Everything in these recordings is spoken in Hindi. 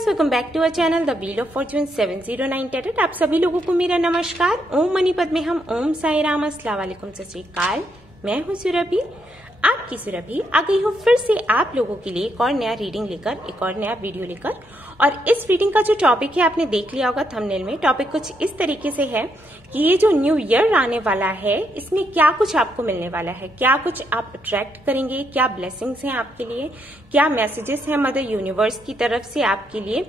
Guys, welcome back to our channel the wheel of fortune 709 tarot. आप सभी लोगों को मेरा नमस्कार। ओम मणिपद में हम ओम साई राम, अस्सलाम वालेकुम, सत श्री अकाल। मैं हूँ सुरभि, आपकी सुरभि आ गई हूँ फिर से आप लोगों के लिए एक और नया रीडिंग लेकर, एक और नया वीडियो लेकर। और इस रीडिंग का जो टॉपिक है आपने देख लिया होगा थंबनेल में। टॉपिक कुछ इस तरीके से है कि ये जो न्यू ईयर आने वाला है इसमें क्या कुछ आपको मिलने वाला है, क्या कुछ आप अट्रैक्ट करेंगे, क्या ब्लेसिंग्स हैं आपके लिए, क्या मैसेजेस हैं मदर यूनिवर्स की तरफ से आपके लिए,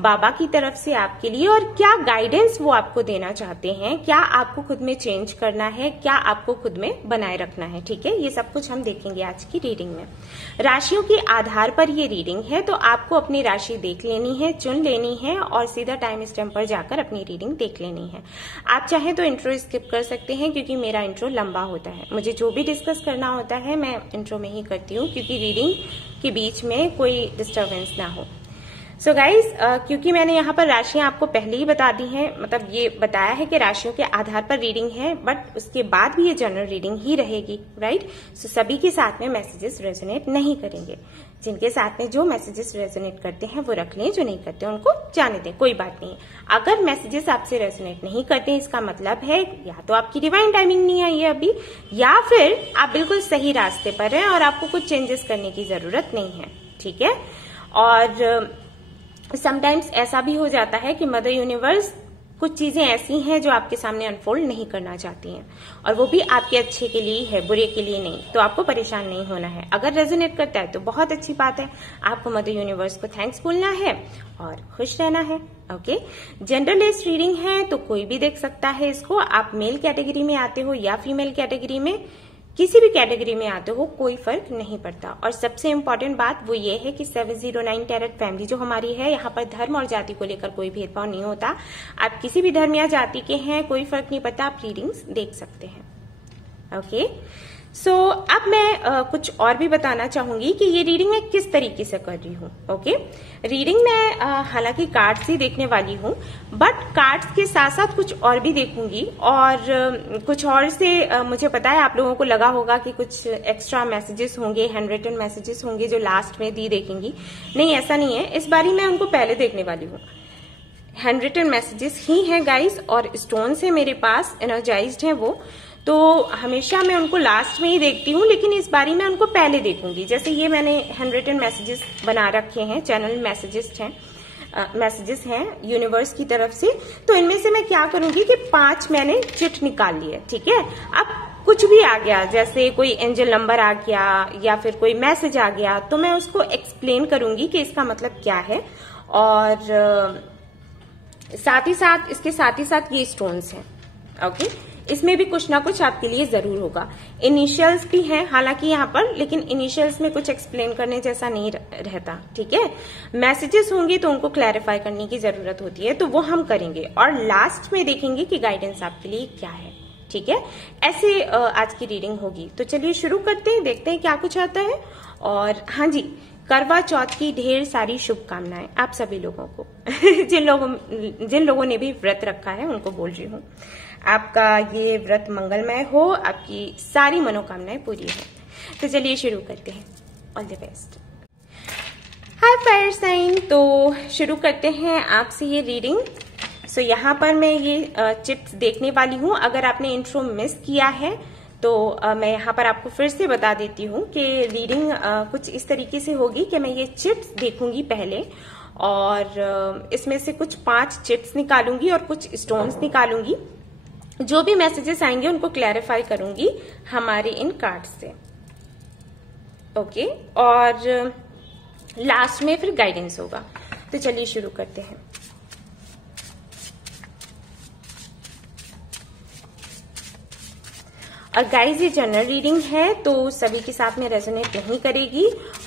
बाबा की तरफ से आपके लिए, और क्या गाइडेंस वो आपको देना चाहते हैं, क्या आपको खुद में चेंज करना है, क्या आपको खुद में बनाए रखना है। ठीक है, ये सब कुछ हम देखेंगे आज की रीडिंग में। राशियों के आधार पर ये रीडिंग है, तो आपको अपनी राशि देख लेनी है, चुन लेनी है और सीधा टाइम स्टैम्प पर जाकर अपनी रीडिंग देख लेनी है। आप चाहे तो इंट्रो स्किप कर सकते हैं क्योंकि मेरा इंट्रो लंबा होता है। मुझे जो भी डिस्कस करना होता है मैं इंट्रो में ही करती हूँ क्योंकि रीडिंग के बीच में कोई डिस्टरबेंस ना हो। सो गाइज, क्योंकि मैंने यहाँ पर राशियां आपको पहले ही बता दी हैं, मतलब ये बताया है कि राशियों के आधार पर रीडिंग है, बट उसके बाद भी ये जनरल रीडिंग ही रहेगी, राइट। सो सभी के साथ में मैसेजेस रेजोनेट नहीं करेंगे। जिनके साथ में जो मैसेजेस रेजोनेट करते हैं वो रख लें, जो नहीं करते उनको जाने दें, कोई बात नहीं। अगर मैसेजेस आपसे रेजोनेट नहीं करते इसका मतलब है या तो आपकी डिवाइन टाइमिंग नहीं आई है अभी, या फिर आप बिल्कुल सही रास्ते पर हैं और आपको कुछ चेंजेस करने की जरूरत नहीं है। ठीक है, और समटाइम्स ऐसा भी हो जाता है कि मदर यूनिवर्स कुछ चीजें ऐसी हैं जो आपके सामने अनफोल्ड नहीं करना चाहती हैं, और वो भी आपके अच्छे के लिए है, बुरे के लिए नहीं। तो आपको परेशान नहीं होना है। अगर रेजोनेट करता है तो बहुत अच्छी बात है, आपको मदर यूनिवर्स को थैंक्स बोलना है और खुश रहना है। ओके, जनरलिस्ट रीडिंग है तो कोई भी देख सकता है इसको। आप मेल कैटेगरी में आते हो या फीमेल कैटेगरी में, किसी भी कैटेगरी में आते हो, कोई फर्क नहीं पड़ता। और सबसे इम्पोर्टेंट बात वो ये है कि 709 टैरेट फैमिली जो हमारी है, यहाँ पर धर्म और जाति को लेकर कोई भेदभाव नहीं होता। आप किसी भी धर्म या जाति के हैं, कोई फर्क नहीं पड़ता, आप रीडिंग्स देख सकते हैं। ओके, सो अब मैं कुछ और भी बताना चाहूंगी कि ये रीडिंग मैं किस तरीके से कर रही हूँ। ओके, रीडिंग में हालांकि कार्ड्स ही देखने वाली हूँ, बट कार्ड्स के साथ साथ कुछ और भी देखूंगी। और कुछ और से मुझे पता है आप लोगों को लगा होगा कि कुछ एक्स्ट्रा मैसेजेस होंगे, हैंड रिटन मैसेजेस होंगे जो लास्ट में दी देखेंगी। नहीं, ऐसा नहीं है। इस बारी मैं उनको पहले देखने वाली हूँ। हैंड रिटन मैसेजेस ही हैं गाइस, और स्टोन्स है मेरे पास, एनर्जाइज्ड है वो, तो हमेशा मैं उनको लास्ट में ही देखती हूँ, लेकिन इस बारी मैं उनको पहले देखूंगी। जैसे ये मैंने हैंड रिटन मैसेजेस बना रखे हैं, चैनल मैसेजेस हैं यूनिवर्स की तरफ से। तो इनमें से मैं क्या करूंगी कि 5 मैंने चिट निकाल लिए। ठीक है, अब कुछ भी आ गया, जैसे कोई एंजल नंबर आ गया या फिर कोई मैसेज आ गया, तो मैं उसको एक्सप्लेन करूंगी कि इसका मतलब क्या है। और साथ ही साथ इसके साथ ही साथ ये स्टोन्स हैं। ओके, इसमें भी कुछ ना कुछ आपके लिए जरूर होगा। इनिशियल्स भी हैं हालांकि यहाँ पर, लेकिन इनिशियल्स में कुछ एक्सप्लेन करने जैसा नहीं रहता। ठीक है, मैसेजेस होंगे तो उनको क्लैरिफाई करने की जरूरत होती है, तो वो हम करेंगे और लास्ट में देखेंगे कि गाइडेंस आपके लिए क्या है। ठीक है, ऐसे आज की रीडिंग होगी। तो चलिए शुरू करते हैं, देखते हैं क्या कुछ आता है। और हाँ जी, करवा चौथ की ढेर सारी शुभकामनाएं आप सभी लोगों को। जिन लोगों ने भी व्रत रखा है उनको बोल रही हूँ, आपका ये व्रत मंगलमय हो, आपकी सारी मनोकामनाएं पूरी हो। तो चलिए शुरू करते हैं। All the best. Hi fire sign, तो शुरू करते हैं आपसे ये रीडिंग। सो यहाँ पर मैं ये चिप्स देखने वाली हूँ। अगर आपने इंट्रो मिस किया है तो मैं यहाँ पर आपको फिर से बता देती हूँ कि रीडिंग कुछ इस तरीके से होगी कि मैं ये चिप्स देखूंगी पहले, और इसमें से कुछ 5 चिप्स निकालूंगी और कुछ स्टोन्स निकालूंगी। जो भी मैसेजेस आएंगे उनको क्लैरिफाई करूंगी हमारे इन कार्ड्स से। ओके, और लास्ट में फिर गाइडेंस होगा। तो चलिए शुरू करते हैं। और गाइज, ये जनरल रीडिंग है तो सभी के साथ में रेजोनेट नहीं करेगी।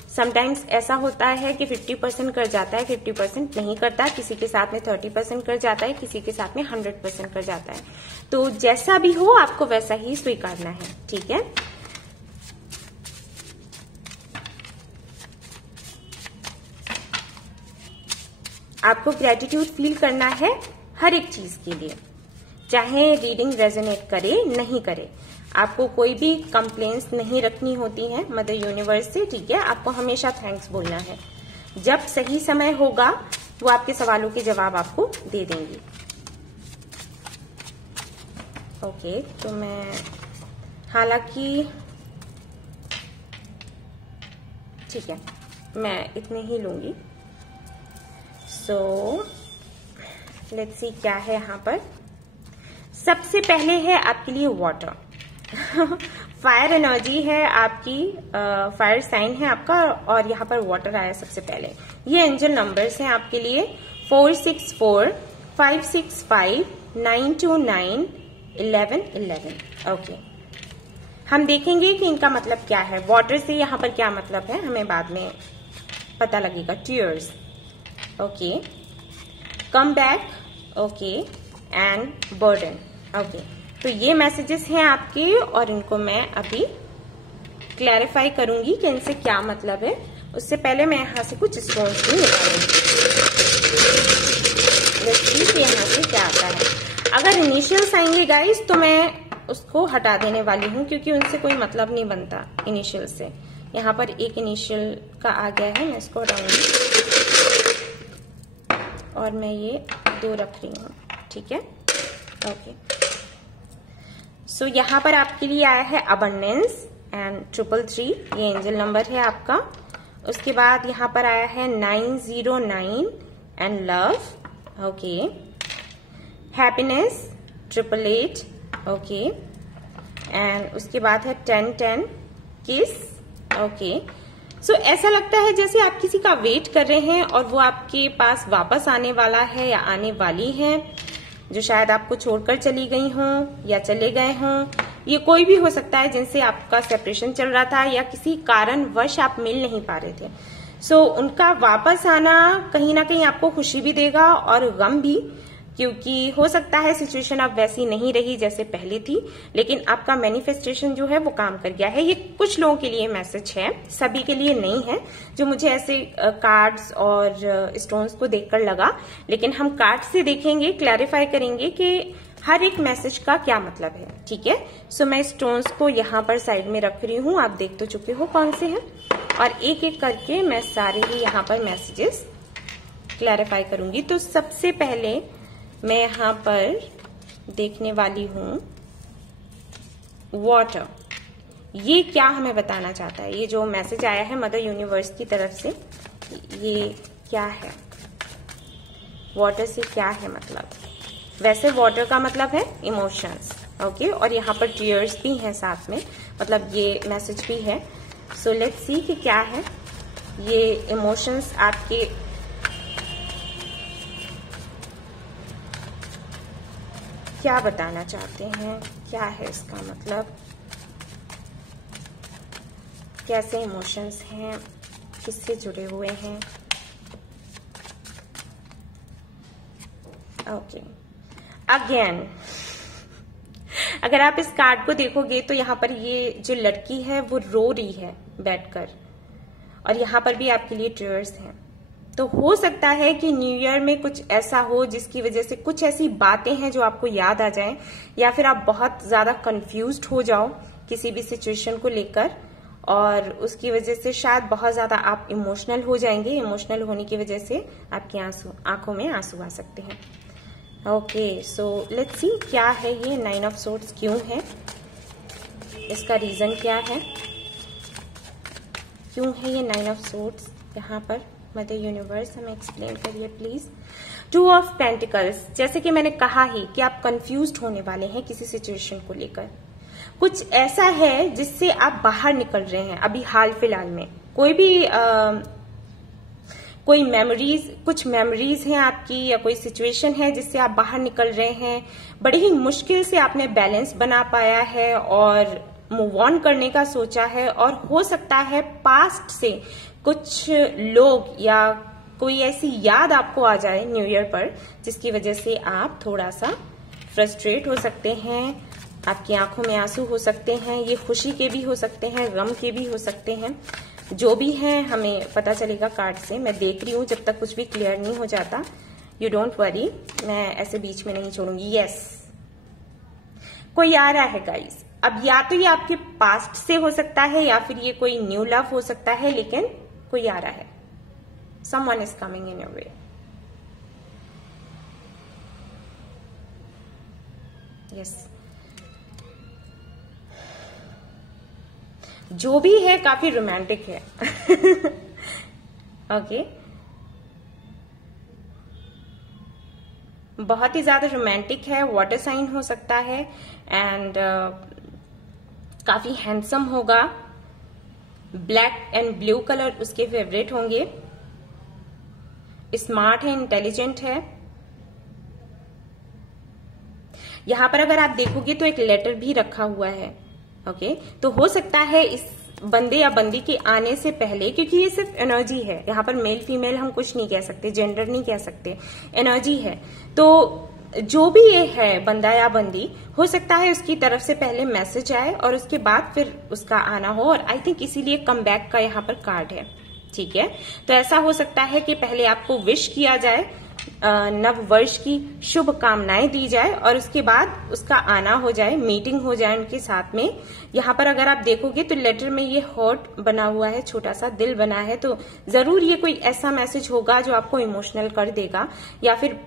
समटाइम्स ऐसा होता है कि 50% कर जाता है, 50% नहीं करता, किसी के साथ में 30% कर जाता है, किसी के साथ में 100% कर जाता है। तो जैसा भी हो आपको वैसा ही स्वीकारना है। ठीक है, आपको ग्रेटिट्यूड फील करना है हर एक चीज के लिए, चाहे रीडिंग रेजोनेट करे नहीं करे। आपको कोई भी कंप्लेंट्स नहीं रखनी होती हैं मदर यूनिवर्स से। ठीक है, आपको हमेशा थैंक्स बोलना है। जब सही समय होगा वो आपके सवालों के जवाब आपको दे देंगी। ओके, तो मैं हालांकि ठीक है, मैं इतने ही लूंगी। सो लेट्स सी क्या है यहाँ पर। सबसे पहले है आपके लिए वाटर। फायर एनर्जी है आपकी, फायर साइन है आपका, और यहाँ पर वाटर आया सबसे पहले। ये एंजल नंबर्स हैं आपके लिए 464, 565, 929, 1111। ओके, हम देखेंगे कि इनका मतलब क्या है। वाटर से यहाँ पर क्या मतलब है हमें बाद में पता लगेगा। Tears, okay, come back, okay, and burden. Okay, तो ये मैसेजेस हैं आपके, और इनको मैं अभी क्लैरिफाई करूंगी कि इनसे क्या मतलब है। उससे पहले मैं यहाँ से कुछ स्टोन्स भी निकालूंगी। देखिए कि यहाँ से क्या आता है। अगर इनिशियल्स आएंगे गाइस तो मैं उसको हटा देने वाली हूँ, क्योंकि उनसे कोई मतलब नहीं बनता इनिशियल से। यहाँ पर एक इनिशियल का आ गया है, मैं इसको हटाऊंगी और मैं ये 2 रख रही हूँ। ठीक है, ओके। सो यहाँ पर आपके लिए आया है अबंडेंस एंड 333, ये एंजल नंबर है आपका। उसके बाद यहाँ पर आया है 909 and love, okay. Happiness 888, okay. And उसके बाद है 1010 किस, ओके। सो ऐसा लगता है जैसे आप किसी का वेट कर रहे हैं और वो आपके पास वापस आने वाला है या आने वाली है, जो शायद आपको छोड़कर चली गई हों या चले गए हों। ये कोई भी हो सकता है जिनसे आपका सेपरेशन चल रहा था या किसी कारणवश आप मिल नहीं पा रहे थे। सो उनका वापस आना कहीं ना कहीं आपको खुशी भी देगा और गम भी, क्योंकि हो सकता है सिचुएशन अब वैसी नहीं रही जैसे पहले थी, लेकिन आपका मैनिफेस्टेशन जो है वो काम कर गया है। ये कुछ लोगों के लिए मैसेज है, सभी के लिए नहीं है। जो मुझे ऐसे कार्ड्स और स्टोन्स को देखकर लगा, लेकिन हम कार्ड से देखेंगे, क्लैरिफाई करेंगे कि हर एक मैसेज का क्या मतलब है। ठीक है, सो मैं स्टोन्स को यहाँ पर साइड में रख रही हूँ। आप देख तो चुके हो कौन से हैं, और एक एक करके मैं सारे ही यहाँ पर मैसेजेस क्लैरिफाई करूंगी। तो सबसे पहले मैं यहाँ पर देखने वाली हूँ वाटर। ये क्या हमें बताना चाहता है? ये जो मैसेज आया है मदर यूनिवर्स की तरफ से, ये क्या है? वाटर से क्या है मतलब? वैसे वाटर का मतलब है इमोशंस, ओके। और यहाँ पर टीयर्स भी हैं साथ में, मतलब ये मैसेज भी है। सो लेट्स सी कि क्या है ये इमोशंस आपके। क्या बताना चाहते हैं, क्या है इसका मतलब? कैसे इमोशंस हैं, किससे जुड़े हुए हैं? ओके, अगेन अगर आप इस कार्ड को देखोगे तो यहाँ पर ये जो लड़की है वो रो रही है बैठकर, और यहाँ पर भी आपके लिए टीयर्स हैं। तो हो सकता है कि न्यू ईयर में कुछ ऐसा हो जिसकी वजह से कुछ ऐसी बातें हैं जो आपको याद आ जाएं, या फिर आप बहुत ज्यादा कंफ्यूज्ड हो जाओ किसी भी सिचुएशन को लेकर, और उसकी वजह से शायद बहुत ज्यादा आप इमोशनल हो जाएंगे। इमोशनल होने की वजह से आपकी आंखों में आंसू आ सकते हैं। ओके, सो लेट्स सी क्या है ये 9 ऑफ सोर्ड्स क्यों है, इसका रीजन क्या है, क्यों है ये 9 ऑफ सोर्ड्स यहाँ पर? मदर यूनिवर्स हमें एक्सप्लेन करिए प्लीज। 2 ऑफ पेंटिकल्स, जैसे कि मैंने कहा ही कि आप कंफ्यूज्ड होने वाले हैं किसी सिचुएशन को लेकर। कुछ ऐसा है जिससे आप बाहर निकल रहे हैं अभी हाल फिलहाल में। कोई भी कोई मेमोरीज, कुछ मेमोरीज हैं आपकी, या कोई सिचुएशन है जिससे आप बाहर निकल रहे हैं। बड़ी ही मुश्किल से आपने बैलेंस बना पाया है और मूव ऑन करने का सोचा है, और हो सकता है पास्ट से कुछ लोग या कोई ऐसी याद आपको आ जाए न्यू ईयर पर, जिसकी वजह से आप थोड़ा सा फ्रस्ट्रेट हो सकते हैं। आपकी आंखों में आंसू हो सकते हैं, ये खुशी के भी हो सकते हैं, गम के भी हो सकते हैं। जो भी हैं हमें पता चलेगा कार्ड से। मैं देख रही हूँ जब तक कुछ भी क्लियर नहीं हो जाता। यू डोंट वरी, मैं ऐसे बीच में नहीं छोड़ूंगी। यस, कोई आ रहा है गाइस। अब या तो ये आपके पास्ट से हो सकता है या फिर ये कोई न्यू लव हो सकता है, लेकिन कोई आ रहा है। Someone is coming in your way. Yes, जो भी है काफी रोमांटिक है। ओके, बहुत ही ज्यादा रोमांटिक है, वाटर साइन हो सकता है एंड काफी हैंडसम होगा, ब्लैक एंड ब्लू कलर उसके फेवरेट होंगे, स्मार्ट है, इंटेलिजेंट है। यहां पर अगर आप देखोगे तो एक लेटर भी रखा हुआ है। ओके, तो हो सकता है इस बंदे या बंदी के आने से पहले, क्योंकि ये सिर्फ एनर्जी है, यहाँ पर मेल फीमेल हम कुछ नहीं कह सकते, जेंडर नहीं कह सकते, एनर्जी है। तो जो भी ये है बंदा या बंदी, हो सकता है उसकी तरफ से पहले मैसेज आए और उसके बाद फिर उसका आना हो, और आई थिंक इसीलिए कम बैक का यहाँ पर कार्ड है। ठीक है, तो ऐसा हो सकता है कि पहले आपको विश किया जाए, नव वर्ष की शुभकामनाएं दी जाए और उसके बाद उसका आना हो जाए, मीटिंग हो जाए उनके साथ में। यहाँ पर अगर आप देखोगे तो लेटर में ये हार्ट बना हुआ है, छोटा सा दिल बना है, तो जरूर ये कोई ऐसा मैसेज होगा जो आपको इमोशनल कर देगा या फिर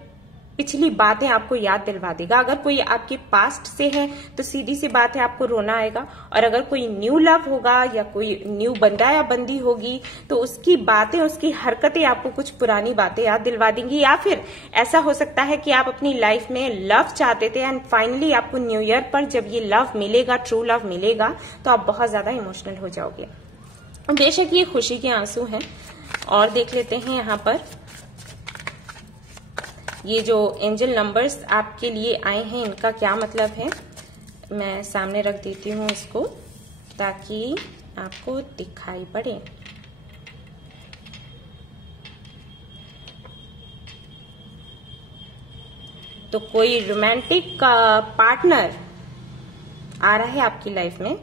पिछली बातें आपको याद दिलवा देगा। अगर कोई आपके पास्ट से है तो सीधी सी बात है, आपको रोना आएगा, और अगर कोई न्यू लव होगा या कोई न्यू बंदा या बंदी होगी तो उसकी बातें, उसकी हरकतें आपको कुछ पुरानी बातें याद दिलवा देंगी। या फिर ऐसा हो सकता है कि आप अपनी लाइफ में लव चाहते थे एंड फाइनली आपको न्यू ईयर पर जब ये लव मिलेगा, ट्रू लव मिलेगा, तो आप बहुत ज्यादा इमोशनल हो जाओगे। बेशक ये खुशी के आंसू हैं। और देख लेते हैं यहाँ पर ये जो एंजल नंबर्स आपके लिए आए हैं, इनका क्या मतलब है। मैं सामने रख देती हूँ इसको ताकि आपको दिखाई पड़े। तो कोई रोमांटिक पार्टनर आ रहा है आपकी लाइफ में,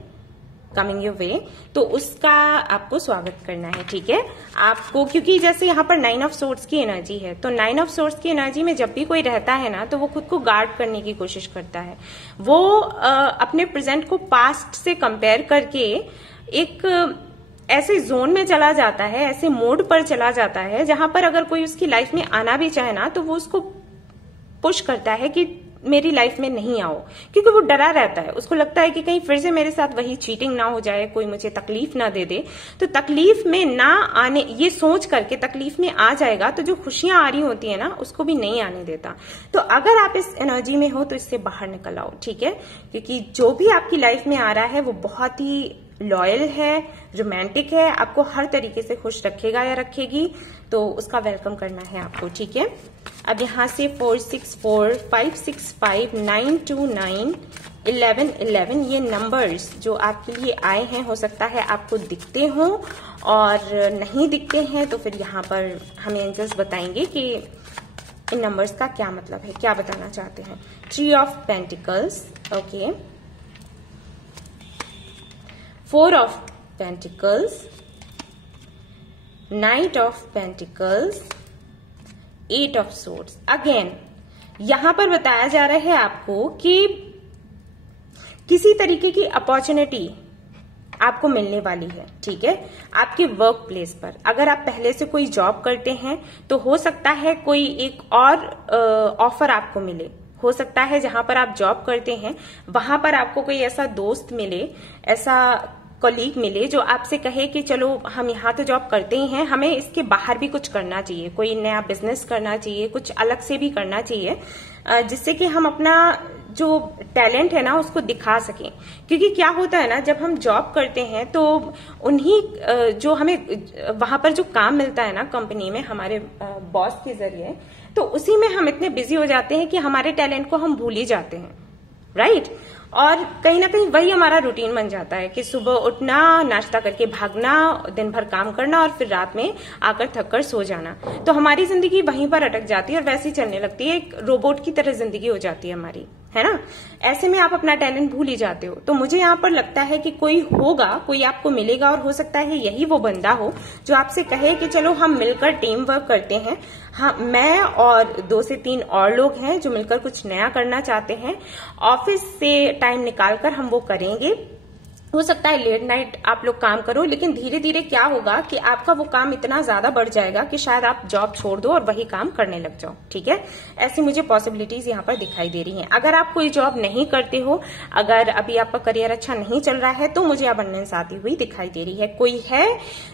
कमिंग योर वे, तो उसका आपको स्वागत करना है। ठीक है, आपको, क्योंकि जैसे यहाँ पर 9 ऑफ सोर्ड्स की एनर्जी है, तो 9 ऑफ सोर्ड्स की एनर्जी में जब भी कोई रहता है ना, तो वो खुद को गार्ड करने की कोशिश करता है। वो अपने प्रेजेंट को पास्ट से कंपेयर करके एक ऐसे जोन में चला जाता है, ऐसे मोड पर चला जाता है जहां पर अगर कोई उसकी लाइफ में आना भी चाहे ना, तो वो उसको पुश करता है कि मेरी लाइफ में नहीं आओ, क्योंकि वो डरा रहता है। उसको लगता है कि कहीं फिर से मेरे साथ वही चीटिंग ना हो जाए, कोई मुझे तकलीफ ना दे दे। तो तकलीफ में ना आने, ये सोच करके तकलीफ में आ जाएगा तो जो खुशियां आ रही होती है ना, उसको भी नहीं आने देता। तो अगर आप इस एनर्जी में हो तो इससे बाहर निकल आओ। ठीक है, क्योंकि जो भी आपकी लाइफ में आ रहा है वो बहुत ही लॉयल है, रोमांटिक है, आपको हर तरीके से खुश रखेगा या रखेगी, तो उसका वेलकम करना है आपको। ठीक है, अब यहाँ से 464, 565, 929, 1111 ये नंबर्स जो आपके लिए आए हैं, हो सकता है आपको दिखते हों, और नहीं दिखते हैं तो फिर यहाँ पर हमें एंजल्स बताएंगे कि इन नंबर्स का क्या मतलब है, क्या बताना चाहते हैं। 3 of pentacles, okay, 4 of pentacles, night of pentacles, 8 of swords. Again यहां पर बताया जा रहा है आपको कि किसी तरीके की अपॉर्चुनिटी आपको मिलने वाली है। ठीक है, आपके वर्क प्लेस पर अगर आप पहले से कोई जॉब करते हैं तो हो सकता है कोई एक और ऑफर आपको मिले। हो सकता है जहां पर आप जॉब करते हैं वहां पर आपको कोई ऐसा दोस्त मिले, ऐसा कलीग मिले जो आपसे कहे कि चलो हम यहाँ तो जॉब करते ही हैं, हमें इसके बाहर भी कुछ करना चाहिए, कोई नया बिजनेस करना चाहिए, कुछ अलग से भी करना चाहिए, जिससे कि हम अपना जो टैलेंट है ना उसको दिखा सकें। क्योंकि क्या होता है ना, जब हम जॉब करते हैं तो उन्हीं जो हमें वहां पर जो काम मिलता है ना कंपनी में हमारे बॉस के जरिए, तो उसी में हम इतने बिजी हो जाते हैं कि हमारे टैलेंट को हम भूल ही जाते हैं, राइट। और कहीं ना कहीं वही हमारा रूटीन बन जाता है कि सुबह उठना, नाश्ता करके भागना, दिन भर काम करना और फिर रात में आकर थक कर सो जाना। तो हमारी जिंदगी वहीं पर अटक जाती है और वैसी चलने लगती है, एक रोबोट की तरह जिंदगी हो जाती है हमारी, है ना। ऐसे में आप अपना टैलेंट भूल ही जाते हो। तो मुझे यहाँ पर लगता है कि कोई होगा, कोई आपको मिलेगा, और हो सकता है यही वो बंदा हो जो आपसे कहे कि चलो हम मिलकर टीम वर्क करते हैं। हाँ, मैं और 2 से 3 और लोग हैं जो मिलकर कुछ नया करना चाहते हैं, ऑफिस से टाइम निकालकर हम वो करेंगे। हो सकता है लेट नाइट आप लोग काम करो, लेकिन धीरे धीरे क्या होगा कि आपका वो काम इतना ज्यादा बढ़ जाएगा कि शायद आप जॉब छोड़ दो और वही काम करने लग जाओ। ठीक है, ऐसी मुझे पॉसिबिलिटीज यहाँ पर दिखाई दे रही हैं। अगर आप कोई जॉब नहीं करते हो, अगर अभी आपका करियर अच्छा नहीं चल रहा है, तो मुझे अबंडेंस आती हुई दिखाई दे रही है। कोई है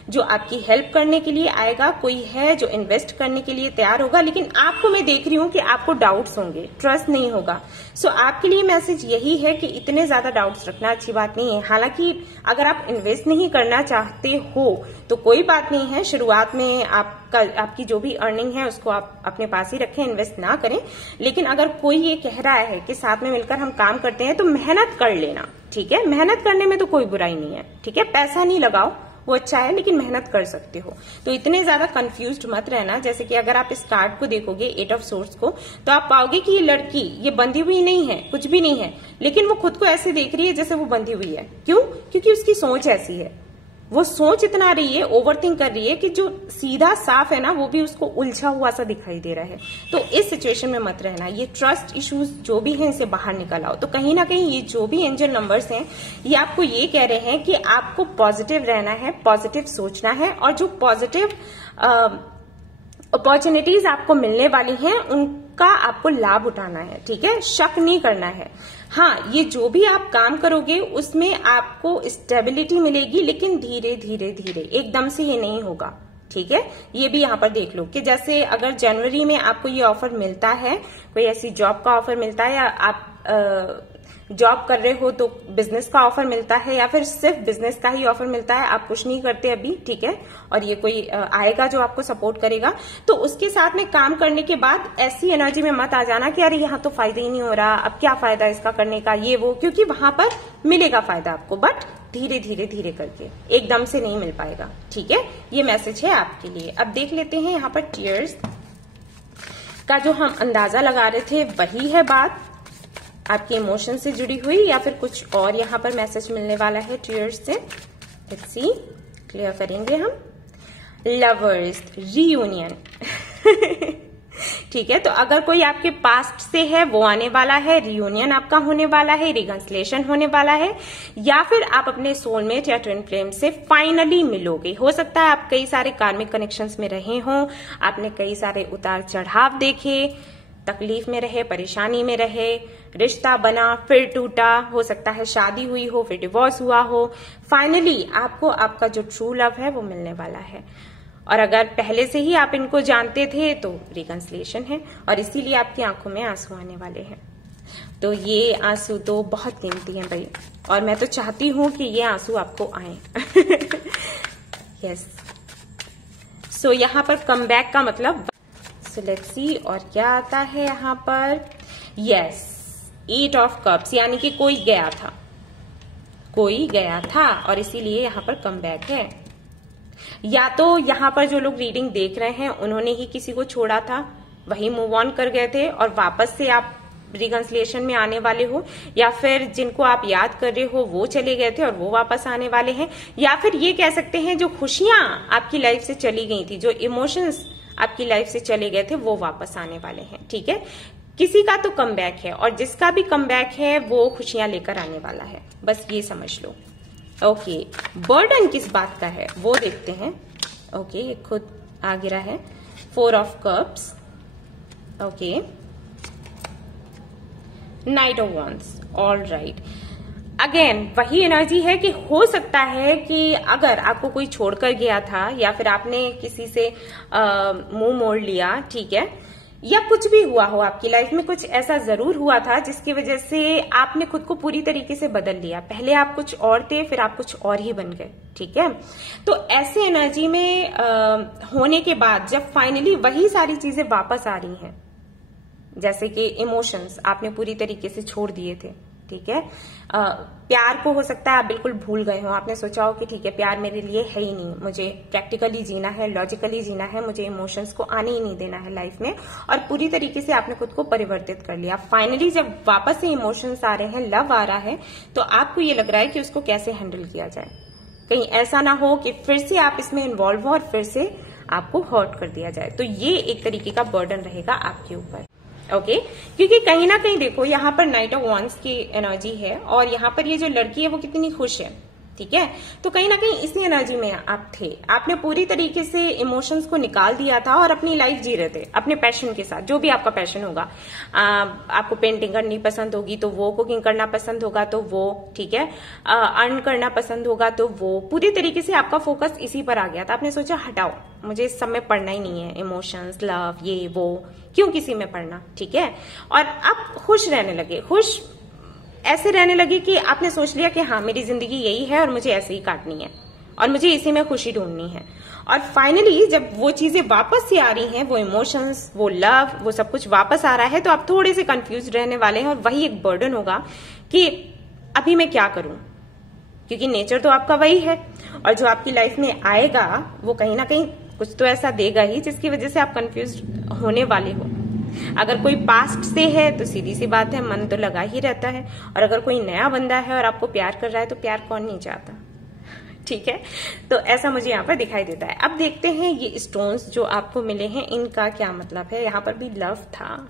जो आपकी हेल्प करने के लिए आएगा, कोई है जो इन्वेस्ट करने के लिए तैयार होगा, लेकिन आपको मैं देख रही हूँ कि आपको डाउट्स होंगे, ट्रस्ट नहीं होगा। सो आपके लिए मैसेज यही है कि इतने ज्यादा डाउट्स रखना अच्छी बात नहीं है। हालांकि अगर आप इन्वेस्ट नहीं करना चाहते हो तो कोई बात नहीं है, शुरुआत में आपकी जो भी अर्निंग है उसको आप अपने पास ही रखें, इन्वेस्ट ना करें। लेकिन अगर कोई ये कह रहा है कि साथ में मिलकर हम काम करते हैं, तो मेहनत कर लेना। ठीक है, मेहनत करने में तो कोई बुराई नहीं है। ठीक है, पैसा नहीं लगाओ, वो अच्छा है, लेकिन मेहनत कर सकते हो। तो इतने ज्यादा कंफ्यूज्ड मत रहना। जैसे कि अगर आप इस कार्ड को देखोगे, 8 ऑफ सोर्ड्स को, तो आप पाओगे कि ये लड़की ये बंधी हुई नहीं है, कुछ भी नहीं है, लेकिन वो खुद को ऐसे देख रही है जैसे वो बंधी हुई है। क्यों? क्योंकि उसकी सोच ऐसी है, वो सोच इतना रही है, ओवरथिंक कर रही है कि जो सीधा साफ है ना, वो भी उसको उलझा हुआ सा दिखाई दे रहा है। तो इस सिचुएशन में मत रहना। ये ट्रस्ट इश्यूज जो भी हैं, इसे बाहर निकल आओ। तो कहीं ना कहीं ये जो भी एंजल नंबर्स हैं, ये आपको ये कह रहे हैं कि आपको पॉजिटिव रहना है, पॉजिटिव सोचना है, और जो पॉजिटिव अपॉर्चुनिटीज आपको मिलने वाली हैं उनका आपको लाभ उठाना है। ठीक है, शक नहीं करना है। हाँ, ये जो भी आप काम करोगे उसमें आपको स्टेबिलिटी मिलेगी, लेकिन धीरे धीरे धीरे, एकदम से ये नहीं होगा। ठीक है, ये भी यहाँ पर देख लो कि जैसे अगर जनवरी में आपको ये ऑफर मिलता है, कोई ऐसी जॉब का ऑफर मिलता है, या आप जॉब कर रहे हो तो बिजनेस का ऑफर मिलता है, या फिर सिर्फ बिजनेस का ही ऑफर मिलता है, आप कुछ नहीं करते अभी, ठीक है, और ये कोई आएगा जो आपको सपोर्ट करेगा, तो उसके साथ में काम करने के बाद ऐसी एनर्जी में मत आ जाना कि अरे यहाँ तो फायदा ही नहीं हो रहा, अब क्या फायदा इसका करने का, ये वो, क्योंकि वहां पर मिलेगा फायदा आपको, बट धीरे धीरे धीरे करके, एकदम से नहीं मिल पाएगा। ठीक है, ये मैसेज है आपके लिए। अब देख लेते हैं यहाँ पर टीयर्स का जो हम अंदाजा लगा रहे थे, वही है बात आपके इमोशन से जुड़ी हुई, या फिर कुछ और यहाँ पर मैसेज मिलने वाला है टीयर्स से। लेट्स सी, क्लियर करेंगे हम। लवर्स रीयूनियन ठीक है, तो अगर कोई आपके पास्ट से है वो आने वाला है, रियूनियन आपका होने वाला है, रिकंसिलिएशन होने वाला है, या फिर आप अपने सोलमेट या ट्विन फ्लेम से फाइनली मिलोगे। हो सकता है आप कई सारे कार्मिक कनेक्शंस में रहे हों, आपने कई सारे उतार चढ़ाव देखे, तकलीफ में रहे, परेशानी में रहे, रिश्ता बना फिर टूटा, हो सकता है शादी हुई हो फिर डिवोर्स हुआ हो, फाइनली आपको आपका जो ट्रू लव है वो मिलने वाला है। और अगर पहले से ही आप इनको जानते थे तो रिकंसिलिएशन है, और इसीलिए आपकी आंखों में आंसू आने वाले हैं। तो ये आंसू तो बहुत कीमती हैं भाई, और मैं तो चाहती हूं कि ये आंसू आपको आए यस। सो यहाँ पर कमबैक का मतलब, सो लेट्स सी और क्या आता है यहाँ पर। यस, 8 ऑफ कप्स, यानी कि कोई गया था और इसीलिए यहाँ पर कमबैक है। या तो यहाँ पर जो लोग रीडिंग देख रहे हैं उन्होंने ही किसी को छोड़ा था, वही मूव ऑन कर गए थे और वापस से आप रिकंसिलिएशन में आने वाले हो, या फिर जिनको आप याद कर रहे हो वो चले गए थे और वो वापस आने वाले हैं, या फिर ये कह सकते हैं जो खुशियां आपकी लाइफ से चली गई थी, जो इमोशंस आपकी लाइफ से चले गए थे, वो वापस आने वाले हैं। ठीक है, किसी का तो कमबैक है, और जिसका भी कमबैक है वो खुशियां लेकर आने वाला है, बस ये समझ लो। ओके, बर्डन किस बात का है वो देखते हैं। ओके, ये खुद आ गिरा है, 4 of cups. Okay, knight of wands, all right. Again वही एनर्जी है कि हो सकता है कि अगर आपको कोई छोड़कर गया था, या फिर आपने किसी से मुंह मोड़ लिया, ठीक है, या कुछ भी हुआ हो आपकी लाइफ में, कुछ ऐसा जरूर हुआ था जिसकी वजह से आपने खुद को पूरी तरीके से बदल लिया। पहले आप कुछ और थे, फिर आप कुछ और ही बन गए। ठीक है, तो ऐसे एनर्जी में होने के बाद जब फाइनली वही सारी चीजें वापस आ रही हैं, जैसे कि इमोशंस आपने पूरी तरीके से छोड़ दिए थे, ठीक है, प्यार को हो सकता है आप बिल्कुल भूल गए हो, आपने सोचा हो कि ठीक है प्यार मेरे लिए है ही नहीं, मुझे प्रैक्टिकली जीना है, लॉजिकली जीना है, मुझे इमोशंस को आने ही नहीं देना है लाइफ में, और पूरी तरीके से आपने खुद को परिवर्तित कर लिया। फाइनली जब वापस से इमोशंस आ रहे हैं, लव आ रहा है, तो आपको ये लग रहा है कि उसको कैसे हैंडल किया जाए, कहीं ऐसा ना हो कि फिर से आप इसमें इन्वॉल्व हो और फिर से आपको हर्ट कर दिया जाए। तो ये एक तरीके का बर्डन रहेगा आपके ऊपर। ओके, क्योंकि कहीं ना कहीं देखो यहाँ पर नाइट ऑफ वांड्स की एनर्जी है, और यहाँ पर ये जो लड़की है वो कितनी खुश है, ठीक है। तो कहीं ना कहीं इसी एनर्जी में आप थे, आपने पूरी तरीके से इमोशंस को निकाल दिया था और अपनी लाइफ जी रहे थे अपने पैशन के साथ, जो भी आपका पैशन होगा। आपको पेंटिंग करनी पसंद होगी तो वो, कुकिंग करना पसंद होगा तो वो, ठीक है, अर्न करना पसंद होगा तो वो, पूरी तरीके से आपका फोकस इसी पर आ गया था। आपने सोचा हटाओ, मुझे इस सब में पढ़ना ही नहीं है, इमोशंस, लव, ये वो, क्यों किसी में पढ़ना, ठीक है। और आप खुश रहने लगे, खुश ऐसे रहने लगे कि आपने सोच लिया कि हाँ मेरी जिंदगी यही है और मुझे ऐसे ही काटनी है और मुझे इसी में खुशी ढूंढनी है। और फाइनली जब वो चीजें वापस से आ रही हैं, वो इमोशंस, वो लव, वो सब कुछ वापस आ रहा है, तो आप थोड़े से कंफ्यूज रहने वाले हैं और वही एक बर्डन होगा कि अभी मैं क्या करूं, क्योंकि नेचर तो आपका वही है और जो आपकी लाइफ में आएगा वो कहीं ना कहीं कुछ तो ऐसा देगा ही जिसकी वजह से आप कंफ्यूज होने वाले हो। अगर कोई पास्ट से है तो सीधी सी बात है, मन तो लगा ही रहता है। और अगर कोई नया बंदा है और आपको प्यार कर रहा है तो प्यार कौन नहीं चाहता, ठीक है। तो ऐसा मुझे यहाँ पर दिखाई देता है। अब देखते हैं ये स्टोन्स जो आपको मिले हैं इनका क्या मतलब है। यहाँ पर भी लव था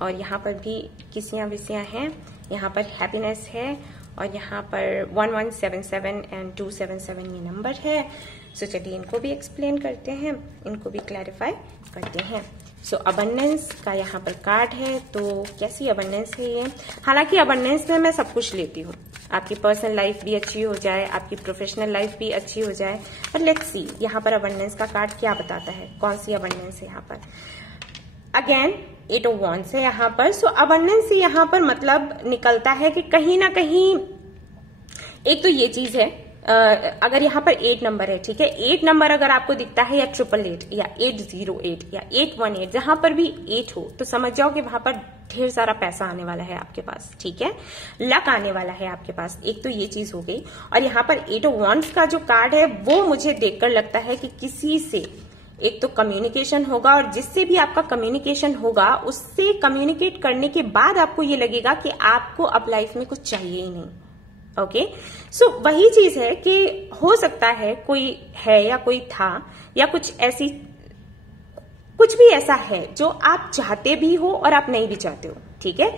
और यहाँ पर भी किसियां विसियां हैं, यहाँ पर हैप्पीनेस है और यहाँ पर 1177 एंड 277 ये नंबर है। सो चलिए इनको भी एक्सप्लेन करते हैं, इनको भी क्लैरिफाई करते हैं। सो अबंडेंस का यहाँ पर कार्ड है, तो कैसी अबंडेंस है ये। हालांकि अबंडेंस में मैं सब कुछ लेती हूँ, आपकी पर्सनल लाइफ भी अच्छी हो जाए, आपकी प्रोफेशनल लाइफ भी अच्छी हो जाए, पर लेट्स सी यहाँ पर अबंडेंस का कार्ड क्या बताता है, कौन सी अबंडेंस है यहाँ पर। अगेन 8 ऑफ वॉन्ड्स है यहाँ पर। सो अबंडेंस से यहाँ पर मतलब निकलता है कि कहीं ना कहीं एक तो ये चीज है, अगर यहाँ पर 8 नंबर है, ठीक है, 8 नंबर अगर आपको दिखता है या 888 या 808 या 818, जहां पर भी 8 हो तो समझ जाओ कि वहां पर ढेर सारा पैसा आने वाला है आपके पास, ठीक है, लक आने वाला है आपके पास। एक तो ये चीज हो गई। और यहाँ पर 8 ऑफ वॉन्ड्स का जो कार्ड है वो मुझे देखकर लगता है कि किसी से एक तो कम्युनिकेशन होगा और जिससे भी आपका कम्युनिकेशन होगा उससे कम्युनिकेट करने के बाद आपको ये लगेगा कि आपको अब लाइफ में कुछ चाहिए ही नहीं। ओके, सो वही चीज है कि हो सकता है कोई है या कोई था या कुछ ऐसी, कुछ भी ऐसा है जो आप चाहते भी हो और आप नहीं भी चाहते हो, ठीक है।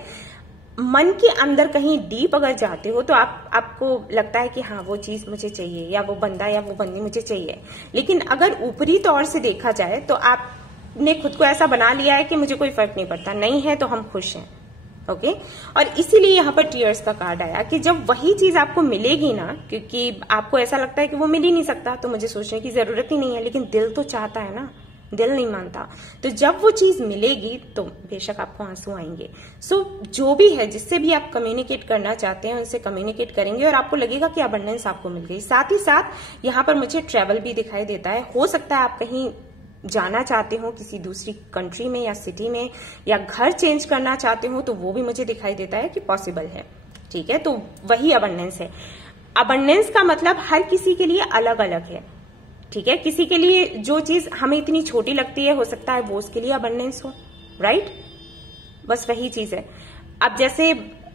मन के अंदर कहीं डीप अगर जाते हो तो आपको लगता है कि हाँ वो चीज मुझे चाहिए या वो बंदा या वो बंदी मुझे चाहिए। लेकिन अगर ऊपरी तौर से देखा जाए तो आपने खुद को ऐसा बना लिया है कि मुझे कोई फर्क नहीं पड़ता, नहीं है तो हम खुश हैं। ओके, और इसीलिए यहाँ पर टीयर्स का कार्ड आया कि जब वही चीज आपको मिलेगी ना, क्योंकि आपको ऐसा लगता है कि वो मिल ही नहीं सकता तो मुझे सोचने की जरूरत ही नहीं है, लेकिन दिल तो चाहता है ना, दिल नहीं मानता। तो जब वो चीज मिलेगी तो बेशक आपको आंसू आएंगे। सो जो भी है, जिससे भी आप कम्युनिकेट करना चाहते हैं उनसे कम्युनिकेट करेंगे और आपको लगेगा कि अबंडेंस आपको मिल गई। साथ ही साथ यहाँ पर मुझे ट्रेवल भी दिखाई देता है। हो सकता है आप कहीं जाना चाहते हो किसी दूसरी कंट्री में या सिटी में, या घर चेंज करना चाहते हो, तो वो भी मुझे दिखाई देता है कि पॉसिबल है, ठीक है। तो वही अबंडेंस है। अबंडेंस का मतलब हर किसी के लिए अलग अलग है, ठीक है। किसी के लिए जो चीज हमें इतनी छोटी लगती है हो सकता है वो उसके लिए अबंडेंस हो, राइट। बस वही चीज है। अब जैसे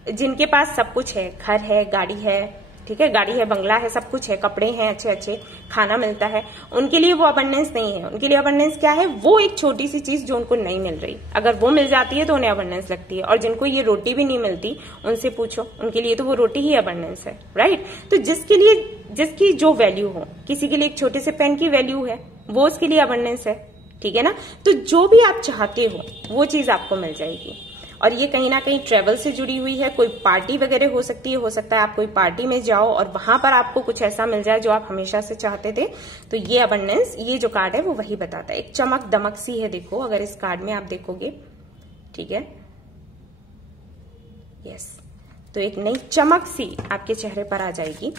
जिनके पास सब कुछ है, घर है, गाड़ी है, ठीक है, गाड़ी है, बंगला है, सब कुछ है, कपड़े हैं अच्छे अच्छे, खाना मिलता है, उनके लिए वो अबंडेंस नहीं है। उनके लिए अबंडेंस क्या है, वो एक छोटी सी चीज जो उनको नहीं मिल रही, अगर वो मिल जाती है तो उन्हें अबंडेंस लगती है। और जिनको ये रोटी भी नहीं मिलती उनसे पूछो, उनके लिए तो वो रोटी ही अबंडेंस है, राइट। तो जिसके लिए जिसकी जो वैल्यू हो, किसी के लिए एक छोटे से पेन की वैल्यू है, वो उसके लिए अबंडेंस है, ठीक है ना। तो जो भी आप चाहते हो वो चीज आपको मिल जाएगी। और ये कहीं ना कहीं ट्रेवल से जुड़ी हुई है, कोई पार्टी वगैरह हो सकती है, हो सकता है आप कोई पार्टी में जाओ और वहां पर आपको कुछ ऐसा मिल जाए जो आप हमेशा से चाहते थे। तो ये अबंडेंस, ये जो कार्ड है वो वही बताता है। एक चमक दमक सी है, देखो अगर इस कार्ड में आप देखोगे, ठीक है, यस, तो एक नई चमक सी आपके चेहरे पर आ जाएगी।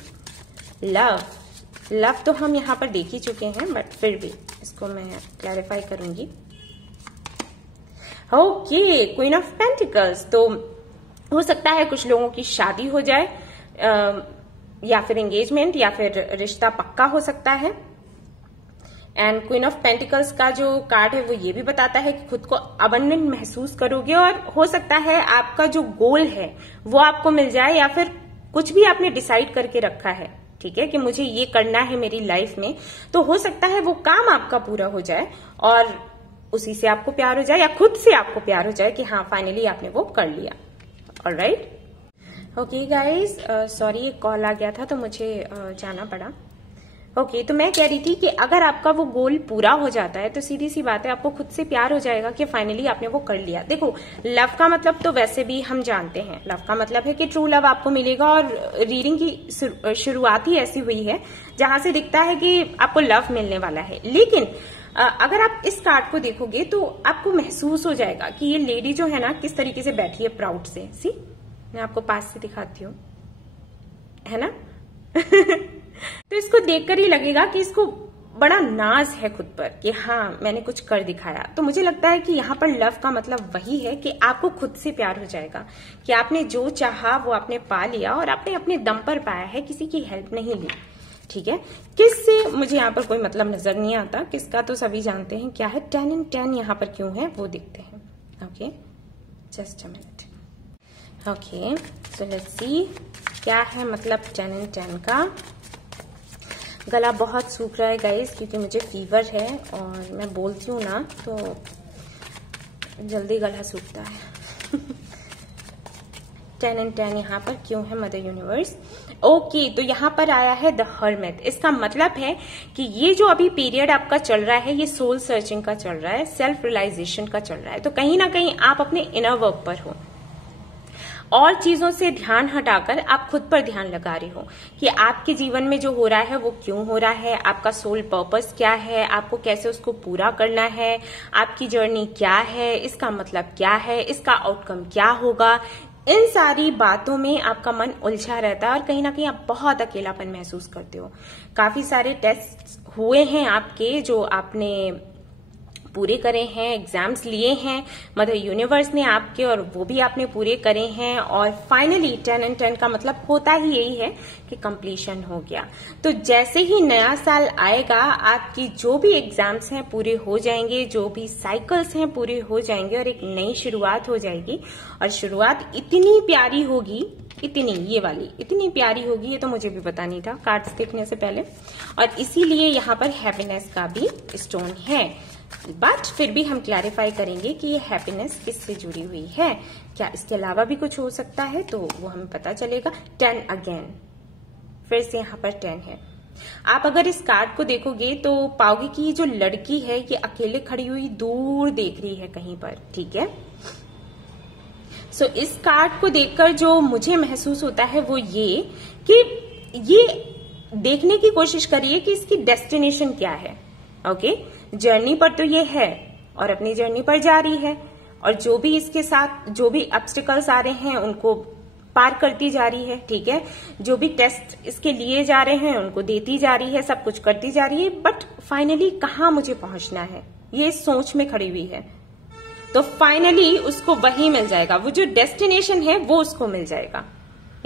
लव तो हम यहाँ पर देख ही चुके हैं, बट फिर भी इसको मैं क्लैरिफाई करूंगी। ओके, क्वीन ऑफ पेंटिकल्स, तो हो सकता है कुछ लोगों की शादी हो जाए, या फिर एंगेजमेंट, या फिर रिश्ता पक्का हो सकता है। एंड क्वीन ऑफ पेंटिकल्स का जो कार्ड है वो ये भी बताता है कि खुद को अबंडेंट महसूस करोगे, और हो सकता है आपका जो गोल है वो आपको मिल जाए, या फिर कुछ भी आपने डिसाइड करके रखा है, ठीक है, कि मुझे ये करना है मेरी लाइफ में, तो हो सकता है वो काम आपका पूरा हो जाए और उसी से आपको प्यार हो जाए, या खुद से आपको प्यार हो जाए कि हाँ फाइनली आपने वो कर लिया। ऑलराइट, ओके गाइज, सॉरी एक कॉल आ गया था तो मुझे जाना पड़ा। ओके, तो मैं कह रही थी कि अगर आपका वो गोल पूरा हो जाता है तो सीधी सी बात है, आपको खुद से प्यार हो जाएगा कि फाइनली आपने वो कर लिया। देखो, लव का मतलब तो वैसे भी हम जानते हैं, लव का मतलब है कि ट्रू लव आपको मिलेगा, और रीडिंग की शुरुआत ही ऐसी हुई है जहां से दिखता है कि आपको लव मिलने वाला है। लेकिन अगर आप इस कार्ड को देखोगे तो आपको महसूस हो जाएगा कि ये लेडी जो है ना किस तरीके से बैठी है प्राउड से। सी, मैं आपको पास से दिखाती हूँ, है ना। तो इसको देखकर ही लगेगा कि इसको बड़ा नाज है खुद पर कि हाँ मैंने कुछ कर दिखाया। तो मुझे लगता है कि यहाँ पर लव का मतलब वही है कि आपको खुद से प्यार हो जाएगा कि आपने जो चाहा वो आपने पा लिया, और आपने अपने दम पर पाया है, किसी की हेल्प नहीं ली। ठीक है, किससे मुझे यहाँ पर कोई मतलब नजर नहीं आता, किसका तो सभी जानते हैं क्या है। 10 in 10 यहाँ पर क्यों है वो देखते हैं। Okay, just a minute. Okay, so let's see क्या है मतलब 10 in 10 का। गला बहुत सूख रहा है गाइस, क्योंकि मुझे फीवर है और मैं बोलती हूँ ना तो जल्दी गला सूखता है। 10 in 10 यहाँ पर क्यों है मदर यूनिवर्स। ओके, तो यहाँ पर आया है द हर्मिट। इसका मतलब है कि ये जो अभी पीरियड आपका चल रहा है ये सोल सर्चिंग का चल रहा है, सेल्फ रियलाइजेशन का चल रहा है। तो कहीं ना कहीं आप अपने इनर वर्क पर हो, और चीजों से ध्यान हटाकर आप खुद पर ध्यान लगा रहे हो कि आपके जीवन में जो हो रहा है वो क्यों हो रहा है, आपका सोल पर्पस क्या है, आपको कैसे उसको पूरा करना है, आपकी जर्नी क्या है, इसका मतलब क्या है, इसका आउटकम क्या होगा। इन सारी बातों में आपका मन उलझा रहता है और कहीं ना कहीं आप बहुत अकेलापन महसूस करते हो। काफी सारे टेस्ट हुए हैं आपके जो आपने पूरे करे हैं, एग्जाम्स लिए हैं मदर यूनिवर्स ने आपके, और वो भी आपने पूरे करे हैं। और फाइनली 10 in 10 का मतलब होता ही यही है कि कंप्लीशन हो गया। तो जैसे ही नया साल आएगा आपकी जो भी एग्जाम्स हैं पूरे हो जाएंगे, जो भी साइकिल्स हैं पूरे हो जाएंगे, और एक नई शुरुआत हो जाएगी। और शुरुआत इतनी प्यारी होगी, इतनी, ये वाली इतनी प्यारी होगी, ये तो मुझे भी पता नहीं था कार्ड्स देखने से पहले। और इसीलिए यहाँ पर हैप्पीनेस का भी स्टोन है, बट फिर भी हम क्लैरिफाई करेंगे कि ये हैप्पीनेस किससे जुड़ी हुई है, क्या इसके अलावा भी कुछ हो सकता है, तो वो हमें पता चलेगा। 10 अगेन, फिर से यहाँ पर 10 है। आप अगर इस कार्ड को देखोगे तो पाओगे कि ये जो लड़की है ये अकेले खड़ी हुई दूर देख रही है कहीं पर। ठीक है, सो इस कार्ड को देखकर जो मुझे महसूस होता है वो ये कि ये देखने की कोशिश करिए कि इसकी डेस्टिनेशन क्या है। ओके, जर्नी पर तो ये है और अपनी जर्नी पर जा रही है, और जो भी इसके साथ जो भी ऑब्स्टिकल्स आ रहे हैं उनको पार करती जा रही है। ठीक है, जो भी टेस्ट इसके लिए जा रहे हैं उनको देती जा रही है, सब कुछ करती जा रही है, बट फाइनली कहाँ मुझे पहुंचना है ये सोच में खड़ी हुई है। तो फाइनली उसको वही मिल जाएगा, वो जो डेस्टिनेशन है वो उसको मिल जाएगा,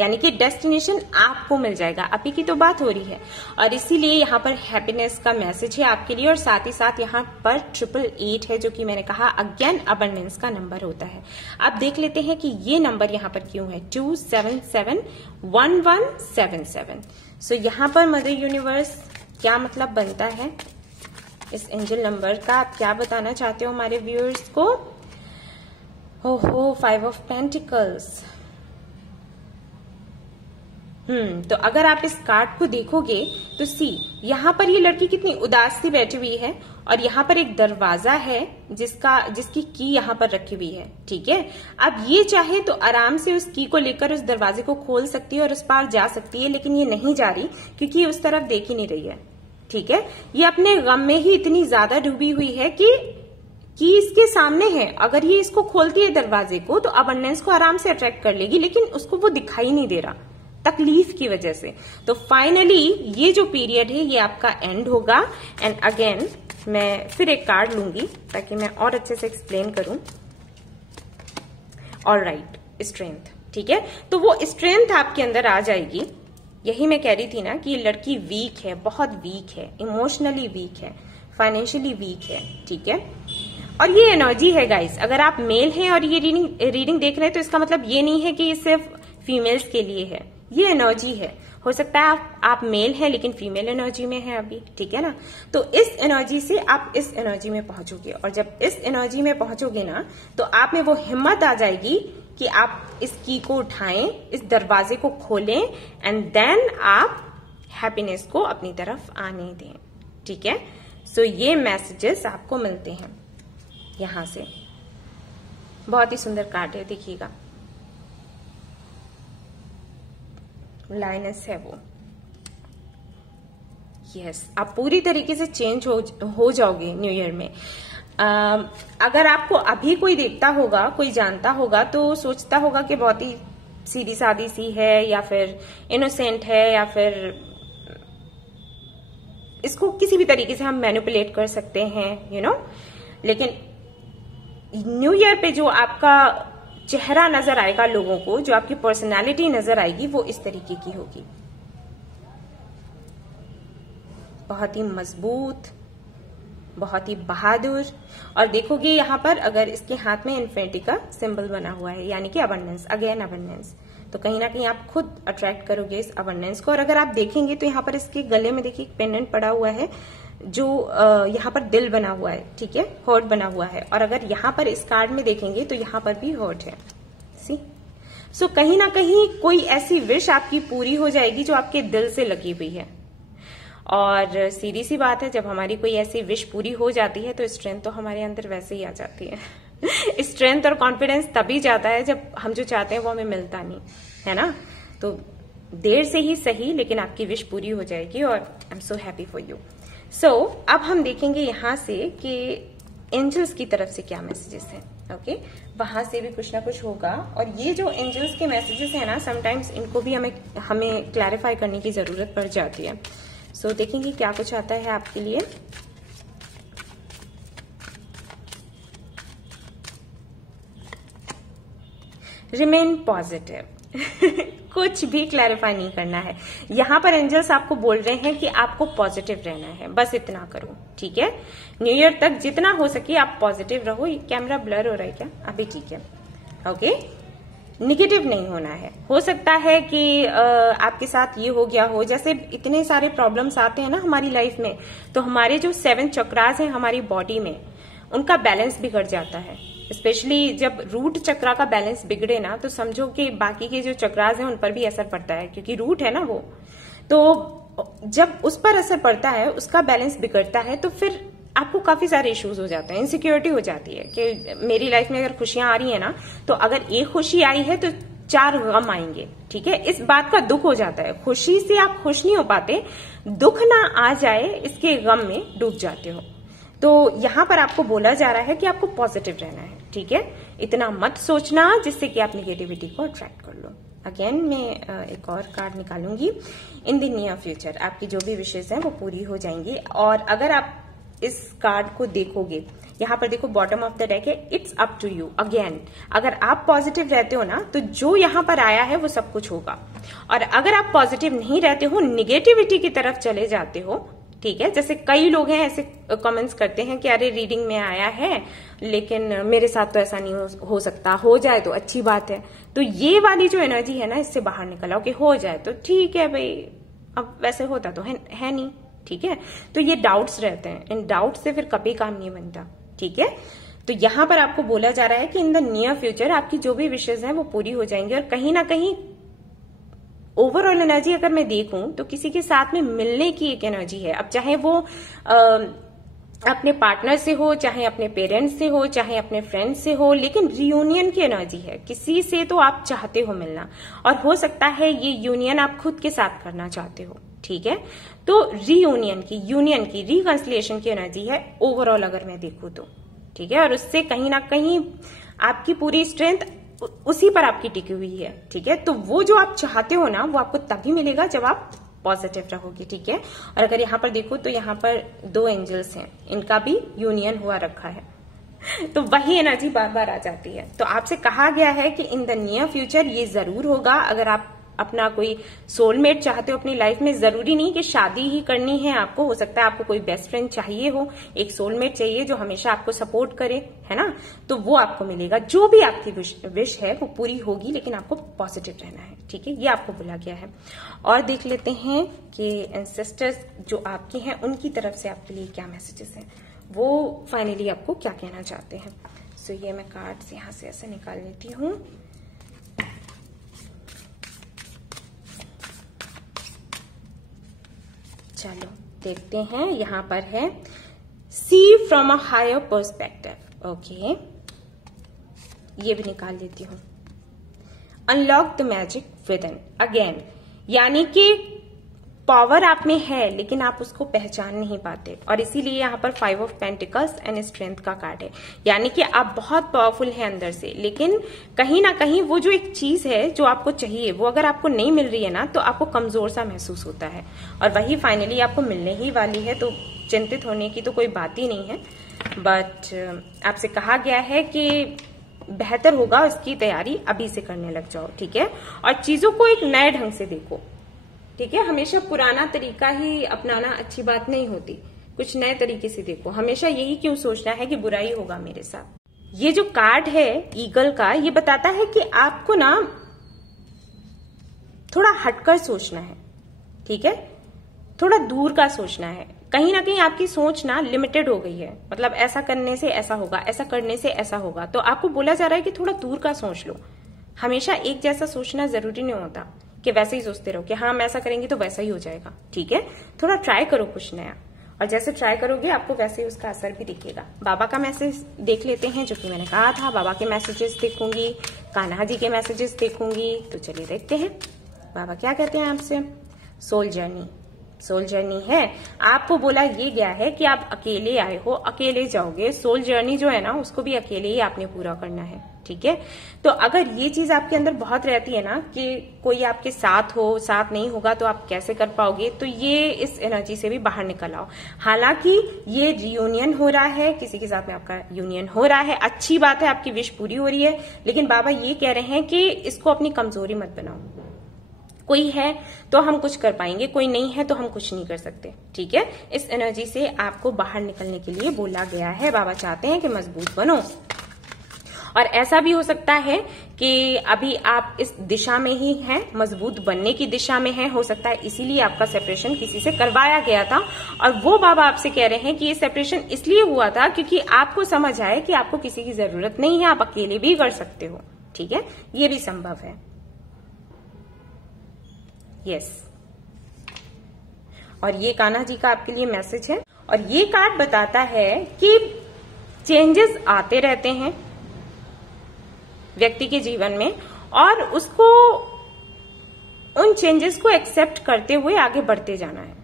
यानी कि डेस्टिनेशन आपको मिल जाएगा। अभी की तो बात हो रही है, और इसीलिए यहाँ पर हैप्पीनेस का मैसेज है आपके लिए। और साथ ही साथ यहाँ पर 888 है, जो कि मैंने कहा अगेन अबंडेंस का नंबर होता है। अब देख लेते हैं कि ये नंबर यहाँ पर क्यों है, 2771177। सो यहाँ पर मदर यूनिवर्स क्या मतलब बनता है इस एंजल नंबर का, आप क्या बताना चाहते हो हमारे व्यूअर्स को। ओहो, 5 ऑफ पेंटिकल्स। तो अगर आप इस कार्ड को देखोगे तो सी, यहाँ पर ये लड़की कितनी उदास सी बैठी हुई है, और यहाँ पर एक दरवाजा है जिसकी की यहाँ पर रखी हुई है। ठीक है, अब ये चाहे तो आराम से उस की को लेकर उस दरवाजे को खोल सकती है और उस पार जा सकती है, लेकिन ये नहीं जा रही क्योंकि ये उस तरफ देख ही नहीं रही है। ठीक है, ये अपने गम में ही इतनी ज्यादा डूबी हुई है कि इसके सामने है, अगर ये इसको खोलती है दरवाजे को तो अबंडेंस को आराम से अट्रैक्ट कर लेगी, लेकिन उसको वो दिखाई नहीं दे रहा तकलीफ की वजह से। तो फाइनली ये जो पीरियड है ये आपका एंड होगा। एंड अगेन मैं फिर एक कार्ड लूंगी ताकि मैं और अच्छे से एक्सप्लेन करूं। Alright, strength. ठीक है, तो वो स्ट्रेंथ आपके अंदर आ जाएगी। यही मैं कह रही थी ना कि ये लड़की वीक है, बहुत वीक है, इमोशनली वीक है, फाइनेंशियली वीक है। ठीक है, और ये एनर्जी है गाइस। अगर आप मेल हैं और ये रीडिंग देख रहे हैं तो इसका मतलब ये नहीं है कि ये सिर्फ फीमेल्स के लिए है, ये एनर्जी है। हो सकता है आप मेल हैं लेकिन फीमेल एनर्जी में है अभी। ठीक है ना, तो इस एनर्जी से आप इस एनर्जी में पहुंचोगे, और जब इस एनर्जी में पहुंचोगे ना तो आप में वो हिम्मत आ जाएगी कि आप इस की को उठाएं, इस दरवाजे को खोलें एंड देन आप हैप्पीनेस को अपनी तरफ आने दें। ठीक है, सो ये मैसेजेस आपको मिलते हैं यहां से। बहुत ही सुंदर कार्ड है, देखिएगा लाइनस है वो। यस, आप पूरी तरीके से चेंज हो जाओगे न्यू ईयर में। अगर आपको अभी कोई देखता होगा, कोई जानता होगा, तो सोचता होगा कि बहुत ही सीधी सादी सी है या फिर इनोसेंट है या फिर इसको किसी भी तरीके से हम मैनिपुलेट कर सकते हैं, यू नो। लेकिन न्यू ईयर पे जो आपका चेहरा नजर आएगा लोगों को, जो आपकी पर्सनालिटी नजर आएगी, वो इस तरीके की होगी, बहुत ही मजबूत, बहुत ही बहादुर। और देखोगे यहाँ पर अगर इसके हाथ में इन्फिनिटी का सिंबल बना हुआ है, यानी कि अबंडेंस, अगेन अबंडेंस, तो कहीं ना कहीं आप खुद अट्रैक्ट करोगे इस अबंडेंस को। और अगर आप देखेंगे तो यहाँ पर इसके गले में देखिए एक पेंडेंट पड़ा हुआ है जो यहाँ पर दिल बना हुआ है, ठीक है, हर्ट बना हुआ है। और अगर यहाँ पर इस कार्ड में देखेंगे तो यहाँ पर भी हर्ट है, सी। सो कहीं ना कहीं कोई ऐसी विश आपकी पूरी हो जाएगी जो आपके दिल से लगी हुई है। और सीधी सी बात है, जब हमारी कोई ऐसी विश पूरी हो जाती है तो स्ट्रेंथ तो हमारे अंदर वैसे ही आ जाती है। स्ट्रेंथ और कॉन्फिडेंस तभी जाता है जब हम जो चाहते हैं वो हमें मिलता नहीं है ना। तो देर से ही सही, लेकिन आपकी विश पूरी हो जाएगी और I am so happy for you. So अब हम देखेंगे यहां से कि एंजल्स की तरफ से क्या मैसेजेस हैं। ओके, वहां से भी कुछ ना कुछ होगा। और ये जो एंजल्स के मैसेजेस हैं ना, समटाइम्स इनको भी हमें क्लैरिफाई करने की जरूरत पड़ जाती है। सो देखेंगे क्या कुछ आता है आपके लिए। Remain positive. कुछ भी क्लैरिफाई नहीं करना है। यहां पर एंजल्स आपको बोल रहे हैं कि आपको पॉजिटिव रहना है, बस इतना करो, ठीक है। न्यू ईयर तक जितना हो सके आप पॉजिटिव रहो। ये कैमरा ब्लर हो रहा है क्या? अभी ठीक है, ओके। निगेटिव नहीं होना है। हो सकता है कि आपके साथ ये हो गया हो, जैसे इतने सारे प्रॉब्लम्स आते हैं ना हमारी लाइफ में, तो हमारे जो 7 चक्रास हैं हमारी बॉडी में, उनका बैलेंस बिगड़ जाता है। स्पेशली जब रूट चक्रा का बैलेंस बिगड़े ना, तो समझो कि बाकी के जो चक्रास हैं उन पर भी असर पड़ता है, क्योंकि रूट है ना वो। तो जब उस पर असर पड़ता है, उसका बैलेंस बिगड़ता है, तो फिर आपको काफी सारे इश्यूज हो जाते हैं। इनसिक्योरिटी हो जाती है कि मेरी लाइफ में अगर खुशियां आ रही है ना, तो अगर एक खुशी आई है तो 4 गम आएंगे, ठीक है। इस बात का दुख हो जाता है। खुशी से आप खुश नहीं हो पाते, दुख ना आ जाए इसके गम में डूब जाते हो। तो यहां पर आपको बोला जा रहा है कि आपको पॉजिटिव रहना है, ठीक है। इतना मत सोचना जिससे कि आप निगेटिविटी को अट्रैक्ट कर लो। अगेन मैं एक और कार्ड निकालूंगी। इन द नियर फ्यूचर आपकी जो भी विशेष हैं वो पूरी हो जाएंगी। और अगर आप इस कार्ड को देखोगे, यहां पर देखो बॉटम ऑफ द डेक है, it's up to you. Again अगर आप पॉजिटिव रहते हो ना, तो जो यहां पर आया है वो सब कुछ होगा। और अगर आप पॉजिटिव नहीं रहते हो, निगेटिविटी की तरफ चले जाते हो, ठीक है। जैसे कई लोग हैं ऐसे कमेंट्स करते हैं कि अरे रीडिंग में आया है लेकिन मेरे साथ तो ऐसा नहीं हो सकता, हो जाए तो अच्छी बात है। तो ये वाली जो एनर्जी है ना, इससे बाहर निकल आओ कि हो जाए तो ठीक है भाई, अब वैसे होता तो है नहीं, ठीक है। तो ये डाउट्स रहते हैं, इन डाउट से फिर कभी काम नहीं बनता, ठीक है। तो यहां पर आपको बोला जा रहा है कि इन द नियर फ्यूचर आपकी जो भी विशेष हैं वो पूरी हो जाएंगी। और कहीं ना कहीं ओवरऑल एनर्जी अगर मैं देखूं तो किसी के साथ में मिलने की एक एनर्जी है। अब चाहे वो अपने पार्टनर से हो, चाहे अपने पेरेंट्स से हो, चाहे अपने फ्रेंड्स से हो, लेकिन रियूनियन की एनर्जी है। किसी से तो आप चाहते हो मिलना, और हो सकता है ये यूनियन आप खुद के साथ करना चाहते हो, ठीक है। तो रीयूनियन की, यूनियन की, रिकंसिलिएशन की एनर्जी है ओवरऑल अगर मैं देखूं तो, ठीक है। और उससे कहीं ना कहीं आपकी पूरी स्ट्रेंथ उसी पर आपकी टिकी हुई है, ठीक है। तो वो जो आप चाहते हो ना, वो आपको तभी मिलेगा जब आप पॉजिटिव रहोगे, ठीक है। और अगर यहाँ पर देखो तो यहाँ पर 2 एंजल्स हैं, इनका भी यूनियन हुआ रखा है। तो वही एनर्जी बार बार आ जाती है। तो आपसे कहा गया है कि इन द नियर फ्यूचर ये जरूर होगा। अगर आप अपना कोई सोलमेट चाहते हो अपनी लाइफ में, जरूरी नहीं कि शादी ही करनी है आपको, हो सकता है आपको कोई बेस्ट फ्रेंड चाहिए हो, एक सोलमेट चाहिए जो हमेशा आपको सपोर्ट करे, है ना। तो वो आपको मिलेगा। जो भी आपकी विश है वो पूरी होगी, लेकिन आपको पॉजिटिव रहना है, ठीक है। ये आपको बोला गया है। और देख लेते हैं कि एंसेस्टर्स जो आपके हैं उनकी तरफ से आपके लिए क्या मैसेजेस हैं, वो फाइनली आपको क्या कहना चाहते हैं। सो ये मैं कार्ड्स यहाँ से ऐसे निकाल लेती हूँ। चलो देखते हैं, यहाँ पर है see from a higher perspective. Okay, ये भी निकाल लेती हूं। Unlock the magic within again, अगेन यानी कि पावर आप में है लेकिन आप उसको पहचान नहीं पाते, और इसीलिए यहाँ पर 5 ऑफ पेंटिकल्स एंड स्ट्रेंथ का कार्ड है। यानी कि आप बहुत पावरफुल हैं अंदर से, लेकिन कहीं ना कहीं वो जो एक चीज है जो आपको चाहिए वो अगर आपको नहीं मिल रही है ना, तो आपको कमजोर सा महसूस होता है, और वही फाइनली आपको मिलने ही वाली है। तो चिंतित होने की तो कोई बात ही नहीं है, बट आपसे कहा गया है कि बेहतर होगा उसकी तैयारी अभी से करने लग जाओ, ठीक है। और चीजों को एक नए ढंग से देखो, ठीक है। हमेशा पुराना तरीका ही अपनाना अच्छी बात नहीं होती, कुछ नए तरीके से देखो। हमेशा यही क्यों सोचना है कि बुरा ही होगा मेरे साथ। ये जो कार्ड है ईगल का, ये बताता है कि आपको ना थोड़ा हटकर सोचना है, ठीक है, थोड़ा दूर का सोचना है। कहीं ना कहीं आपकी सोच ना लिमिटेड हो गई है, मतलब ऐसा करने से ऐसा होगा, ऐसा करने से ऐसा होगा, तो आपको बोला जा रहा है कि थोड़ा दूर का सोच लो। हमेशा एक जैसा सोचना जरूरी नहीं होता कि वैसे ही सोचते रहो कि हाँ हम ऐसा करेंगे तो वैसा ही हो जाएगा, ठीक है। थोड़ा ट्राई करो कुछ नया, और जैसे ट्राई करोगे आपको वैसे ही उसका असर भी दिखेगा। बाबा का मैसेज देख लेते हैं, जो कि मैंने कहा था बाबा के मैसेजेस देखूंगी, कान्हा जी के मैसेजेस देखूंगी। तो चलिए देखते हैं बाबा क्या कहते हैं आपसे। सोल जर्नी, सोल जर्नी है, आपको बोला ये गया है कि आप अकेले आए हो, अकेले जाओगे। सोल जर्नी जो है ना, उसको भी अकेले ही आपने पूरा करना है, ठीक है। तो अगर ये चीज आपके अंदर बहुत रहती है ना कि कोई आपके साथ हो, साथ नहीं होगा तो आप कैसे कर पाओगे, तो ये इस एनर्जी से भी बाहर निकल आओ। हालांकि ये रियूनियन हो रहा है, किसी के साथ में आपका यूनियन हो रहा है, अच्छी बात है, आपकी विश पूरी हो रही है, लेकिन बाबा ये कह रहे हैं कि इसको अपनी कमजोरी मत बनाओ। कोई है तो हम कुछ कर पाएंगे, कोई नहीं है तो हम कुछ नहीं कर सकते, ठीक है। इस एनर्जी से आपको बाहर निकलने के लिए बोला गया है। बाबा चाहते हैं कि मजबूत बनो, और ऐसा भी हो सकता है कि अभी आप इस दिशा में ही हैं, मजबूत बनने की दिशा में हैं। हो सकता है इसीलिए आपका सेपरेशन किसी से करवाया गया था, और वो बाबा आपसे कह रहे हैं कि ये सेपरेशन इसलिए हुआ था क्योंकि आपको समझ आए कि आपको किसी की जरूरत नहीं है, आप अकेले भी कर सकते हो, ठीक है। ये भी संभव है, यस। और ये कान्हा जी का आपके लिए मैसेज है, और ये कार्ड बताता है कि चेंजेस आते रहते हैं व्यक्ति के जीवन में, और उसको उन चेंजेस को एक्सेप्ट करते हुए आगे बढ़ते जाना है,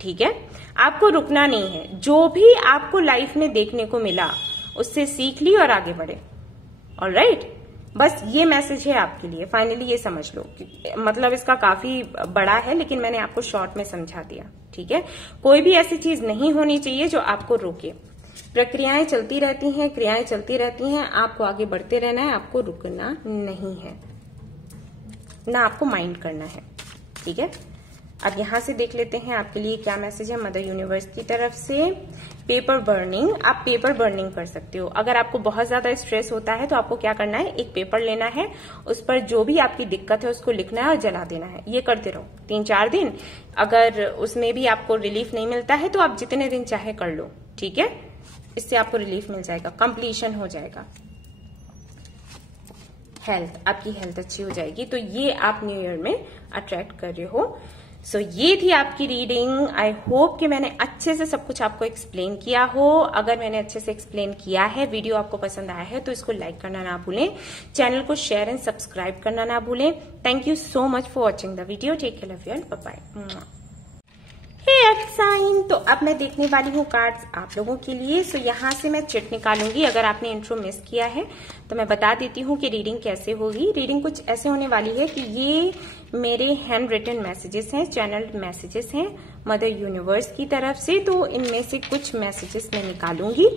ठीक है। आपको रुकना नहीं है, जो भी आपको लाइफ में देखने को मिला उससे सीख ली और आगे बढ़े, ऑलराइट। बस ये मैसेज है आपके लिए, फाइनली ये समझ लो। मतलब इसका काफी बड़ा है, लेकिन मैंने आपको शॉर्ट में समझा दिया, ठीक है। कोई भी ऐसी चीज नहीं होनी चाहिए जो आपको रोके। प्रक्रियाएं चलती रहती हैं, क्रियाएं चलती रहती हैं, आपको आगे बढ़ते रहना है, आपको रुकना नहीं है, ना आपको माइंड करना है, ठीक है। अब यहां से देख लेते हैं आपके लिए क्या मैसेज है मदर यूनिवर्स की तरफ से। पेपर बर्निंग, आप पेपर बर्निंग कर सकते हो। अगर आपको बहुत ज्यादा स्ट्रेस होता है तो आपको क्या करना है, एक पेपर लेना है, उस पर जो भी आपकी दिक्कत है उसको लिखना है और जला देना है। ये करते रहो 3-4 दिन। अगर उसमें भी आपको रिलीफ नहीं मिलता है तो आप जितने दिन चाहे कर लो, ठीक है। इससे आपको रिलीफ मिल जाएगा, कंप्लीशन हो जाएगा। हेल्थ, आपकी हेल्थ अच्छी हो जाएगी, तो ये आप न्यू ईयर में अट्रैक्ट कर रहे हो। सो ये थी आपकी रीडिंग। आई होप कि मैंने अच्छे से सब कुछ आपको एक्सप्लेन किया हो। अगर मैंने अच्छे से एक्सप्लेन किया है, वीडियो आपको पसंद आया है, तो इसको लाइक करना ना भूलें, चैनल को शेयर एंड सब्सक्राइब करना ना भूलें। Thank you so much for watching the video. Take care, love you and bye bye. Earth sign, तो अब मैं देखने वाली हूँ कार्ड्स आप लोगों के लिए। सो यहाँ से मैं चिट निकालूंगी। अगर आपने इंट्रो मिस किया है तो मैं बता देती हूँ कि रीडिंग कैसे होगी। रीडिंग कुछ ऐसे होने वाली है कि ये मेरे हैंड रिटन मैसेजेस हैं, चैनल्ड मैसेजेस हैं मदर यूनिवर्स की तरफ से। तो इनमें से कुछ मैसेजेस मैं निकालूंगी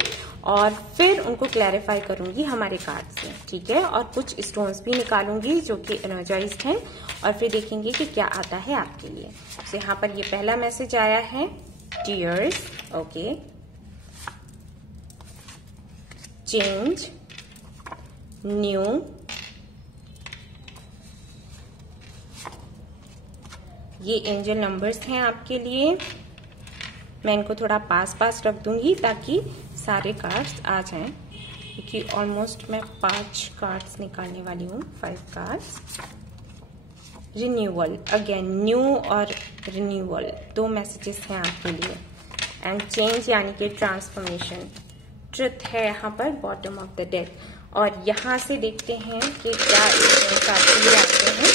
और फिर उनको क्लैरिफाई करूंगी हमारे कार्ड से, ठीक है। और कुछ स्टोन्स भी निकालूंगी जो कि एनर्जाइज्ड हैं, और फिर देखेंगे कि क्या आता है आपके लिए। तो यहाँ पर ये पहला मैसेज आया है, टीयर्स, ओके, चेंज, न्यू, ये एंजल नंबर्स हैं आपके लिए। मैं इनको थोड़ा पास पास रख दूंगी ताकि सारे कार्ड्स आ जाएं, क्योंकि ऑलमोस्ट मैं 5 कार्ड्स निकालने वाली हूँ, 5 कार्ड्स। रिन्यूअल, अगेन न्यू और रिन्यूअल, 2 मैसेजेस हैं आपके लिए। एंड चेंज यानी कि ट्रांसफॉर्मेशन, ट्रुथ है यहाँ पर बॉटम ऑफ द डेक। और यहाँ से देखते हैं कि क्या इवेंट्स आपके लिए आते हैं।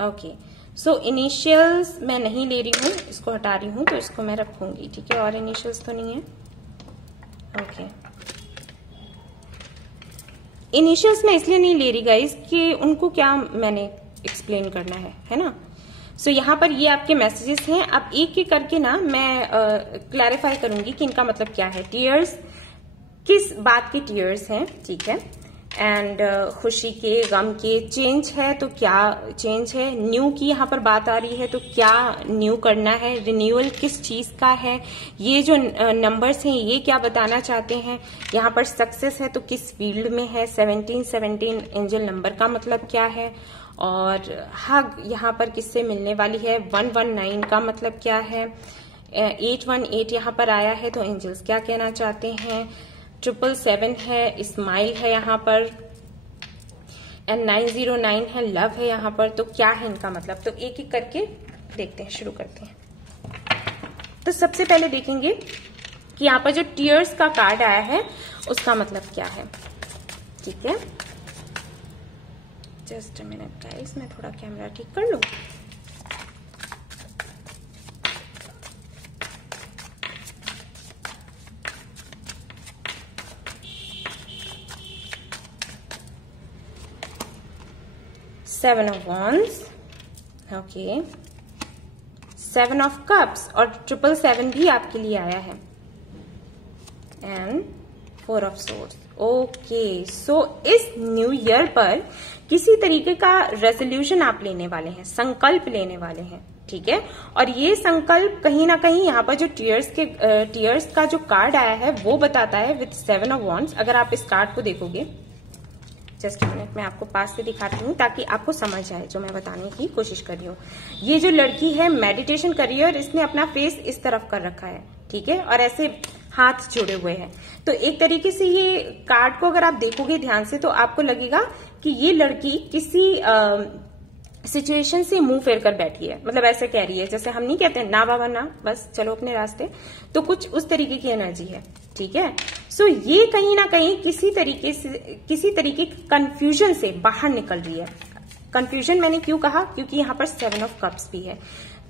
ओके, सो इनिशियल्स मैं नहीं ले रही हूँ, इसको हटा रही हूँ, तो इसको मैं रखूंगी, ठीक है। और इनिशियल्स तो नहीं है। ओके, इनिशियल्स मैं इसलिए नहीं ले रही गाइस कि उनको क्या मैंने एक्सप्लेन करना है ना। सो यहाँ पर ये आपके मैसेजेस हैं। अब एक एक करके ना मैं क्लैरिफाई करूंगी कि इनका मतलब क्या है। टीयर्स, किस बात के टीयर्स हैं, ठीक है। एंड खुशी के, गम के, चेंज है तो क्या चेंज है, न्यू की यहाँ पर बात आ रही है तो क्या न्यू करना है, रिन्यूअल किस चीज का है, ये जो नंबर्स हैं ये क्या बताना चाहते हैं। यहाँ पर सक्सेस है तो किस फील्ड में है, 17 एंजल नंबर का मतलब क्या है। और हग यहाँ पर किससे मिलने वाली है, 119 का मतलब क्या है, 818 यहाँ पर आया है तो एंजल्स क्या कहना चाहते हैं। 777 है, स्माइल है यहाँ पर, एंड 909 है, लव है यहाँ पर, तो क्या है इनका मतलब। तो एक एक करके देखते हैं, शुरू करते हैं। तो सबसे पहले देखेंगे कि यहाँ पर जो टीयर्स का कार्ड आया है उसका मतलब क्या है, ठीक है। जस्ट अ मिनट गाइस, मैं थोड़ा कैमरा ठीक कर लूं। Seven of wands, okay, 7 of cups और 777 भी आपके लिए आया है, एंड 4 ऑफ सोर्ड्स। ओके, सो इस न्यू ईयर पर किसी तरीके का रेजोल्यूशन आप लेने वाले हैं, संकल्प लेने वाले हैं, ठीक है। और ये संकल्प कहीं ना कहीं यहाँ पर जो टीयर्स का जो कार्ड आया है वो बताता है विद 7 ऑफ वॉन्ड्स। अगर आप इस कार्ड को देखोगे, जस्ट मिनट मैं आपको पास से दिखाती हूँ ताकि आपको समझ आए जो मैं बताने की कोशिश कर रही हूँ। ये जो लड़की है मेडिटेशन कर रही है और इसने अपना फेस इस तरफ कर रखा है, ठीक है, और ऐसे हाथ जुड़े हुए हैं। तो एक तरीके से ये कार्ड को अगर आप देखोगे ध्यान से तो आपको लगेगा कि ये लड़की किसी सिचुएशन से मुंह फेर कर बैठी है, मतलब ऐसे कह रही है जैसे हम नहीं कहते ना बाबा ना, बस चलो अपने रास्ते, तो कुछ उस तरीके की एनर्जी है, ठीक है। सो ये कहीं ना कहीं किसी तरीके की कंफ्यूजन से बाहर निकल रही है। कंफ्यूजन मैंने क्यों कहा, क्योंकि यहाँ पर 7 ऑफ कप्स भी है।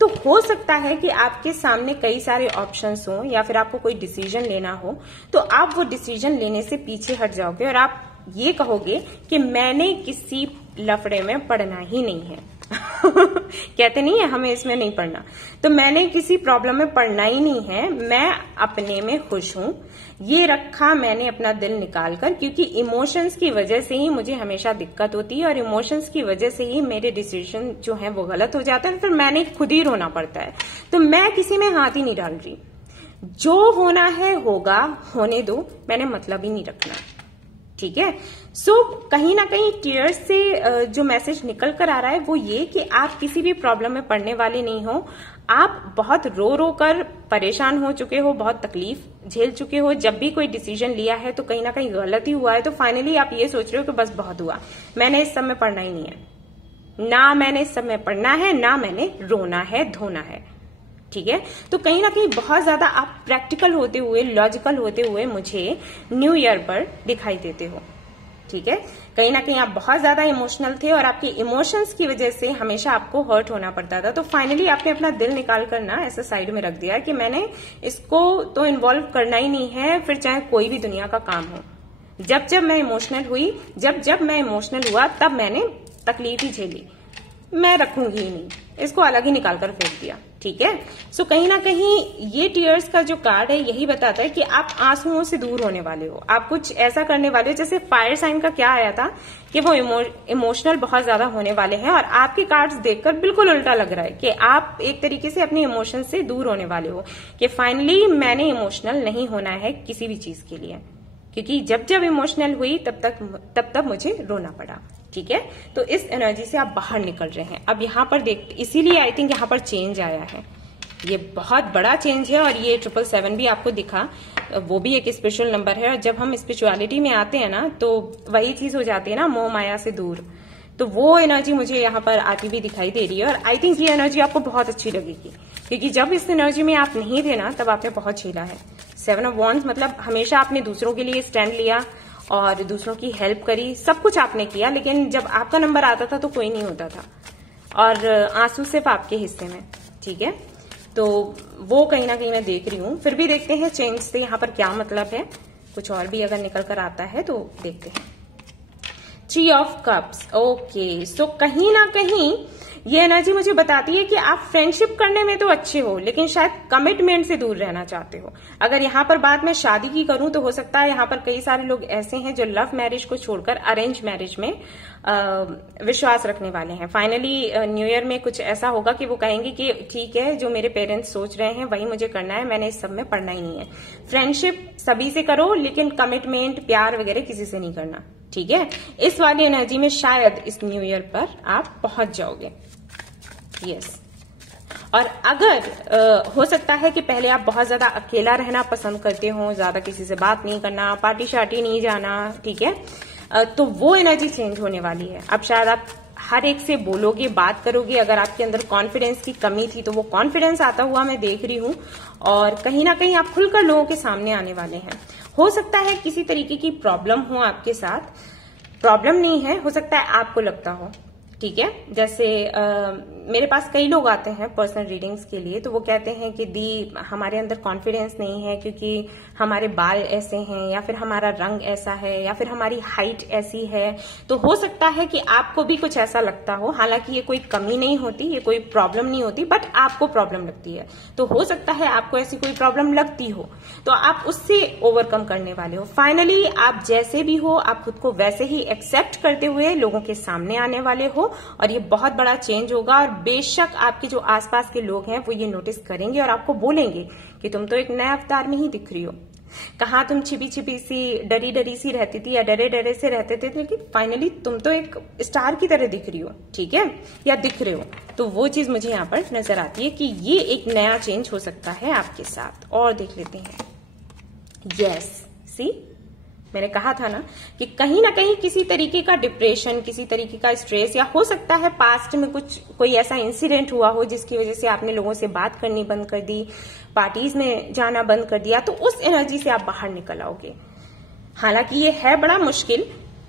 तो हो सकता है कि आपके सामने कई सारे ऑप्शंस हो या फिर आपको कोई डिसीजन लेना हो, तो आप वो डिसीजन लेने से पीछे हट जाओगे और आप ये कहोगे कि मैंने किसी लफड़े में पड़ना ही नहीं है। कहते नहीं है हमें इसमें नहीं पड़ना, तो मैंने किसी प्रॉब्लम में पड़ना ही नहीं है, मैं अपने में खुश हूं। ये रखा मैंने अपना दिल निकाल कर, क्योंकि इमोशंस की वजह से ही मुझे हमेशा दिक्कत होती है और इमोशंस की वजह से ही मेरे डिसीजन जो है वो गलत हो जाते हैं, फिर मैंने खुद ही रोना पड़ता है। तो मैं किसी में हाथ ही नहीं डाल रही, जो होना है होगा, होने दो, मैंने मतलब ही नहीं रखना, ठीक है। सो कहीं ना कहीं टीयर्स से जो मैसेज निकल कर आ रहा है वो ये कि आप किसी भी प्रॉब्लम में पड़ने वाले नहीं हो। आप बहुत रो रो कर परेशान हो चुके हो, बहुत तकलीफ झेल चुके हो। जब भी कोई डिसीजन लिया है तो कहीं ना कहीं गलत ही हुआ है, तो फाइनली आप ये सोच रहे हो कि बस बहुत हुआ, मैंने इस सब में पढ़ना ही नहीं है, ना मैंने इस सब में पढ़ना है, ना मैंने रोना है, धोना है, ठीक है। तो कहीं ना कहीं बहुत ज्यादा आप प्रैक्टिकल होते हुए, लॉजिकल होते हुए मुझे न्यू ईयर पर दिखाई देते हो, ठीक है। कहीं ना कहीं आप बहुत ज्यादा इमोशनल थे और आपके इमोशंस की वजह से हमेशा आपको हर्ट होना पड़ता था। तो फाइनली आपने अपना दिल निकाल कर ना ऐसे साइड में रख दिया कि मैंने इसको तो इन्वॉल्व करना ही नहीं है, फिर चाहे कोई भी दुनिया का काम हो। जब मैं इमोशनल हुई, जब मैं इमोशनल हुआ, तब मैंने तकलीफ ही झेली, मैं रखूंगी ही नहीं, इसको अलग ही निकाल कर फेंक दिया, ठीक है। सो कहीं ना कहीं ये टीयर्स का जो कार्ड है यही बताता है कि आप आंसुओं से दूर होने वाले हो, आप कुछ ऐसा करने वाले हो। जैसे फायर साइन का क्या आया था कि वो इमोशनल बहुत ज्यादा होने वाले हैं, और आपके कार्ड्स देखकर बिल्कुल उल्टा लग रहा है कि आप एक तरीके से अपने इमोशन से दूर होने वाले हो, कि फाइनली मैंने इमोशनल नहीं होना है किसी भी चीज के लिए, क्योंकि जब इमोशनल हुई तब मुझे रोना पड़ा, ठीक है। तो इस एनर्जी से आप बाहर निकल रहे हैं। अब यहाँ पर देख, इसीलिए आई थिंक यहाँ पर चेंज आया है, ये बहुत बड़ा चेंज है, और ये 777 भी आपको दिखा। वो भी एक स्पिरिचुअल नंबर है। और जब हम स्पिरिचुअलिटी में आते हैं ना तो वही चीज हो जाती है ना, मोह माया से दूर। तो वो एनर्जी मुझे यहाँ पर आती भी दिखाई दे रही है। और आई थिंक ये एनर्जी आपको बहुत अच्छी लगेगी, क्योंकि जब इस एनर्जी में आप नहीं थे ना तब आपने बहुत झेला है। 7 ऑफ वॉन्ड्स मतलब हमेशा आपने दूसरों के लिए स्टैंड लिया और दूसरों की हेल्प करी, सब कुछ आपने किया, लेकिन जब आपका नंबर आता था तो कोई नहीं होता था और आंसू सिर्फ आपके हिस्से में। ठीक है, तो वो कहीं ना कहीं मैं देख रही हूं। फिर भी देखते हैं चेंज से यहाँ पर क्या मतलब है, कुछ और भी अगर निकल कर आता है तो देखते हैं। 3 ऑफ कप्स, ओके। सो कहीं ना कहीं ये एनर्जी मुझे बताती है कि आप फ्रेंडशिप करने में तो अच्छे हो, लेकिन शायद कमिटमेंट से दूर रहना चाहते हो। अगर यहाँ पर बात मैं शादी की करूं तो हो सकता है यहाँ पर कई सारे लोग ऐसे हैं जो लव मैरिज को छोड़कर अरेंज मैरिज में विश्वास रखने वाले हैं। फाइनली न्यू ईयर में कुछ ऐसा होगा कि वो कहेंगे कि ठीक है, जो मेरे पेरेंट्स सोच रहे हैं वही मुझे करना है, मैंने इस सब में पढ़ना ही नहीं है। फ्रेंडशिप सभी से करो, लेकिन कमिटमेंट प्यार वगैरह किसी से नहीं करना। ठीक है, इस वाली एनर्जी में शायद इस न्यू ईयर पर आप पहुंच जाओगे। यस। और अगर हो सकता है कि पहले आप बहुत ज्यादा अकेला रहना पसंद करते हो, ज्यादा किसी से बात नहीं करना, पार्टी शार्टी नहीं जाना, ठीक है, तो वो एनर्जी चेंज होने वाली है। अब शायद आप हर एक से बोलोगे, बात करोगे। अगर आपके अंदर कॉन्फिडेंस की कमी थी तो वो कॉन्फिडेंस आता हुआ मैं देख रही हूं, और कहीं ना कहीं आप खुलकर लोगों के सामने आने वाले हैं। हो सकता है किसी तरीके की प्रॉब्लम हो आपके साथ, प्रॉब्लम नहीं है, हो सकता है आपको लगता हो। ठीक है, जैसे मेरे पास कई लोग आते हैं पर्सनल रीडिंग्स के लिए, तो वो कहते हैं कि दी हमारे अंदर कॉन्फिडेंस नहीं है क्योंकि हमारे बाल ऐसे हैं, या फिर हमारा रंग ऐसा है, या फिर हमारी हाइट ऐसी है। तो हो सकता है कि आपको भी कुछ ऐसा लगता हो। हालांकि ये कोई कमी नहीं होती, ये कोई प्रॉब्लम नहीं होती, बट आपको प्रॉब्लम लगती है। तो हो सकता है आपको ऐसी कोई प्रॉब्लम लगती हो, तो आप उससे ओवरकम करने वाले हो। फाइनली आप जैसे भी हो, आप खुद को वैसे ही एक्सेप्ट करते हुए लोगों के सामने आने वाले हो, और ये बहुत बड़ा चेंज होगा। और बेशक आपके जो आसपास के लोग हैं वो ये नोटिस करेंगे और आपको बोलेंगे कि तुम तो एक नए अवतार में ही दिख रही हो। कहाँ तुम छिपी छिपी सी, डरी डरी सी रहती थी, या डरे डरे से रहते थे, लेकिन फाइनली तुम तो एक स्टार की तरह दिख रही हो। ठीक है, या दिख रहे हो। तो वो चीज मुझे यहाँ पर नजर आती है कि ये एक नया चेंज हो सकता है आपके साथ। और देख लेते हैं। यस, सी, मैंने कहा था ना कि कहीं ना कहीं किसी तरीके का डिप्रेशन, किसी तरीके का स्ट्रेस, या हो सकता है पास्ट में कोई ऐसा इंसिडेंट हुआ हो जिसकी वजह से आपने लोगों से बात करनी बंद कर दी, पार्टीज में जाना बंद कर दिया, तो उस एनर्जी से आप बाहर निकल आओगे। हालांकि ये है बड़ा मुश्किल,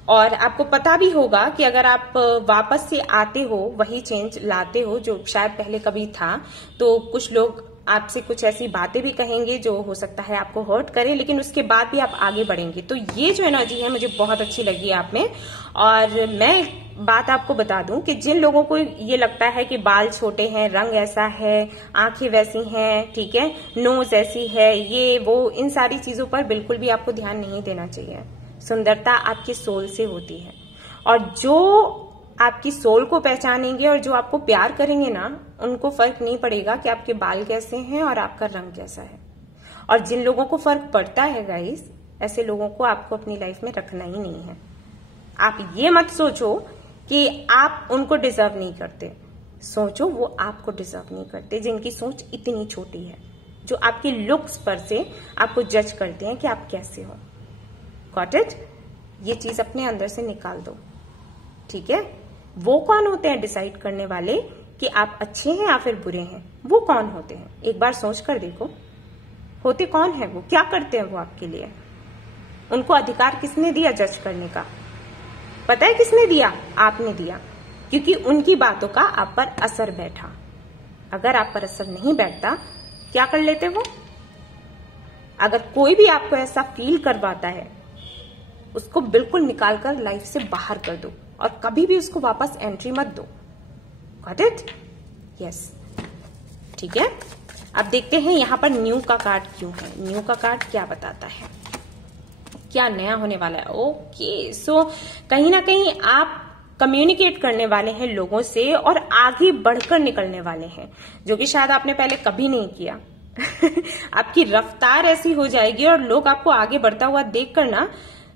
और आपको पता भी होगा कि अगर आप वापस से आते हो, वही चेंज लाते हो जो शायद पहले कभी था, तो कुछ लोग आपसे कुछ ऐसी बातें भी कहेंगे जो हो सकता है आपको हर्ट करे, लेकिन उसके बाद भी आप आगे बढ़ेंगे। तो ये जो एनर्जी है मुझे बहुत अच्छी लगी आप में। और मैं बात आपको बता दूं कि जिन लोगों को ये लगता है कि बाल छोटे हैं, रंग ऐसा है, आंखें वैसी हैं, ठीक है, नोज ऐसी है, ये वो, इन सारी चीजों पर बिल्कुल भी आपको ध्यान नहीं देना चाहिए। सुंदरता आपके सोल से होती है, और जो आपकी सोल को पहचानेंगे और जो आपको प्यार करेंगे ना, उनको फर्क नहीं पड़ेगा कि आपके बाल कैसे हैं और आपका रंग कैसा है। और जिन लोगों को फर्क पड़ता है गाइस, ऐसे लोगों को आपको अपनी लाइफ में रखना ही नहीं है। आप ये मत सोचो कि आप उनको डिजर्व नहीं करते, सोचो वो आपको डिजर्व नहीं करते, जिनकी सोच इतनी छोटी है, जो आपके लुक्स पर से आपको जज करते हैं कि आप कैसे हो। Got it? ये चीज अपने अंदर से निकाल दो। ठीक है, वो कौन होते हैं डिसाइड करने वाले कि आप अच्छे हैं या फिर बुरे हैं? वो कौन होते हैं? एक बार सोच कर देखो, होते कौन है वो, क्या करते हैं वो आपके लिए? उनको अधिकार किसने दिया जज करने का? पता है किसने दिया? आपने दिया, क्योंकि उनकी बातों का आप पर असर बैठा। अगर आप पर असर नहीं बैठता, क्या कर लेते वो? अगर कोई भी आपको ऐसा फील करवाता है, उसको बिल्कुल निकालकर लाइफ से बाहर कर दो, और कभी भी उसको वापस एंट्री मत दो। Got it? यस, ठीक है। अब देखते हैं यहां पर न्यू का कार्ड क्यों है। न्यू का कार्ड क्या बताता है, क्या नया होने वाला है? ओके, सो कहीं ना कहीं आप कम्युनिकेट करने वाले हैं लोगों से, और आगे बढ़कर निकलने वाले हैं, जो कि शायद आपने पहले कभी नहीं किया। आपकी रफ्तार ऐसी हो जाएगी और लोग आपको आगे बढ़ता हुआ देखकर ना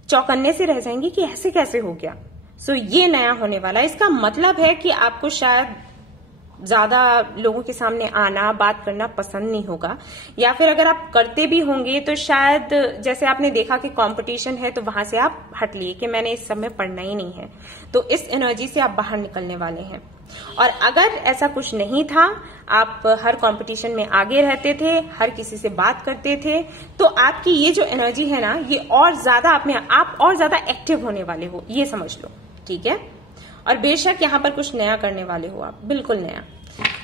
चौकन्ने से रह जाएंगे कि ऐसे कैसे हो गया। सो ये नया होने वाला है। इसका मतलब है कि आपको शायद ज्यादा लोगों के सामने आना, बात करना पसंद नहीं होगा, या फिर अगर आप करते भी होंगे तो शायद जैसे आपने देखा कि कंपटीशन है तो वहां से आप हट लिए कि मैंने इस सब में पढ़ना ही नहीं है, तो इस एनर्जी से आप बाहर निकलने वाले हैं। और अगर ऐसा कुछ नहीं था, आप हर कंपटीशन में आगे रहते थे, हर किसी से बात करते थे, तो आपकी ये जो एनर्जी है ना, ये और ज्यादा आप और ज्यादा एक्टिव होने वाले हो, ये समझ लो, ठीक है। और बेशक यहाँ पर कुछ नया करने वाले हो आप, बिल्कुल नया।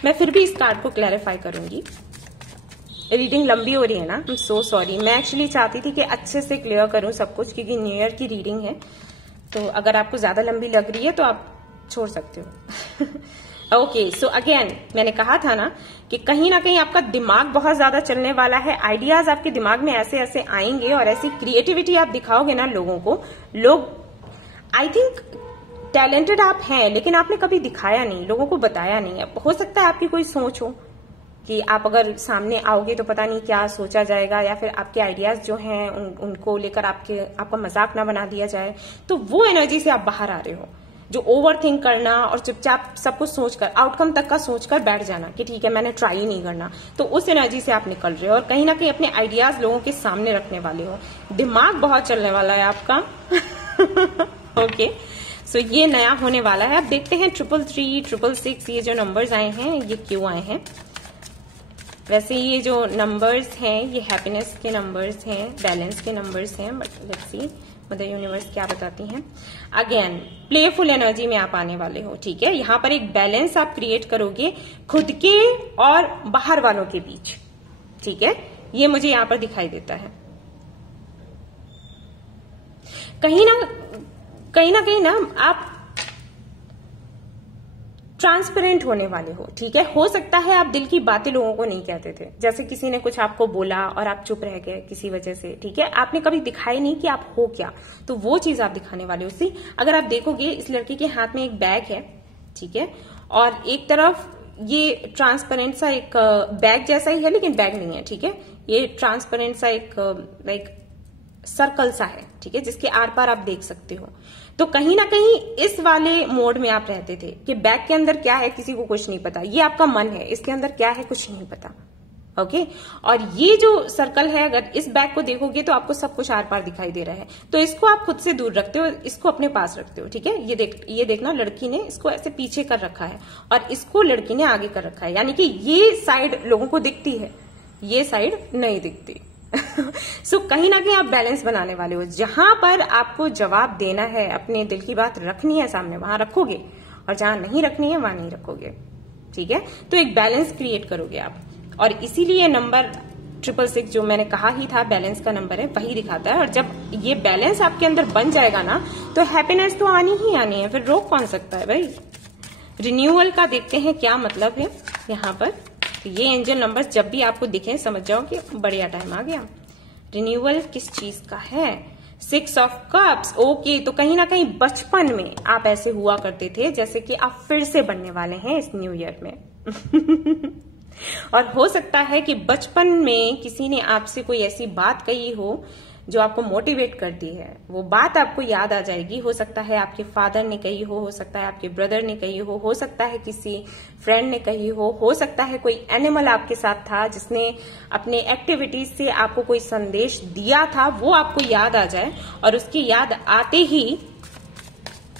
मैं फिर भी इस कार्ड को क्लैरिफाई करूंगी। रीडिंग लंबी हो रही है ना, आई एम सो सॉरी। मैं एक्चुअली चाहती थी कि अच्छे से क्लियर करूं सब कुछ, क्योंकि न्यू ईयर की रीडिंग है, तो अगर आपको ज्यादा लंबी लग रही है तो आप छोड़ सकते हो। ओके, सो अगेन मैंने कहा था ना कि कहीं ना कहीं आपका दिमाग बहुत ज्यादा चलने वाला है, आइडियाज आपके दिमाग में ऐसे ऐसे आएंगे और ऐसी क्रिएटिविटी आप दिखाओगे ना लोगों को, लोग आई थिंक टैलेंटेड आप हैं, लेकिन आपने कभी दिखाया नहीं, लोगों को बताया नहीं है। हो सकता है आपकी कोई सोच हो कि आप अगर सामने आओगे तो पता नहीं क्या सोचा जाएगा, या फिर आपके आइडियाज जो हैं उनको लेकर आपका मजाक ना बना दिया जाए, तो वो एनर्जी से आप बाहर आ रहे हो, जो ओवर थिंक करना और चुपचाप सब कुछ सोचकर, आउटकम तक का सोचकर बैठ जाना कि ठीक है मैंने ट्राई नहीं करना, तो उस एनर्जी से आप निकल रहे हो और कहीं ना कहीं अपने आइडियाज लोगों के सामने रखने वाले हो। दिमाग बहुत चलने वाला है आपका। ओके, सो ये नया होने वाला है। अब देखते हैं 333, 666 ये जो नंबर्स आए हैं ये क्यों आए हैं। वैसे ये जो नंबर्स हैं ये हैप्पीनेस के नंबर्स हैं, बैलेंस के नंबर्स हैं, but let's see mother universe क्या बताती हैं। अगेन प्लेफुल एनर्जी में आप आने वाले हो, ठीक है। यहाँ पर एक बैलेंस आप क्रिएट करोगे खुद के और बाहर वालों के बीच, ठीक है। ये मुझे यहाँ पर दिखाई देता है। कहीं ना आप ट्रांसपेरेंट होने वाले हो, ठीक है। हो सकता है आप दिल की बातें लोगों को नहीं कहते थे, जैसे किसी ने कुछ आपको बोला और आप चुप रह गए किसी वजह से, ठीक है। आपने कभी दिखाई नहीं कि आप हो क्या, तो वो चीज आप दिखाने वाले हो। सी अगर आप देखोगे इस लड़की के हाथ में एक बैग है, ठीक है, और एक तरफ ये ट्रांसपेरेंट सा एक बैग जैसा ही है, लेकिन बैग नहीं है, ठीक है। ये ट्रांसपेरेंट सा एक लाइक सर्कल सा है, ठीक है, जिसके आर पार आप देख सकते हो। तो कहीं ना कहीं इस वाले मोड में आप रहते थे कि बैग के अंदर क्या है किसी को कुछ नहीं पता, ये आपका मन है, इसके अंदर क्या है कुछ नहीं पता, ओके। और ये जो सर्कल है, अगर इस बैग को देखोगे तो आपको सब कुछ आर पार दिखाई दे रहा है, तो इसको आप खुद से दूर रखते हो, इसको अपने पास रखते हो, ठीक है। ये देखना लड़की ने इसको ऐसे पीछे कर रखा है और इसको लड़की ने आगे कर रखा है, यानी कि ये साइड लोगों को दिखती है, ये साइड नहीं दिखती। सो कहीं ना कहीं आप बैलेंस बनाने वाले हो, जहां पर आपको जवाब देना है, अपने दिल की बात रखनी है सामने, वहां रखोगे, और जहां नहीं रखनी है वहां नहीं रखोगे, ठीक है। तो एक बैलेंस क्रिएट करोगे आप, और इसीलिए नंबर 666 जो मैंने कहा ही था बैलेंस का नंबर है, वही दिखाता है। और जब ये बैलेंस आपके अंदर बन जाएगा ना, तो हैप्पीनेस तो आनी ही आनी है, फिर रोक कौन सकता है भाई। रिन्यूअल का देखते हैं क्या मतलब है यहाँ पर। तो ये एंजल नंबर्स जब भी आपको दिखे समझ जाओ कि बढ़िया टाइम आ गया। रिन्यूअल किस चीज का है? 6 ऑफ कप्स, ओके। तो कहीं ना कहीं बचपन में आप ऐसे हुआ करते थे जैसे कि आप फिर से बनने वाले हैं इस न्यू ईयर में। और हो सकता है कि बचपन में किसी ने आपसे कोई ऐसी बात कही हो जो आपको मोटिवेट करती है, वो बात आपको याद आ जाएगी। हो सकता है आपके फादर ने कही हो सकता है आपके ब्रदर ने कही हो सकता है किसी फ्रेंड ने कही हो सकता है कोई एनिमल आपके साथ था जिसने अपने एक्टिविटीज से आपको कोई संदेश दिया था, वो आपको याद आ जाए, और उसकी याद आते ही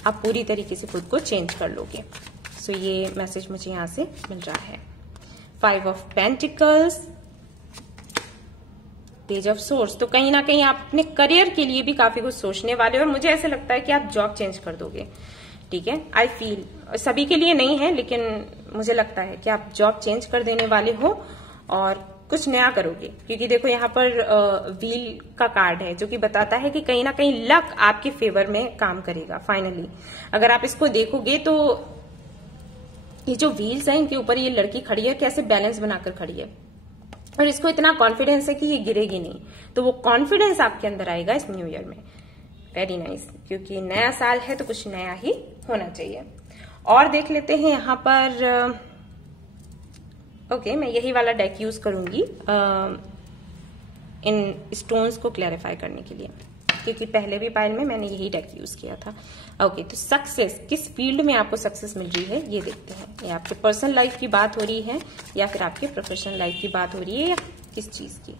आप पूरी तरीके से खुद को चेंज कर लोगे। सो ये मैसेज मुझे यहां से मिल रहा है। 5 of pentacles, page of source. तो कहीं ना कहीं आप अपने करियर के लिए भी काफी कुछ सोचने वाले हो, और मुझे ऐसे लगता है कि आप जॉब चेंज कर दोगे, ठीक है। आई फील सभी के लिए नहीं है, लेकिन मुझे लगता है कि आप जॉब चेंज कर देने वाले हो और कुछ नया करोगे, क्योंकि देखो यहाँ पर व्हील का कार्ड है जो कि बताता है कि कहीं ना कहीं लक आपके फेवर में काम करेगा फाइनली। अगर आप इसको देखोगे तो ये जो व्हील्स हैं इनके ऊपर ये लड़की खड़ी है, कैसे बैलेंस बनाकर खड़ी है, और इसको इतना कॉन्फिडेंस है कि ये गिरेगी नहीं। तो वो कॉन्फिडेंस आपके अंदर आएगा इस न्यू ईयर में। वेरी नाइस, क्योंकि नया साल है तो कुछ नया ही होना चाहिए। और देख लेते हैं यहाँ पर। ओके, मैं यही वाला डेक यूज करूंगी इन स्टोन्स को क्लैरिफाई करने के लिए। क्योंकि पहले भी पायल में मैंने यही डेक यूज किया था। ओके, तो सक्सेस, किस फील्ड में आपको सक्सेस मिल रही है ये देखते हैं। ये आपके पर्सनल लाइफ की बात हो रही है या फिर आपके प्रोफेशनल लाइफ की बात हो रही है या किस चीज की।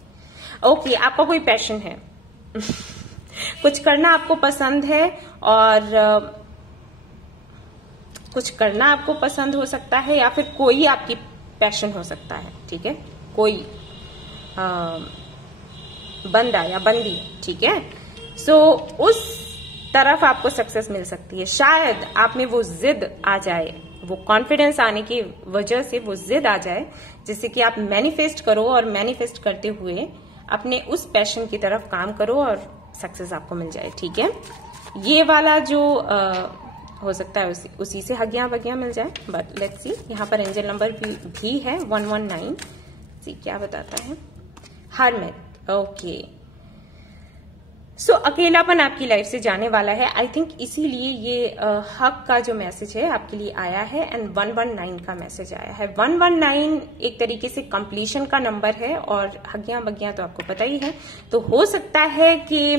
ओके, आपका कोई पैशन है कुछ करना आपको पसंद है और कुछ करना आपको पसंद हो सकता है या फिर कोई आपकी पैशन हो सकता है। ठीक है, कोई बंदा या बंदी। ठीक है, सो उस तरफ आपको सक्सेस मिल सकती है। शायद आप में वो जिद आ जाए, वो कॉन्फिडेंस आने की वजह से वो जिद आ जाए जिससे कि आप मैनिफेस्ट करो और मैनिफेस्ट करते हुए अपने उस पैशन की तरफ काम करो और सक्सेस आपको मिल जाए। ठीक है, ये वाला जो हो सकता है उसी से हगियां वगियां मिल जाए, बट लेट्स सी। यहाँ पर एंजल नंबर भी है 119। सी क्या बताता है। हरमिट। ओके, सो अकेलापन आपकी लाइफ से जाने वाला है। आई थिंक इसीलिए ये हक का जो मैसेज है आपके लिए आया है एंड 119 का मैसेज आया है। 119 एक तरीके से कंप्लीशन का नंबर है और हगियां बगियां तो आपको पता ही है। तो हो सकता है कि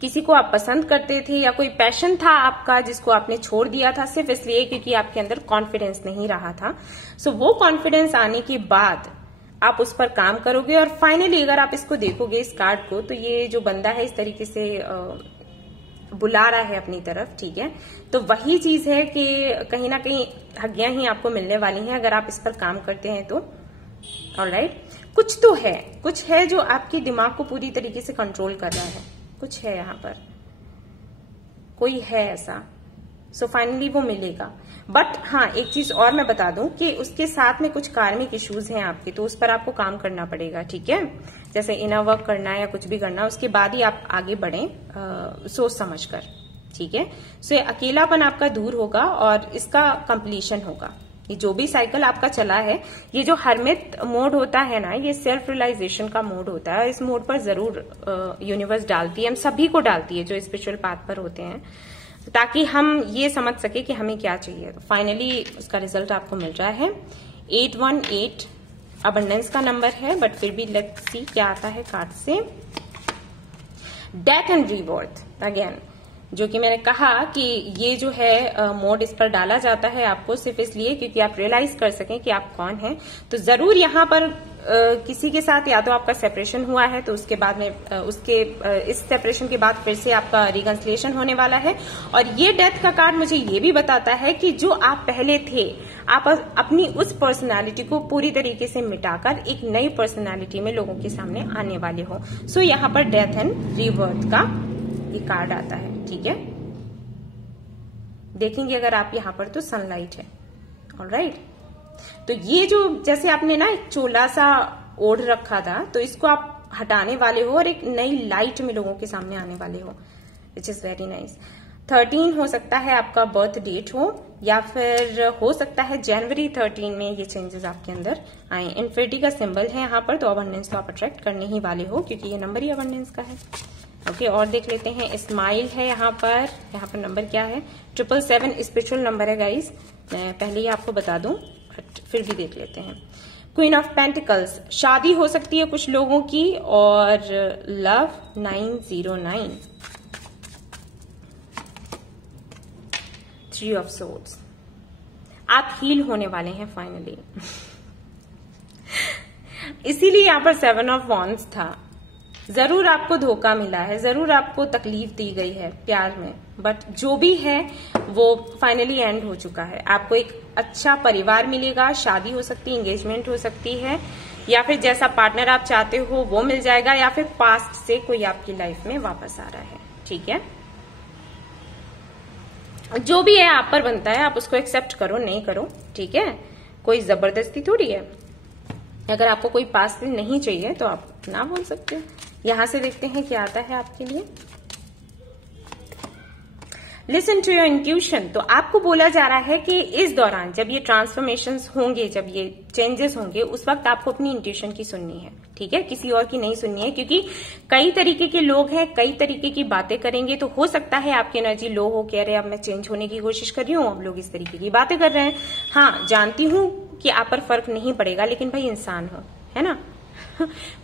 किसी को आप पसंद करते थे या कोई पैशन था आपका जिसको आपने छोड़ दिया था सिर्फ इसलिए क्योंकि आपके अंदर कॉन्फिडेंस नहीं रहा था। सो वो कॉन्फिडेंस आने के बाद आप उस पर काम करोगे और फाइनली अगर आप इसको देखोगे इस कार्ड को, तो ये जो बंदा है इस तरीके से बुला रहा है अपनी तरफ। ठीक है, तो वही चीज है कि कहीं ना कहीं हगियां ही आपको मिलने वाली हैं अगर आप इस पर काम करते हैं तो। ऑलराइट, कुछ तो है, कुछ है जो आपके दिमाग को पूरी तरीके से कंट्रोल कर रहा है। कुछ है यहाँ पर, कोई है ऐसा। सो फाइनली वो मिलेगा। बट हाँ, एक चीज और मैं बता दूं कि उसके साथ में कुछ कार्मिक इश्यूज हैं आपके, तो उस पर आपको काम करना पड़ेगा। ठीक है, जैसे इनर वर्क करना है या कुछ भी करना, उसके बाद ही आप आगे बढ़ें सोच समझ कर। ठीक है, सो ये अकेलापन आपका दूर होगा और इसका कंप्लीशन होगा। ये जो भी साइकिल आपका चला है, ये जो हरमिट मोड होता है ना, ये सेल्फ रियलाइजेशन का मोड होता है। इस मोड पर जरूर यूनिवर्स डालती है, हम सभी को डालती है जो स्पिरिचुअल पाथ पर होते हैं, ताकि हम ये समझ सके कि हमें क्या चाहिए। तो फाइनली उसका रिजल्ट आपको मिल रहा है 818 अबंडेंस का नंबर है। बट फिर भी लेट्स सी क्या आता है कार्ड से। डेथ एंड रीबर्थ अगेन, जो कि मैंने कहा कि ये जो है मोड इस पर डाला जाता है आपको सिर्फ इसलिए क्योंकि आप रियलाइज कर सकें कि आप कौन हैं। तो जरूर यहाँ पर किसी के साथ या तो आपका सेपरेशन हुआ है, तो उसके बाद में इस सेपरेशन के बाद फिर से आपका रिकंसिलिएशन होने वाला है। और ये डेथ का कार्ड मुझे ये भी बताता है कि जो आप पहले थे, आप अपनी उस पर्सनालिटी को पूरी तरीके से मिटाकर एक नई पर्सनालिटी में लोगों के सामने आने वाले हो। सो यहाँ पर डेथ एंड रीबर्थ का ये कार्ड आता है। ठीक है, देखेंगे अगर आप यहाँ पर तो सनलाइट है। ऑलराइट, तो ये जो जैसे आपने ना एक चोला सा ओढ़ रखा था, तो इसको आप हटाने वाले हो और एक नई लाइट में लोगों के सामने आने वाले हो, विच इज वेरी नाइस। 13 हो सकता है आपका बर्थ डेट हो या फिर हो सकता है जनवरी 13 में ये चेंजेस आपके अंदर आए। इन्फिनिटी का सिंबल है यहाँ पर, तो अबंडेंस तो आप अट्रैक्ट करने ही वाले हो क्योंकि ये नंबर ही अबंडेंस का है। ओके, और देख लेते हैं। स्माइल है यहाँ पर नंबर क्या है 777 स्पिरिचुअल नंबर है गाइस, मैं पहले ही आपको बता दूं, बट फिर भी देख लेते हैं। क्वीन ऑफ पेंटिकल्स, शादी हो सकती है कुछ लोगों की, और लव 909, 3 ऑफ सोर्ड्स, आप हील होने वाले हैं फाइनली। इसीलिए यहाँ पर 7 ऑफ वॉन्ड्स था। जरूर आपको धोखा मिला है, जरूर आपको तकलीफ दी गई है प्यार में, बट जो भी है वो फाइनली एंड हो चुका है। आपको एक अच्छा परिवार मिलेगा, शादी हो सकती है, एंगेजमेंट हो सकती है, या फिर जैसा पार्टनर आप चाहते हो वो मिल जाएगा, या फिर पास्ट से कोई आपकी लाइफ में वापस आ रहा है। ठीक है, जो भी है आप पर बनता है, आप उसको एक्सेप्ट करो नहीं करो। ठीक है, कोई जबरदस्ती थोड़ी है। अगर आपको कोई पास्ट नहीं चाहिए तो आप ना बोल सकते हो। यहां से देखते हैं क्या आता है आपके लिए। लिसन टू योर इंट्यूशन, तो आपको बोला जा रहा है कि इस दौरान जब ये ट्रांसफॉर्मेशंस होंगे, जब ये चेंजेस होंगे, उस वक्त आपको अपनी इंट्यूशन की सुननी है। ठीक है, किसी और की नहीं सुननी है, क्योंकि कई तरीके के लोग हैं, कई तरीके की बातें करेंगे। तो हो सकता है आपकी एनर्जी लो हो, कह रहे अब मैं चेंज होने की कोशिश कर रही हूँ, अब लोग इस तरीके की बातें कर रहे हैं। हाँ, जानती हूँ कि आप पर फर्क नहीं पड़ेगा, लेकिन भाई इंसान हो, है ना।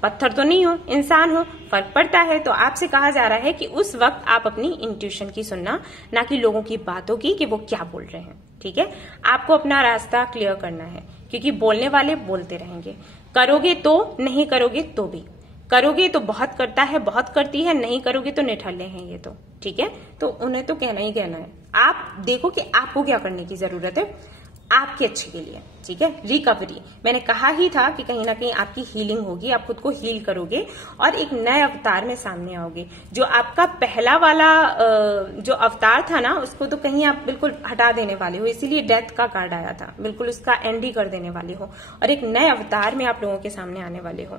पत्थर तो नहीं हो, इंसान हो, फर्क पड़ता है। तो आपसे कहा जा रहा है कि उस वक्त आप अपनी इंट्यूशन की सुनना, ना कि लोगों की बातों की कि वो क्या बोल रहे हैं। ठीक है, आपको अपना रास्ता क्लियर करना है, क्योंकि बोलने वाले बोलते रहेंगे। करोगे तो, नहीं करोगे तो भी। करोगे तो बहुत करता है, बहुत करती है, नहीं करोगे तो निठल्ले हैं ये तो। ठीक है, तो उन्हें तो कहना ही कहना है। आप देखो कि आपको क्या करने की जरूरत है आपके अच्छे के लिए। ठीक है, रिकवरी, मैंने कहा ही था कि कहीं ना कहीं आपकी हीलिंग होगी, आप खुद को हील करोगे और एक नए अवतार में सामने आओगे। जो आपका पहला वाला जो अवतार था ना, उसको तो कहीं आप बिल्कुल हटा देने वाले हो, इसीलिए डेथ का कार्ड आया था, बिल्कुल उसका एंड ही कर देने वाले हो और एक नए अवतार में आप लोगों के सामने आने वाले हो।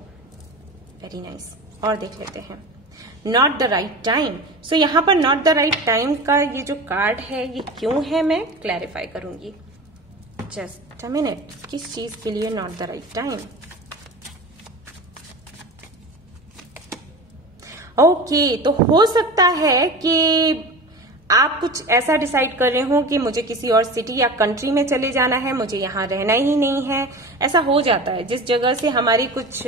Very nice. और देख लेते हैं नॉट द राइट टाइम। सो यहाँ पर नॉट द राइट टाइम का ये जो कार्ड है ये क्यों है, मैं क्लैरिफाई करूंगी। जस्ट अ मिनट, किस चीज के लिए not the right time? Okay, तो हो सकता है कि आप कुछ ऐसा डिसाइड कर रहे हो कि मुझे किसी और सिटी या कंट्री में चले जाना है, मुझे यहाँ रहना ही नहीं है। ऐसा हो जाता है, जिस जगह से हमारी कुछ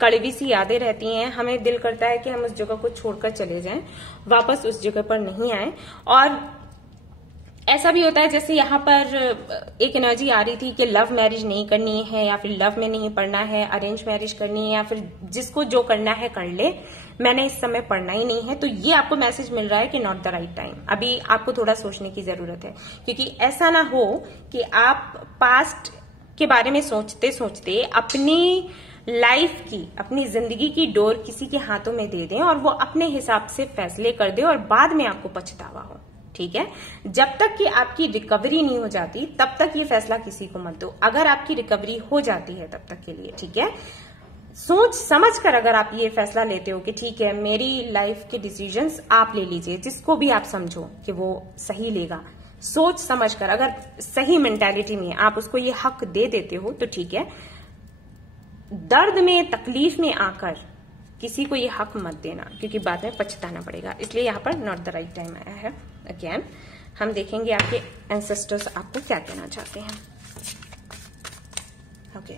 कड़वी सी यादें रहती हैं, हमें दिल करता है कि हम उस जगह को छोड़कर चले जाएं, वापस उस जगह पर नहीं आए। और ऐसा भी होता है, जैसे यहाँ पर एक एनर्जी आ रही थी कि लव मैरिज नहीं करनी है, या फिर लव में नहीं पढ़ना है, अरेंज मैरिज करनी है, या फिर जिसको जो करना है कर ले, मैंने इस समय पढ़ना ही नहीं है। तो ये आपको मैसेज मिल रहा है कि नॉट द राइट टाइम। अभी आपको थोड़ा सोचने की जरूरत है, क्योंकि ऐसा ना हो कि आप पास्ट के बारे में सोचते सोचते अपनी लाइफ की, अपनी जिंदगी की डोर किसी के हाथों में दे दें और वो अपने हिसाब से फैसले कर दे और बाद में आपको पछतावा हो। ठीक है, जब तक कि आपकी रिकवरी नहीं हो जाती तब तक ये फैसला किसी को मत दो। अगर आपकी रिकवरी हो जाती है तब तक के लिए, ठीक है, सोच समझ कर अगर आप ये फैसला लेते हो कि ठीक है मेरी लाइफ के डिसीजंस आप ले लीजिए, जिसको भी आप समझो कि वो सही लेगा, सोच समझ कर अगर सही मेंटालिटी में आप उसको ये हक दे देते हो तो ठीक है। दर्द में, तकलीफ में आकर किसी को ये हक मत देना, क्योंकि बाद में पछताना पड़ेगा। इसलिए यहाँ पर नॉट द राइट टाइम आया है। अगेन हम देखेंगे आपके एंसेस्टर्स आपको क्या कहना चाहते हैं। Okay,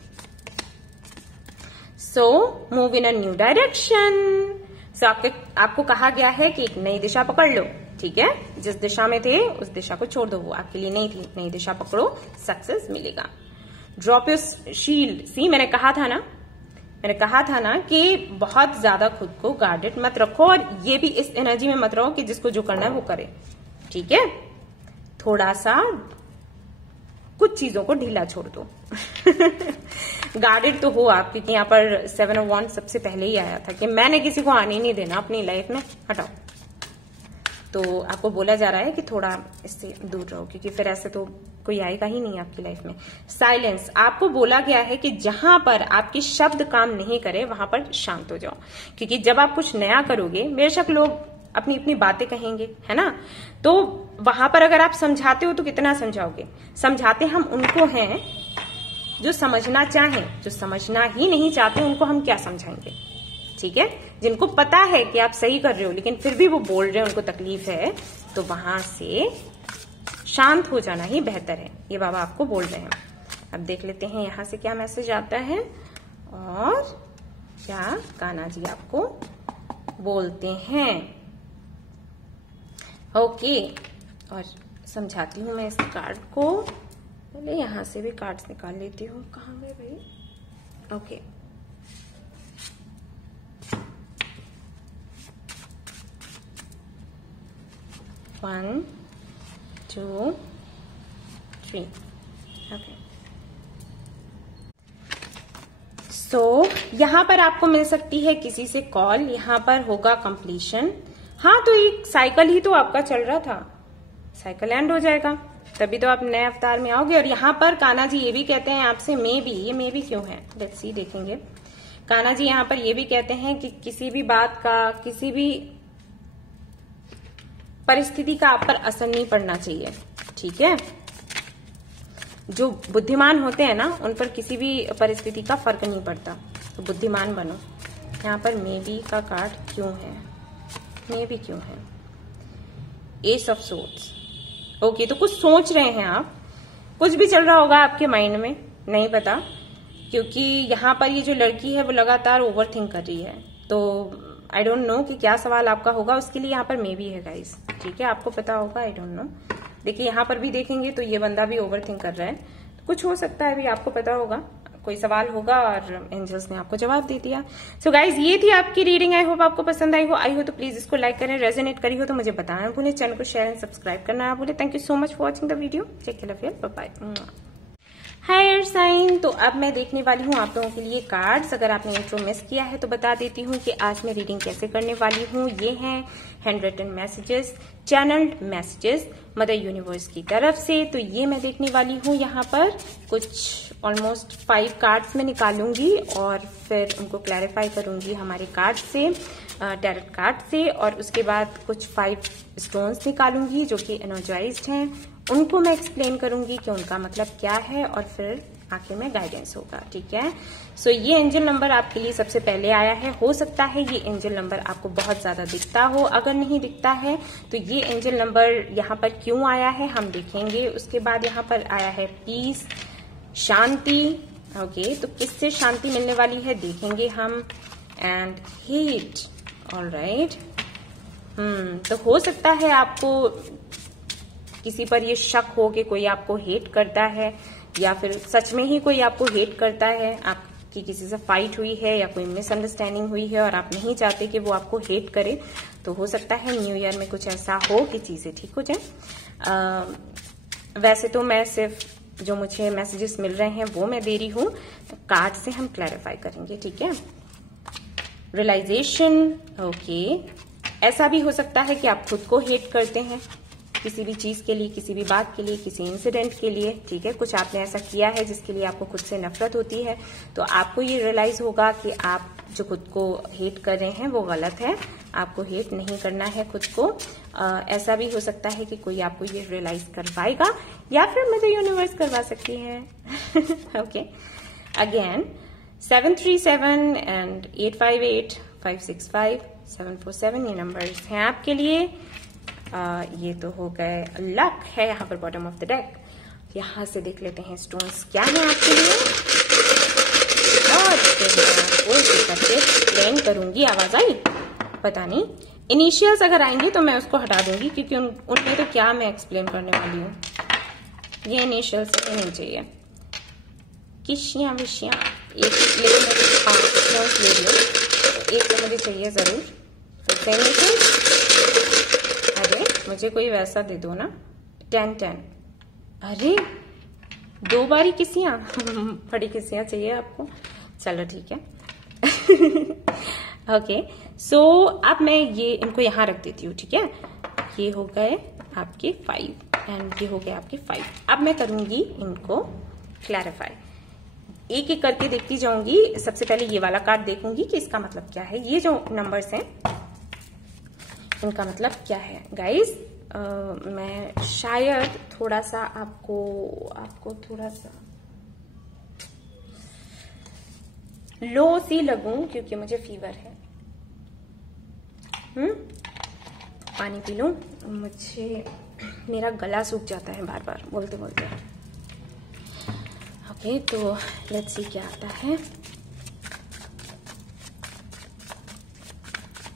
so move in a new direction. So आपको कहा गया है कि एक नई दिशा पकड़ लो। ठीक है, जिस दिशा में थे उस दिशा को छोड़ दो, वो आपके लिए नहीं थी। नई दिशा पकड़ो, सक्सेस मिलेगा। Drop your shield. सी, मैंने कहा था ना कि बहुत ज्यादा खुद को गार्डेड मत रखो, और ये भी इस एनर्जी में मत रहो कि जिसको जो करना है वो करे। ठीक है, थोड़ा सा कुछ चीजों को ढीला छोड़ दो। गार्डेड तो हो आप, क्योंकि यहाँ पर 7 ऑफ वांड सबसे पहले ही आया था कि मैंने किसी को आने नहीं देना अपनी लाइफ में, हटाओ। तो आपको बोला जा रहा है कि थोड़ा इससे दूर रहो, क्योंकि फिर ऐसे तो कोई आएगा ही नहीं आपकी लाइफ में। साइलेंस, आपको बोला गया है कि जहां पर आपके शब्द काम नहीं करे वहां पर शांत हो जाओ, क्योंकि जब आप कुछ नया करोगे बेशक लोग अपनी अपनी बातें कहेंगे, है ना। तो वहां पर अगर आप समझाते हो तो कितना समझाओगे? समझाते हम उनको हैं जो समझना चाहें, जो समझना ही नहीं चाहते उनको हम क्या समझाएंगे? ठीक है, जिनको पता है कि आप सही कर रहे हो लेकिन फिर भी वो बोल रहे हैं, उनको तकलीफ है, तो वहां से शांत हो जाना ही बेहतर है। ये बाबा आपको बोल रहे हैं। अब देख लेते हैं यहां से क्या मैसेज आता है और क्या कान्हा जी आपको बोलते हैं। ओके, और समझाती हूं मैं इस कार्ड को। पहले यहां से भी कार्ड्स निकाल लेती हूँ। कहाँ गए भाई? Okay, one, two, three. Okay, so यहां पर आपको मिल सकती है किसी से कॉल, यहां पर होगा कंप्लीशन। हाँ, तो एक साइकिल ही तो आपका चल रहा था, साइकिल एंड हो जाएगा, तभी तो आप नए अवतार में आओगे। और यहाँ पर कान्हा जी ये भी कहते हैं आपसे, मे बी, ये मे बी क्यों है, लेट्स सी, देखेंगे। कान्हा जी यहाँ पर ये भी कहते हैं कि किसी भी बात का, किसी भी परिस्थिति का आप पर असर नहीं पड़ना चाहिए। ठीक है, जो बुद्धिमान होते हैं ना उन पर किसी भी परिस्थिति का फर्क नहीं पड़ता, तो बुद्धिमान बनो। यहाँ पर मे बी का कार्ड क्यों है, मे बी क्यों है? S of swords. ओके, तो कुछ सोच रहे हैं आप, कुछ भी चल रहा होगा आपके माइंड में, नहीं पता क्योंकि यहाँ पर ये जो लड़की है वो लगातार ओवर थिंक कर रही है। तो आई डोंट नो कि क्या सवाल आपका होगा, उसके लिए यहाँ पर मे भी है गाइस, ठीक है, आपको पता होगा, आई डोंट नो। देखिए यहाँ पर भी देखेंगे तो ये बंदा भी ओवर थिंक कर रहा है, तो कुछ हो सकता है, अभी आपको पता होगा कोई सवाल होगा और एंजल्स ने आपको जवाब दे दिया। सो गाइज ये थी आपकी रीडिंग, आई होप आपको पसंद आई हो तो प्लीज इसको लाइक करें, रेजोनेट करी हो तो मुझे बताना भूलें, चैनल को शेयर एंड सब्सक्राइब करना ना भूलें। Thank you so much for watching the video, take care of your, bye bye. Hi air sign, तो अब मैं देखने वाली हूँ आप लोगों के लिए कार्ड्स। अगर आपने इंट्रो मिस किया है तो बता देती हूँ कि आज मैं रीडिंग कैसे करने वाली हूँ। ये हैं hand written messages, channelled messages mother universe की तरफ से। तो ये मैं देखने वाली हूँ यहाँ पर कुछ ऑलमोस्ट 5 कार्ड्स में निकालूंगी और फिर उनको क्लैरिफाई करूंगी हमारे कार्ड से, टैरोट कार्ड से, और उसके बाद कुछ 5 स्टोन्स निकालूंगी जो कि एनर्जाइज्ड हैं, उनको मैं एक्सप्लेन करूंगी कि उनका मतलब क्या है, और फिर आखिर में गाइडेंस होगा, ठीक है। सो ये एंजल नंबर आपके लिए सबसे पहले आया है। हो सकता है ये एंजल नंबर आपको बहुत ज्यादा दिखता हो, अगर नहीं दिखता है तो ये एंजल नंबर यहाँ पर क्यों आया है हम देखेंगे। उसके बाद यहाँ पर आया है पीस, शांति, ओके, तो किससे शांति मिलने वाली है देखेंगे हम, एंड हीट, ऑलराइट। तो हो सकता है आपको किसी पर ये शक हो कि कोई आपको हेट करता है, या फिर सच में ही कोई आपको हेट करता है, आपकी किसी से फाइट हुई है या कोई मिसअंडरस्टैंडिंग हुई है और आप नहीं चाहते कि वो आपको हेट करे। तो हो सकता है न्यू ईयर में कुछ ऐसा हो कि चीजें ठीक हो जाए। वैसे तो मैं सिर्फ जो मुझे मैसेजेस मिल रहे हैं वो मैं दे रही हूँ, कार्ड से हम क्लैरिफाई करेंगे, ठीक है। रियलाइजेशन, ओके, ऐसा भी हो सकता है कि आप खुद को हेट करते हैं किसी भी चीज के लिए, किसी भी बात के लिए, किसी इंसिडेंट के लिए, ठीक है। कुछ आपने ऐसा किया है जिसके लिए आपको खुद से नफरत होती है, तो आपको ये रियलाइज होगा कि आप जो खुद को हेट कर रहे हैं वो गलत है, आपको हेट नहीं करना है खुद को। ऐसा भी हो सकता है कि कोई आपको ये रियलाइज करवाएगा, या फिर मदर यूनिवर्स करवा सकती है। ओके, अगेन 737 एंड 858 565 747 ये नंबर्स हैं आपके लिए। ये तो हो गए, लक है यहाँ पर बॉटम ऑफ द डेक। यहाँ से देख लेते हैं स्टोन्स क्या है आपके लिए, और एक्सप्लेन करूंगी। आवाज आई? पता नहीं, इनिशियल्स अगर आएंगे तो मैं उसको हटा दूंगी, क्योंकि उनमें तो क्या मैं एक्सप्लेन करने वाली हूँ, ये इनिशियल्स नहीं चाहिए। किशियां विशियां एक लेकिन मेरे 5 स्टोन्स ले लो, तो एक तो मुझे चाहिए जरूर। अरे मुझे कोई वैसा दे दो ना, 10-10। अरे 2 बारी किसियां, बड़ी किसियां चाहिए आपको, चलो ठीक है। ओके, सो अब मैं ये इनको यहाँ रख देती हूँ, ठीक है। ये हो गए आपके 5 एंड ये हो गए आपके 5। अब मैं करूंगी इनको क्लैरिफाई, एक एक करके देखती जाऊंगी। सबसे पहले ये वाला कार्ड देखूंगी कि इसका मतलब क्या है, ये जो नंबर्स हैं इनका मतलब क्या है गाइस। मैं शायद थोड़ा सा आपको थोड़ा सा लो सी लगूं, क्योंकि मुझे फीवर है। पानी पी लूं, मुझे मेरा गला सूख जाता है बार बार बोलते बोलते। ओके, तो लेट्स सी क्या आता है।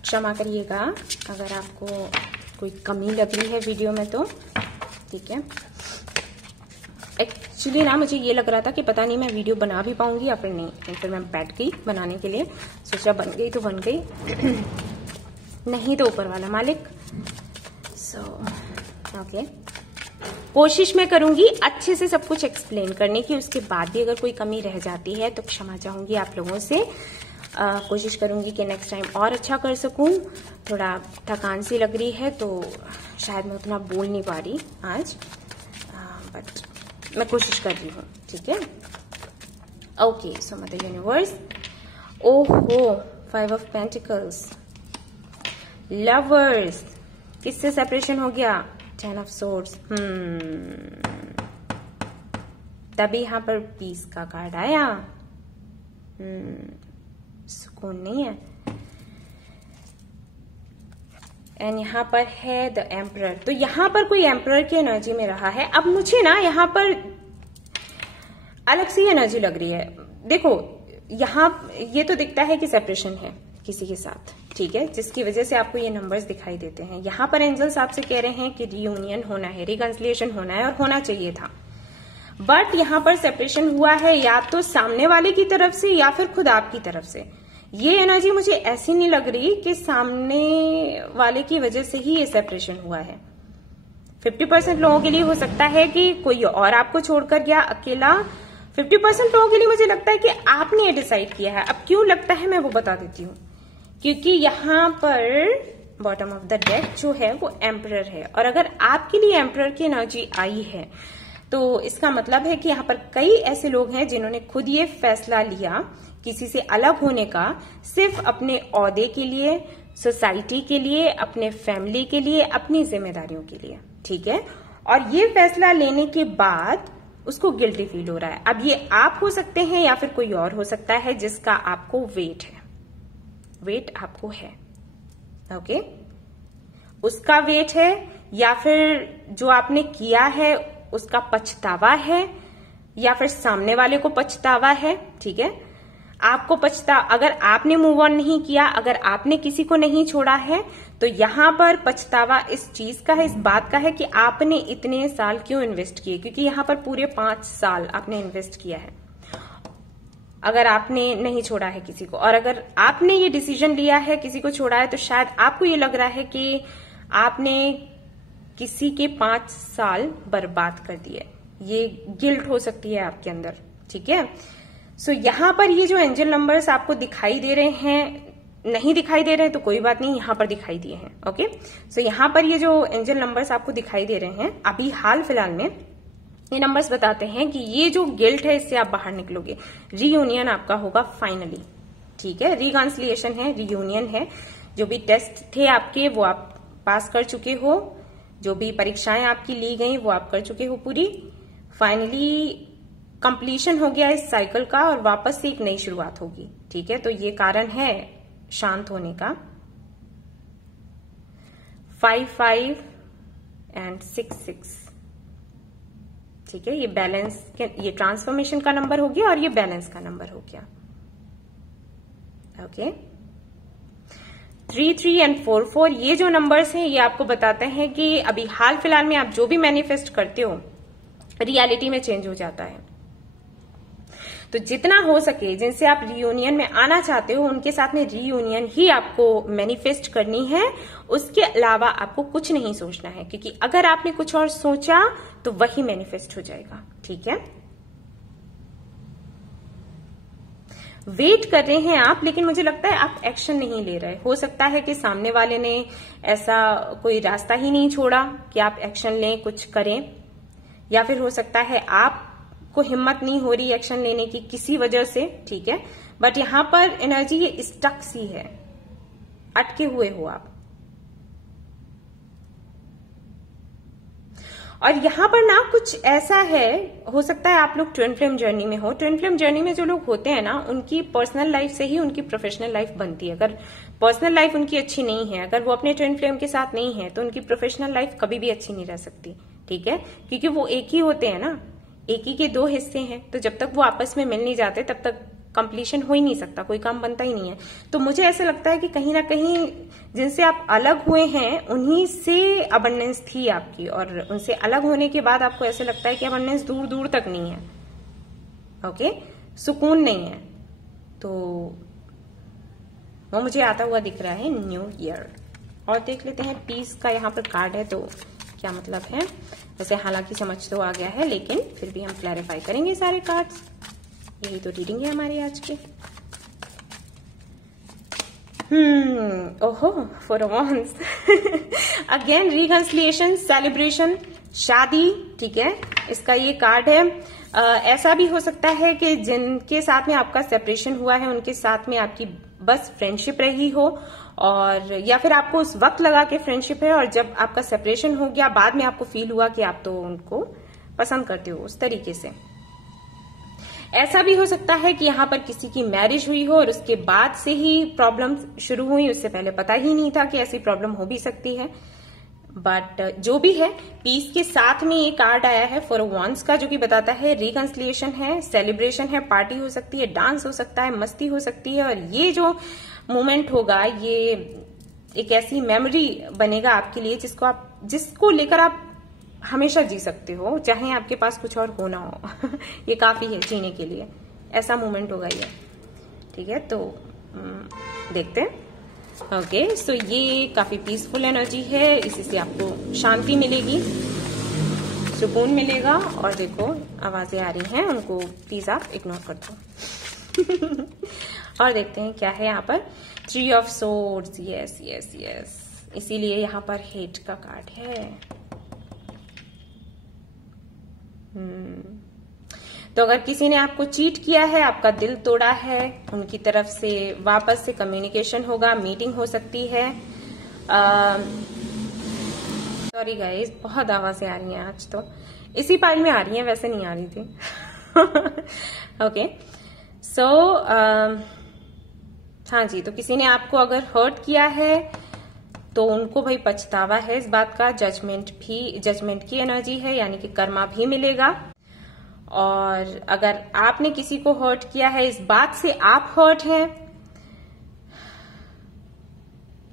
क्षमा करिएगा अगर आपको कोई कमी लग रही है वीडियो में, तो ठीक है। एक्चुअली ना मुझे ये लग रहा था कि पता नहीं मैं वीडियो बना भी पाऊंगी या फिर नहीं, फिर मैं बैठ गई बनाने के लिए, सोचा बन गई तो बन गई, नहीं तो ऊपर वाला मालिक। सो ओके, कोशिश मैं करूंगी अच्छे से सब कुछ एक्सप्लेन करने की। उसके बाद भी अगर कोई कमी रह जाती है तो क्षमा चाहूंगी आप लोगों से। कोशिश करूंगी कि नेक्स्ट टाइम और अच्छा कर सकूं। थोड़ा थकान सी लग रही है तो शायद मैं उतना बोल नहीं पा रही आज, बट मैं कोशिश कर रही हूँ, ठीक है। ओके, सो मदर यूनिवर्स, ओहो 5 ऑफ पेंटिकल्स, लवर्स, किससे सेपरेशन हो गया, 10 ऑफ सोर्ड्स, तभी यहां पर पीस का कार्ड आया। सुकून नहीं है। एंड यहाँ पर है द एम्परर, तो यहाँ पर कोई एम्परर की एनर्जी में रहा है। अब मुझे ना यहाँ पर अलग सी एनर्जी लग रही है। देखो यहाँ ये तो दिखता है कि सेपरेशन है किसी के साथ, ठीक है, जिसकी वजह से आपको ये नंबर्स दिखाई देते हैं। यहाँ पर एंजल्स आपसे कह रहे हैं कि रियूनियन होना है, रिकंसिलिएशन होना है और होना चाहिए था, बट यहाँ पर सेपरेशन हुआ है या तो सामने वाले की तरफ से या फिर खुद आपकी तरफ से। ये एनर्जी मुझे ऐसी नहीं लग रही कि सामने वाले की वजह से ही ये सेपरेशन हुआ है। 50% लोगों के लिए हो सकता है कि कोई और आपको छोड़कर गया अकेला। 50% लोगों के लिए मुझे लगता है कि आपने ये डिसाइड किया है। अब क्यों लगता है मैं वो बता देती हूँ, क्योंकि यहाँ पर बॉटम ऑफ द डेक जो है वो एम्परर है, और अगर आपके लिए एम्परर की एनर्जी आई है तो इसका मतलब है कि यहाँ पर कई ऐसे लोग हैं जिन्होंने खुद ये फैसला लिया किसी से अलग होने का, सिर्फ अपने ओहदे के लिए, सोसाइटी के लिए, अपने फैमिली के लिए, अपनी जिम्मेदारियों के लिए, ठीक है। और ये फैसला लेने के बाद उसको गिल्टी फील हो रहा है। अब ये आप हो सकते हैं या फिर कोई और हो सकता है जिसका आपको वेट है, वेट आपको है, ओके, उसका वेट है या फिर जो आपने किया है उसका पछतावा है या फिर सामने वाले को पछतावा है, ठीक है। आपको अगर आपने मूव ऑन नहीं किया, अगर आपने किसी को नहीं छोड़ा है, तो यहां पर पछतावा इस चीज का है, इस बात का है कि आपने इतने साल क्यों इन्वेस्ट किए, क्योंकि यहां पर पूरे 5 साल आपने इन्वेस्ट किया है अगर आपने नहीं छोड़ा है किसी को। और अगर आपने ये डिसीजन लिया है, किसी को छोड़ा है, तो शायद आपको ये लग रहा है कि आपने किसी के 5 साल बर्बाद कर दिए। ये गिल्ट हो सकती है आपके अंदर, ठीक है। सो यहां पर ये जो एंजल नंबर्स आपको दिखाई दे रहे हैं, नहीं दिखाई दे रहे हैं तो कोई बात नहीं, यहां पर दिखाई दिए हैं, ओके। सो यहां पर ये जो एंजल नंबर्स आपको दिखाई दे रहे हैं अभी हाल फिलहाल में, ये नंबर्स बताते हैं कि ये जो गिल्ट है इससे आप बाहर निकलोगे, रीयूनियन आपका होगा फाइनली, ठीक है। रिकंसिलिएशन है, रीयूनियन है। जो भी टेस्ट थे आपके वो आप पास कर चुके हो, जो भी परीक्षाएं आपकी ली गई वो आप कर चुके हो पूरी। फाइनली कंप्लीशन हो गया इस साइकिल का और वापस से एक नई शुरुआत होगी, ठीक है। तो ये कारण है शांत होने का। 5-5 एंड 6-6, ठीक है। ये बैलेंस, ये ट्रांसफॉर्मेशन का नंबर हो गया और ये बैलेंस का नंबर हो गया, ओके। 3-3 एंड 4-4 ये जो नंबर्स हैं ये आपको बताते हैं कि अभी हाल फिलहाल में आप जो भी मैनिफेस्ट करते हो रियलिटी में चेंज हो जाता है। तो जितना हो सके जिनसे आप रियूनियन में आना चाहते हो उनके साथ में रियूनियन ही आपको मैनिफेस्ट करनी है, उसके अलावा आपको कुछ नहीं सोचना है, क्योंकि अगर आपने कुछ और सोचा तो वही मैनिफेस्ट हो जाएगा, ठीक है। वेट कर रहे हैं आप, लेकिन मुझे लगता है आप एक्शन नहीं ले रहे। हो सकता है कि सामने वाले ने ऐसा कोई रास्ता ही नहीं छोड़ा कि आप एक्शन लें, कुछ करें, या फिर हो सकता है आपको हिम्मत नहीं हो रही एक्शन लेने की किसी वजह से, ठीक है। बट यहां पर एनर्जी ये स्टक सी है, अटके हुए हो आप। और यहां पर ना कुछ ऐसा है, हो सकता है आप लोग ट्विन फ्लेम जर्नी में हो। ट्विन फ्लेम जर्नी में जो लोग होते हैं ना, उनकी पर्सनल लाइफ से ही उनकी प्रोफेशनल लाइफ बनती है। अगर पर्सनल लाइफ उनकी अच्छी नहीं है, अगर वो अपने ट्विन फ्लेम के साथ नहीं है, तो उनकी प्रोफेशनल लाइफ कभी भी अच्छी नहीं रह सकती, ठीक है। क्योंकि वो एक ही होते हैं ना, एक ही के 2 हिस्से हैं, तो जब तक वो आपस में मिल नहीं जाते तब तक कंप्लीशन हो ही नहीं सकता, कोई काम बनता ही नहीं है। तो मुझे ऐसा लगता है कि कहीं ना कहीं जिनसे आप अलग हुए हैं उन्हीं से अबंडेंस थी आपकी, और उनसे अलग होने के बाद आपको ऐसे लगता है कि अबंडेंस दूर दूर तक नहीं है, ओके, सुकून नहीं है। तो वो मुझे आता हुआ दिख रहा है न्यू ईयर। और देख लेते हैं पीस का यहाँ पर कार्ड है तो क्या मतलब है। वैसे हालांकि समझ तो आ गया है, लेकिन फिर भी हम क्लैरिफाई करेंगे सारे कार्ड्स। यही तो रीडिंग है हमारी आज की। ओहो, 4 of wands again reconciliation, celebration, शादी, ठीक है, इसका ये कार्ड है। ऐसा भी हो सकता है कि जिनके साथ में आपका सेपरेशन हुआ है उनके साथ में आपकी बस फ्रेंडशिप रही हो, और या फिर आपको उस वक्त लगा कि फ्रेंडशिप है, और जब आपका सेपरेशन हो गया बाद में आपको फील हुआ कि आप तो उनको पसंद करते हो, उस तरीके से। ऐसा भी हो सकता है कि यहाँ पर किसी की मैरिज हुई हो और उसके बाद से ही प्रॉब्लम शुरू हुई, उससे पहले पता ही नहीं था कि ऐसी प्रॉब्लम हो भी सकती है। बट जो भी है, पीस के साथ में ये कार्ड आया है फोर ऑफ वांड्स का, जो कि बताता है रिकंसिलिएशन है, सेलिब्रेशन है, पार्टी हो सकती है, डांस हो सकता है, मस्ती हो सकती है। और ये जो मोमेंट होगा ये एक ऐसी मेमोरी बनेगा आपके लिए जिसको लेकर आप हमेशा जी सकते हो, चाहे आपके पास कुछ और हो ना हो। ये काफी है जीने के लिए, ऐसा मोमेंट होगा ये। ठीक है, तो देखते हैं। ओके, सो ये काफी पीसफुल एनर्जी है, इसी से आपको शांति मिलेगी, सुकून मिलेगा। और देखो आवाजें आ रही हैं, उनको प्लीज आप इग्नोर कर दो। और देखते हैं क्या है यहाँ पर। 3 of swords, yes yes yes, इसीलिए यहाँ पर हेट का कार्ड है। तो अगर किसी ने आपको चीट किया है, आपका दिल तोड़ा है, उनकी तरफ से वापस से कम्युनिकेशन होगा, मीटिंग हो सकती है। सॉरी गाइस, बहुत आवाजें आ रही हैं आज, तो इसी पार्ट में आ रही हैं, वैसे नहीं आ रही थी। ओके, सो हाँ जी, तो किसी ने आपको अगर हर्ट किया है तो उनको भाई पछतावा है इस बात का। जजमेंट की एनर्जी है, यानी कि कर्मा भी मिलेगा। और अगर आपने किसी को हर्ट किया है, इस बात से आप हर्ट हैं,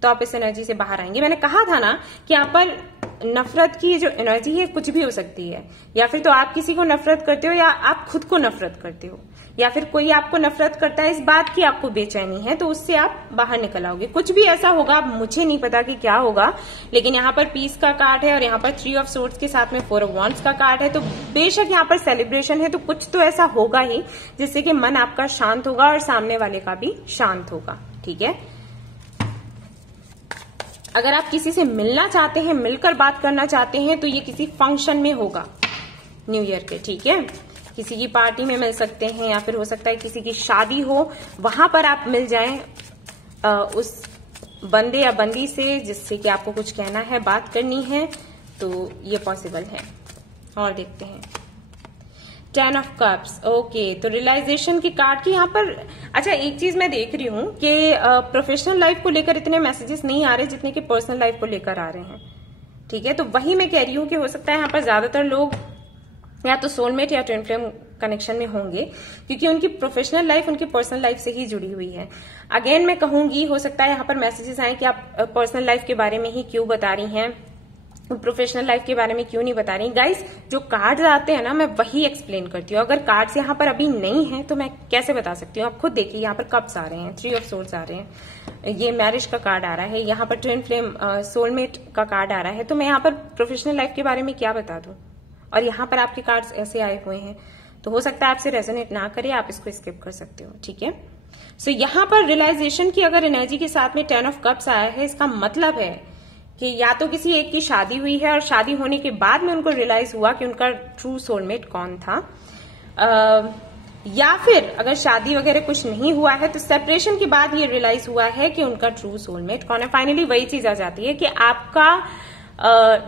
तो आप इस एनर्जी से बाहर आएंगे। मैंने कहा था ना कि यहाँ पर नफरत की जो एनर्जी है कुछ भी हो सकती है, या फिर तो आप किसी को नफरत करते हो, या आप खुद को नफरत करते हो, या फिर कोई आपको नफरत करता है इस बात की आपको बेचैनी है, तो उससे आप बाहर निकल आओगे। कुछ भी ऐसा होगा, मुझे नहीं पता कि क्या होगा, लेकिन यहाँ पर पीस का कार्ड है और यहाँ पर 3 ऑफ सोर्ड्स के साथ में 4 ऑफ वांड्स का कार्ड है। तो बेशक यहाँ पर सेलिब्रेशन है, तो कुछ तो ऐसा होगा ही जिससे कि मन आपका शांत होगा और सामने वाले का भी शांत होगा। ठीक है, अगर आप किसी से मिलना चाहते हैं, मिलकर बात करना चाहते हैं, तो ये किसी फंक्शन में होगा न्यू ईयर के। ठीक है, किसी की पार्टी में मिल सकते हैं, या फिर हो सकता है किसी की शादी हो, वहां पर आप मिल जाएं उस बंदे या बंदी से जिससे कि आपको कुछ कहना है, बात करनी है, तो ये पॉसिबल है। और देखते हैं 10 ऑफ कप्स। ओके, तो रियलाइजेशन की कार्ड की यहाँ पर। अच्छा, एक चीज मैं देख रही हूँ कि प्रोफेशनल लाइफ को लेकर इतने मैसेजेस नहीं आ रहे जितने कि पर्सनल लाइफ को लेकर आ रहे हैं। ठीक है, तो वही मैं कह रही हूँ कि हो सकता है यहाँ पर ज्यादातर लोग या तो सोलमेट या ट्विन फ्लेम कनेक्शन में होंगे, क्योंकि उनकी प्रोफेशनल लाइफ उनकी पर्सनल लाइफ से ही जुड़ी हुई है। अगेन मैं कहूंगी, हो सकता है यहाँ पर मैसेजेस आए कि आप पर्सनल लाइफ के बारे में ही क्यों बता रही हैं, प्रोफेशनल लाइफ के बारे में क्यों नहीं बता रही। गाइस, जो कार्ड्स आते हैं ना, मैं वही एक्सप्लेन करती हूँ। अगर कार्ड्स यहाँ पर अभी नहीं है तो मैं कैसे बता सकती हूँ। आप खुद देखिए, यहाँ पर कप्स आ रहे हैं, 3 ऑफ सोर्ड्स आ रहे हैं, ये मैरिज का कार्ड आ रहा है, यहाँ पर ट्विन फ्लेम सोलमेट का कार्ड आ रहा है। तो मैं यहाँ पर प्रोफेशनल लाइफ के बारे में क्या बता दूं, और यहाँ पर आपके कार्ड्स ऐसे आए हुए हैं, तो हो सकता है आपसे रेजोनेट ना करे, आप इसको स्किप कर सकते हो। ठीक है, सो यहाँ पर रियलाइजेशन की अगर एनर्जी के साथ में 10 ऑफ कप्स आया है, इसका मतलब है कि या तो किसी एक की शादी हुई है और शादी होने के बाद में उनको रियलाइज हुआ कि उनका ट्रू सोलमेट कौन था, या फिर अगर शादी वगैरह कुछ नहीं हुआ है तो सेपरेशन के बाद ये रियलाइज हुआ है कि उनका ट्रू सोलमेट कौन है। फाइनली वही चीज आ जाती है कि आपका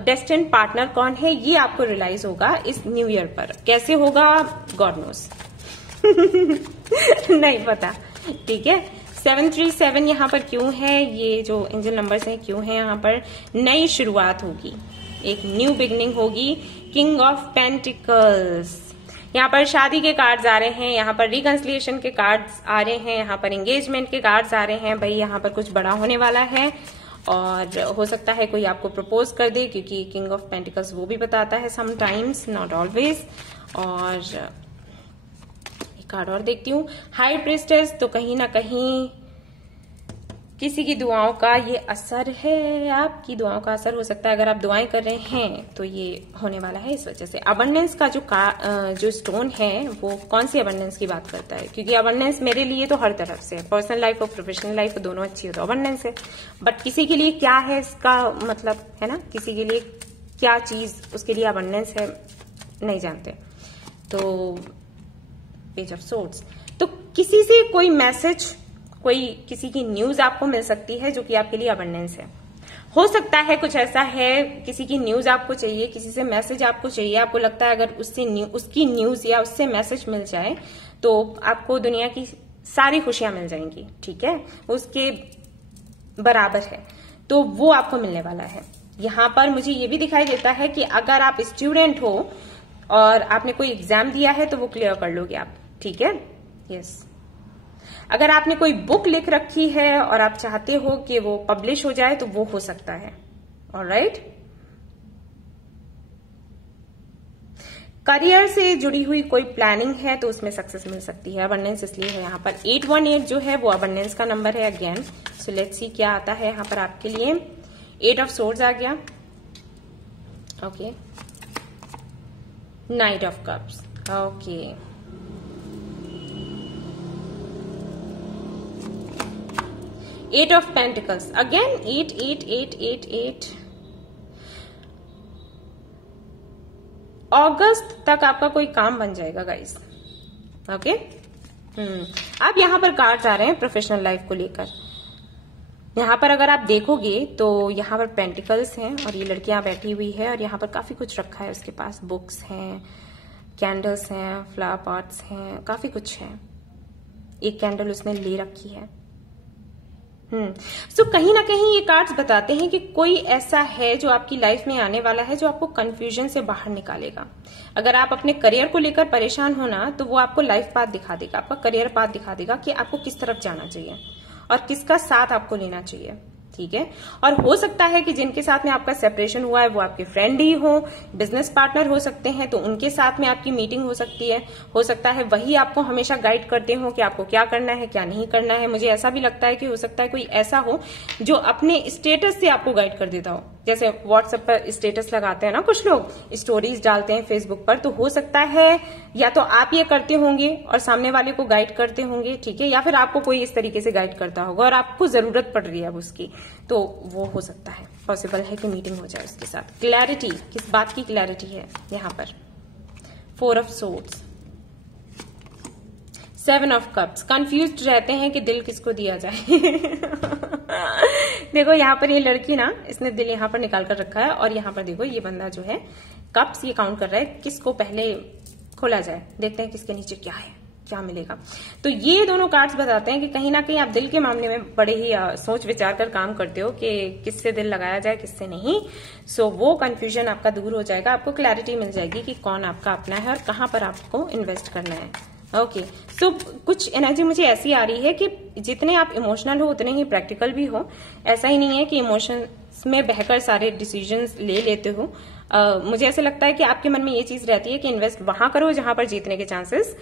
डेस्टिन्ड पार्टनर कौन है, ये आपको रियलाइज होगा इस न्यू ईयर पर। कैसे होगा, गॉड नोस। नहीं पता। ठीक है, 737 यहाँ पर क्यों है, ये जो एंजल नंबर्स हैं क्यों है यहाँ पर। नई शुरुआत होगी, एक न्यू बिगनिंग होगी। किंग ऑफ पेंटिकल्स, यहाँ पर शादी के कार्ड्स आ रहे हैं, यहाँ पर रिकंसिलिएशन के कार्ड्स आ रहे हैं, यहाँ पर एंगेजमेंट के कार्ड्स आ रहे हैं। भाई यहाँ पर कुछ बड़ा होने वाला है, और हो सकता है कोई आपको प्रपोज कर दे, क्योंकि किंग ऑफ पेंटिकल्स वो भी बताता है समटाइम्स, नॉट ऑलवेज। और एक कार्ड और देखती हूँ, हाई प्रीस्टेस। तो कहीं ना कहीं किसी की दुआओं का ये असर है, आपकी दुआओं का असर हो सकता है। अगर आप दुआएं कर रहे हैं तो ये होने वाला है इस वजह से। अबंडेंस का जो स्टोन है वो कौन सी अबंडेंस की बात करता है, क्योंकि अबंडेंस मेरे लिए तो हर तरफ से, पर्सनल लाइफ और प्रोफेशनल लाइफ दोनों अच्छी हो तो अबंडेंस है। बट किसी के लिए क्या है इसका मतलब, है ना, किसी के लिए क्या चीज उसके लिए अबंडेंस है नहीं जानते। तो पेज ऑफ सोर्ड्स, तो किसी से कोई मैसेज, कोई किसी की न्यूज आपको मिल सकती है जो कि आपके लिए अबंडेंस है। हो सकता है कुछ ऐसा है, किसी की न्यूज आपको चाहिए, किसी से मैसेज आपको चाहिए, आपको लगता है अगर उसकी न्यूज या उससे मैसेज मिल जाए तो आपको दुनिया की सारी खुशियां मिल जाएंगी। ठीक है, उसके बराबर है, तो वो आपको मिलने वाला है। यहाँ पर मुझे ये भी दिखाई देता है कि अगर आप स्टूडेंट हो और आपने कोई एग्जाम दिया है तो वो क्लियर कर लोगे आप, ठीक है। यस, अगर आपने कोई बुक लिख रखी है और आप चाहते हो कि वो पब्लिश हो जाए तो वो हो सकता है। ऑलराइट, करियर से जुड़ी हुई कोई प्लानिंग है तो उसमें सक्सेस मिल सकती है। अबंडेंस इसलिए है यहाँ पर 818 जो है वो अबंडेंस का नंबर है अगेन। सो लेट्स सी क्या आता है यहाँ पर आपके लिए। 8 ऑफ सोर्ड्स आ गया, okay. Knight of cups, okay. Eight of pentacles again, 8 8 8 8 8। अगस्त तक आपका कोई काम बन जाएगा गाइस, ओके। अब यहां पर कार्ड्स आ रहे हैं प्रोफेशनल लाइफ को लेकर। यहां पर अगर आप देखोगे तो यहां पर पेंटिकल्स हैं और ये लड़कियां बैठी हुई है और यहां पर काफी कुछ रखा है उसके पास। बुक्स हैं, कैंडल्स हैं, फ्लावर पॉट्स हैं, काफी कुछ है। एक कैंडल उसने ले रखी है। सो कहीं ना कहीं ये कार्ड्स बताते हैं कि कोई ऐसा है जो आपकी लाइफ में आने वाला है जो आपको कंफ्यूजन से बाहर निकालेगा। अगर आप अपने करियर को लेकर परेशान हो ना तो वो आपको लाइफ पाथ दिखा देगा, आपका करियर पाथ दिखा देगा कि आपको किस तरफ जाना चाहिए और किसका साथ आपको लेना चाहिए, ठीक है। और हो सकता है कि जिनके साथ में आपका सेपरेशन हुआ है वो आपके फ्रेंड ही हो, बिजनेस पार्टनर हो सकते हैं, तो उनके साथ में आपकी मीटिंग हो सकती है। हो सकता है वही आपको हमेशा गाइड करते हो कि आपको क्या करना है क्या नहीं करना है। मुझे ऐसा भी लगता है कि हो सकता है कोई ऐसा हो जो अपने स्टेटस से आपको गाइड कर देता हो। जैसे व्हाट्सएप पर स्टेटस लगाते हैं ना कुछ लोग, स्टोरीज डालते हैं फेसबुक पर, तो हो सकता है या तो आप ये करते होंगे और सामने वाले को गाइड करते होंगे, ठीक है, या फिर आपको कोई इस तरीके से गाइड करता होगा और आपको जरूरत पड़ रही है अब उसकी, तो वो हो सकता है, पॉसिबल है कि मीटिंग हो जाए उसके साथ। क्लैरिटी, किस बात की क्लैरिटी है यहाँ पर? 4 of swords, 7 of cups. Confused रहते हैं कि दिल किसको दिया जाए। देखो यहाँ पर ये लड़की ना, इसने दिल यहाँ पर निकाल कर रखा है और यहाँ पर देखो ये बंदा जो है कप्स ये काउंट कर रहा है किसको पहले खोला जाए। देखते हैं किसके नीचे क्या है, क्या मिलेगा। तो ये दोनों कार्ड्स बताते हैं कि कहीं ना कहीं आप दिल के मामले में बड़े ही सोच विचार कर काम करते हो कि किससे दिल लगाया जाए किससे नहीं। सो वो कंफ्यूजन आपका दूर हो जाएगा, आपको क्लैरिटी मिल जाएगी कि कौन आपका अपना है और कहाँ पर आपको इन्वेस्ट करना है। ओके, सो कुछ एनर्जी मुझे ऐसी आ रही है कि जितने आप इमोशनल हो उतने ही प्रैक्टिकल भी हो। ऐसा ही नहीं है कि इमोशंस में बहकर सारे डिसीजंस ले लेते हो। मुझे ऐसा लगता है कि आपके मन में ये चीज रहती है कि इन्वेस्ट वहां करो जहां पर जीतने के चांसेस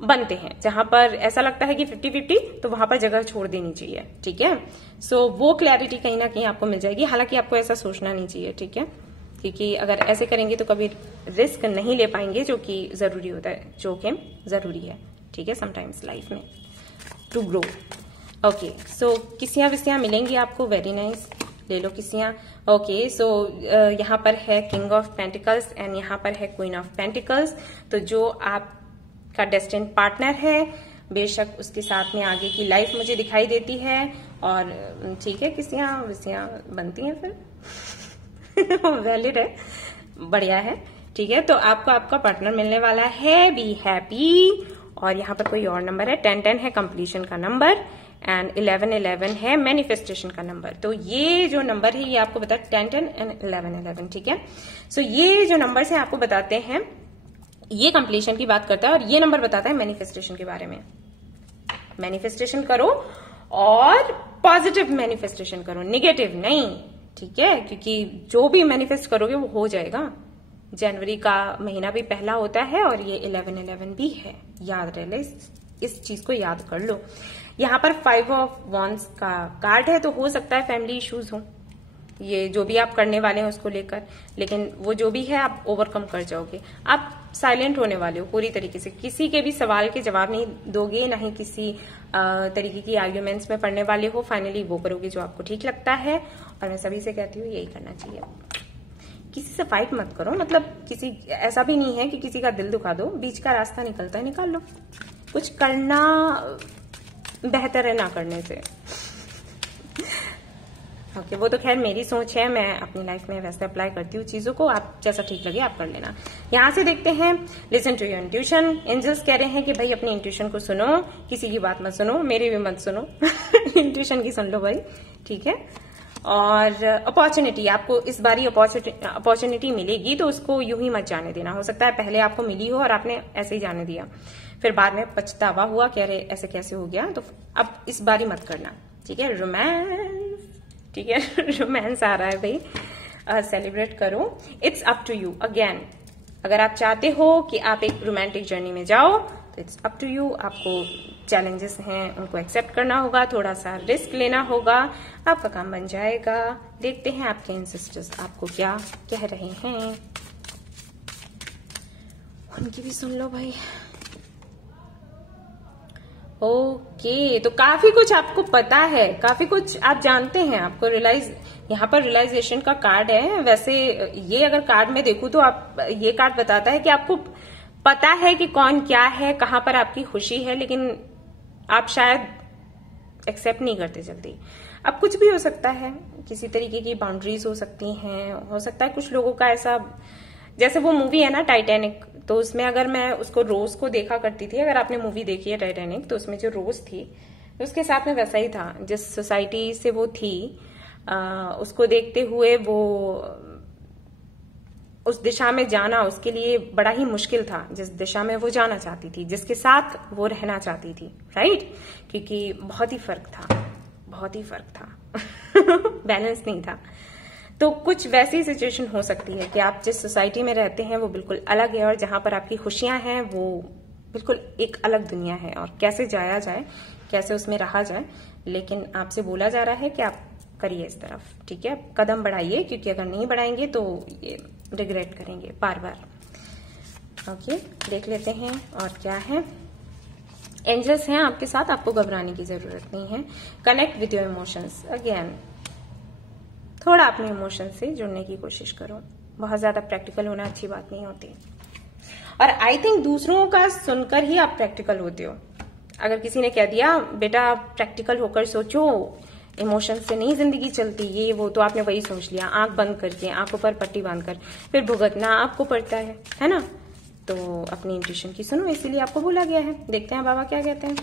बनते हैं, जहां पर ऐसा लगता है कि 50-50 तो वहां पर जगह छोड़ देनी चाहिए, ठीक है। सो वो क्लैरिटी कहीं ना कहीं आपको मिल जाएगी। हालांकि आपको ऐसा सोचना नहीं चाहिए, ठीक है, क्योंकि अगर ऐसे करेंगे तो कभी रिस्क नहीं ले पाएंगे, जो कि जरूरी होता है, जोखिम जरूरी है, ठीक है, समटाइम्स लाइफ में टू ग्रो। ओके, सो किसियां विसियां मिलेंगी आपको, वेरी नाइस, ले लो किसियां। ओके, सो यहाँ पर है किंग ऑफ पेंटिकल्स एंड यहाँ पर है क्वीन ऑफ पेंटिकल्स। तो जो आपका डेस्टिन्ड पार्टनर है बेशक उसके साथ में आगे की लाइफ मुझे दिखाई देती है। और ठीक है, किसियां विसियां बनती हैं फिर वैलिड है, बढ़िया है, ठीक है। तो आपको आपका पार्टनर मिलने वाला है, बी हैप्पी। और यहाँ पर कोई और नंबर है, 10-10 है कंप्लीशन का नंबर एंड 11-11 है मैनिफेस्टेशन का नंबर। तो ये जो नंबर है ये आपको बता 10-10 एंड 11-11, ठीक है। सो ये जो नंबर है आपको बताते हैं, ये कंप्लीशन की बात करता है और ये नंबर बताता है मैनिफेस्टेशन के बारे में। मैनिफेस्टेशन करो और पॉजिटिव मैनिफेस्टेशन करो, नेगेटिव नहीं, ठीक है, क्योंकि जो भी मैनिफेस्ट करोगे वो हो जाएगा। जनवरी का महीना भी पहला होता है और ये 11-11 भी है, याद रह ले, इस चीज को याद कर लो। यहाँ पर 5 ऑफ वॉन्ड्स का कार्ड है, तो हो सकता है फैमिली इश्यूज हो, ये जो भी आप करने वाले हैं उसको लेकर, लेकिन वो जो भी है आप ओवरकम कर जाओगे। आप साइलेंट होने वाले हो पूरी तरीके से, किसी के भी सवाल के जवाब नहीं दोगे, ना ही किसी तरीके की आर्ग्यूमेंट्स में पड़ने वाले हो। फाइनली वो करोगे जो आपको ठीक लगता है और मैं सभी से कहती हूँ यही करना चाहिए। किसी से फाइट मत करो, मतलब किसी ऐसा भी नहीं है कि किसी का दिल दुखा दो, बीच का रास्ता निकलता है, निकाल लो। कुछ करना बेहतर है ना करने से। ओके, वो तो खैर मेरी सोच है, मैं अपनी लाइफ में वैसे अप्लाई करती हूँ चीजों को, आप जैसा ठीक लगे आप कर लेना। यहाँ से देखते हैं, listen to your intuition. Angels कह रहे हैं कि भाई अपनी इंट्यूशन को सुनो, किसी की बात मत सुनो, मेरी भी मत सुनो। इंट्यूशन की सुन लो भाई, ठीक है। और अपॉर्चुनिटी, आपको इस बारी अपॉर्चुनिटी मिलेगी तो उसको यूं ही मत जाने देना। हो सकता है पहले आपको मिली हो और आपने ऐसे ही जाने दिया, फिर बाद में पछतावा हुआ कि अरे ऐसे कैसे हो गया, तो अब इस बारी मत करना, ठीक है। रोमांस, ठीक है, रोमांस आ रहा है भाई, सेलिब्रेट करो। It's up to you again, अगर आप चाहते हो कि आप एक रोमांटिक जर्नी में जाओ तो इट्स अप टू यू। आपको चैलेंजेस हैं उनको एक्सेप्ट करना होगा, थोड़ा सा रिस्क लेना होगा, आपका काम बन जाएगा। देखते हैं आपके एंसेस्टर्स आपको क्या कह रहे हैं, उनकी भी सुन लो भाई। ओके, तो काफी कुछ आपको पता है, काफी कुछ आप जानते हैं, आपको यहाँ पर रियलाइजेशन का कार्ड है। वैसे ये अगर कार्ड में देखूं तो आप, ये कार्ड बताता है कि आपको पता है कि कौन क्या है, कहां पर आपकी खुशी है, लेकिन आप शायद एक्सेप्ट नहीं करते जल्दी। अब कुछ भी हो सकता है, किसी तरीके की बाउंड्रीज हो सकती हैं, हो सकता है कुछ लोगों का ऐसा, जैसे वो मूवी है ना टाइटैनिक, तो उसमें अगर मैं उसको रोज को देखा करती थी, अगर आपने मूवी देखी है टाइटैनिक, तो उसमें जो रोज थी उसके साथ में वैसा ही था। जिस सोसाइटी से वो थी उसको देखते हुए वो उस दिशा में जाना उसके लिए बड़ा ही मुश्किल था, जिस दिशा में वो जाना चाहती थी, जिसके साथ वो रहना चाहती थी, राइट, क्योंकि बहुत ही फर्क था, बहुत ही फर्क था बैलेंस नहीं था। तो कुछ वैसी सिचुएशन हो सकती है कि आप जिस सोसाइटी में रहते हैं वो बिल्कुल अलग है, और जहां पर आपकी खुशियां हैं वो बिल्कुल एक अलग दुनिया है, और कैसे जाया जाए, कैसे उसमें रहा जाए। लेकिन आपसे बोला जा रहा है कि आप करिए इस तरफ, ठीक है, कदम बढ़ाइए, क्योंकि अगर नहीं बढ़ाएंगे तो ये रिग्रेट करेंगे बार बार। ओके, देख लेते हैं और क्या है। एंजल्स हैं आपके साथ, आपको घबराने की जरूरत नहीं है। Connect with your emotions, again थोड़ा अपने इमोशन से जुड़ने की कोशिश करो, बहुत ज्यादा प्रैक्टिकल होना अच्छी बात नहीं होती। और आई थिंक दूसरों का सुनकर ही आप प्रैक्टिकल होते हो। अगर किसी ने कह दिया बेटा प्रैक्टिकल होकर सोचो, इमोशन से नहीं जिंदगी चलती, ये वो, तो आपने वही सोच लिया, आंख बंद करके, आंखों पर पट्टी बांधकर, फिर भुगतना आपको पड़ता है ना। तो अपनी इंट्यूशन की सुनो, इसीलिए आपको बोला गया है। देखते हैं बाबा क्या कहते हैं।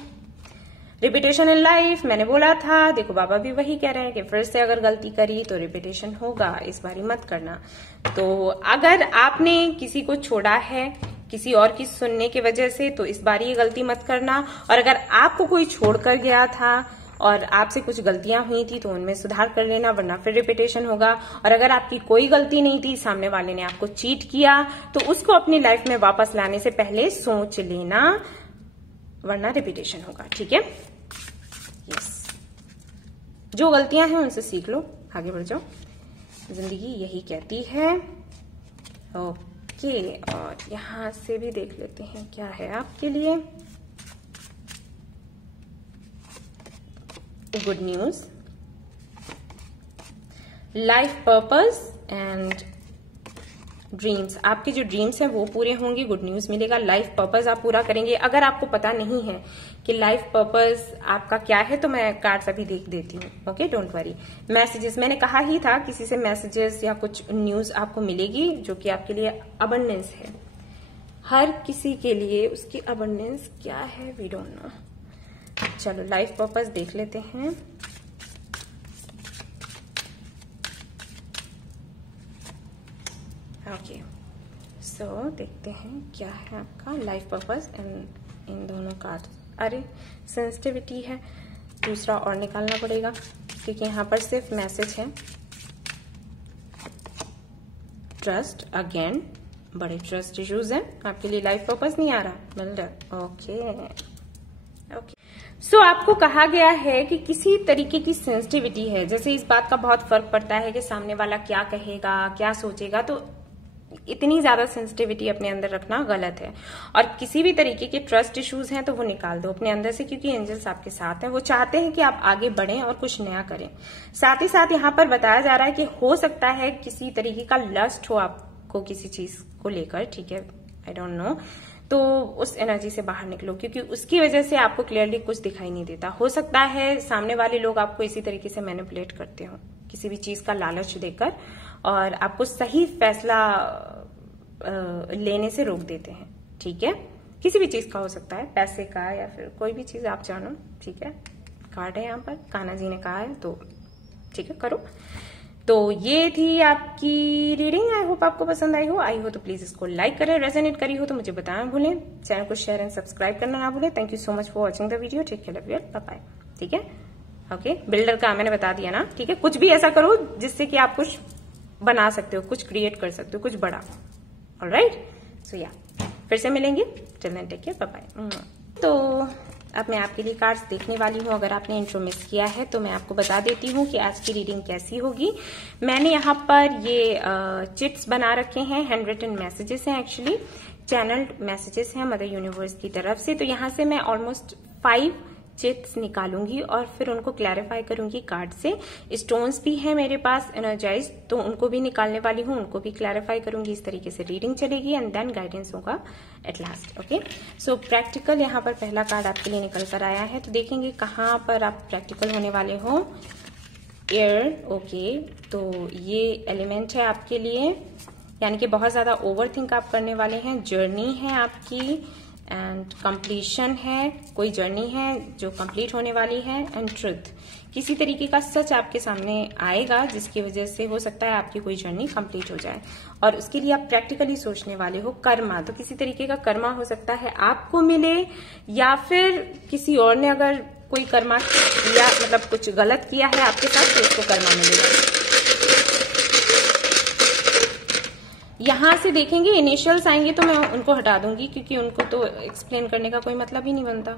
रिपीटेशन इन लाइफ, मैंने बोला था, देखो बाबा भी वही कह रहे हैं कि फिर से अगर गलती करी तो रिपीटेशन होगा, इस बारी मत करना। तो अगर आपने किसी को छोड़ा है किसी और की सुनने की वजह से, तो इस बारी ये गलती मत करना। और अगर आपको कोई छोड़कर गया था और आपसे कुछ गलतियां हुई थी तो उनमें सुधार कर लेना, वरना फिर रिपीटेशन होगा। और अगर आपकी कोई गलती नहीं थी, सामने वाले ने आपको चीट किया, तो उसको अपनी लाइफ में वापस लाने से पहले सोच लेना, वरना रिपीटेशन होगा, ठीक है। यस, जो गलतियां हैं उनसे सीख लो, आगे बढ़ जाओ, जिंदगी यही कहती है। ओके, और यहां से भी देख लेते हैं क्या है आपके लिए। Good news, life purpose and dreams, आपके जो ड्रीम्स हैं वो पूरे होंगे, गुड न्यूज मिलेगा, लाइफ पर्पस आप पूरा करेंगे। अगर आपको पता नहीं है कि लाइफ पर्पस आपका क्या है तो मैं कार्ड्स अभी देख देती हूँ, ओके, डोंट वरी। मैसेजेस, मैंने कहा ही था किसी से मैसेजेस या कुछ न्यूज आपको मिलेगी जो कि आपके लिए अबंडेंस है। हर किसी के लिए उसकी अबंडेंस क्या है वी डोंट नो। चलो लाइफ पर्पस देख लेते हैं। ओके, सो देखते हैं क्या है आपका लाइफ पर्पस इन दोनों कार्ड। अरे सेंसिटिविटी है, दूसरा और निकालना पड़ेगा क्योंकि यहाँ पर सिर्फ मैसेज है। ट्रस्ट, अगेन बड़े ट्रस्ट इश्यूज हैं आपके लिए, लाइफ पर्पस नहीं आ रहा, बिल्डर। ओके ओके, सो आपको कहा गया है कि किसी तरीके की सेंसिटिविटी है, जैसे इस बात का बहुत फर्क पड़ता है कि सामने वाला क्या कहेगा, क्या सोचेगा, तो इतनी ज्यादा सेंसिटिविटी अपने अंदर रखना गलत है। और किसी भी तरीके के ट्रस्ट इश्यूज हैं तो वो निकाल दो अपने अंदर से, क्योंकि एंजल्स आपके साथ हैं, वो चाहते हैं कि आप आगे बढ़ें और कुछ नया करें। साथ ही साथ यहाँ पर बताया जा रहा है कि हो सकता है किसी तरीके का लस्ट हो आपको किसी चीज को लेकर, ठीक है, आई डोंट नो, तो उस एनर्जी से बाहर निकलो, क्योंकि उसकी वजह से आपको क्लियरली कुछ दिखाई नहीं देता। हो सकता है सामने वाले लोग आपको इसी तरीके से मैनिपुलेट करते हो, किसी भी चीज का लालच देकर, और आपको सही फैसला लेने से रोक देते हैं, ठीक है। किसी भी चीज का हो सकता है, पैसे का या फिर कोई भी चीज आप जानो, ठीक है। कार्ड है यहाँ पर, कान्हा जी ने कहा है, तो ठीक है, करो। तो ये थी आपकी रीडिंग। आई होप आपको पसंद आई हो तो प्लीज इसको लाइक करें, रेजोनेट करी हो तो मुझे बताना भूलें, चैनल को शेयर एंड सब्सक्राइब करना ना भूलें। Thank you so much for watching the video. Take care, love you, bye bye. ठीक है, ओके। बिल्डर का मैंने बता दिया ना, ठीक है। कुछ भी ऐसा करो जिससे कि आप कुछ बना सकते हो, कुछ क्रिएट कर सकते हो, कुछ बड़ा। ऑलराइट, सो या फिर से मिलेंगे। Till then take care, bye bye. तो अब मैं आपके लिए कार्ड्स देखने वाली हूँ। अगर आपने इंट्रो मिस किया है तो मैं आपको बता देती हूँ कि आज की रीडिंग कैसी होगी। मैंने यहाँ पर ये चिट्स बना रखे हैं, हैंड रिटन मैसेजेस हैं, एक्चुअली चैनल्ड मैसेजेस हैं मदर यूनिवर्स की तरफ से। तो यहाँ से मैं ऑलमोस्ट 5 चिट्स निकालूंगी और फिर उनको क्लैरिफाई करूंगी कार्ड से। स्टोन्स भी हैं मेरे पास एनर्जाइज, तो उनको भी निकालने वाली हूँ, उनको भी क्लैरिफाई करूंगी। इस तरीके से रीडिंग चलेगी एंड देन गाइडेंस होगा at last. Okay, so practical यहाँ पर पहला कार्ड आपके लिए निकल कर आया है। तो देखेंगे कहाँ पर आप प्रैक्टिकल होने वाले हो। एयर, ओके, तो ये एलिमेंट है आपके लिए, यानी कि बहुत ज्यादा ओवर थिंक आप करने वाले हैं। जर्नी है आपकी एंड कंप्लीशन है, कोई जर्नी है जो कंप्लीट होने वाली है। एंड ट्रुथ, किसी तरीके का सच आपके सामने आएगा जिसकी वजह से हो सकता है आपकी कोई जर्नी कंप्लीट हो जाए, और उसके लिए आप प्रैक्टिकली सोचने वाले हो। कर्मा, तो किसी तरीके का कर्मा हो सकता है आपको मिले, या फिर किसी और ने अगर कोई कर्मा या मतलब कुछ गलत किया है आपके साथ तो उसको कर्मा मिलेगा। यहां से देखेंगे इनिशियल्स आएंगे तो मैं उनको हटा दूंगी, क्योंकि उनको तो एक्सप्लेन करने का कोई मतलब ही नहीं बनता।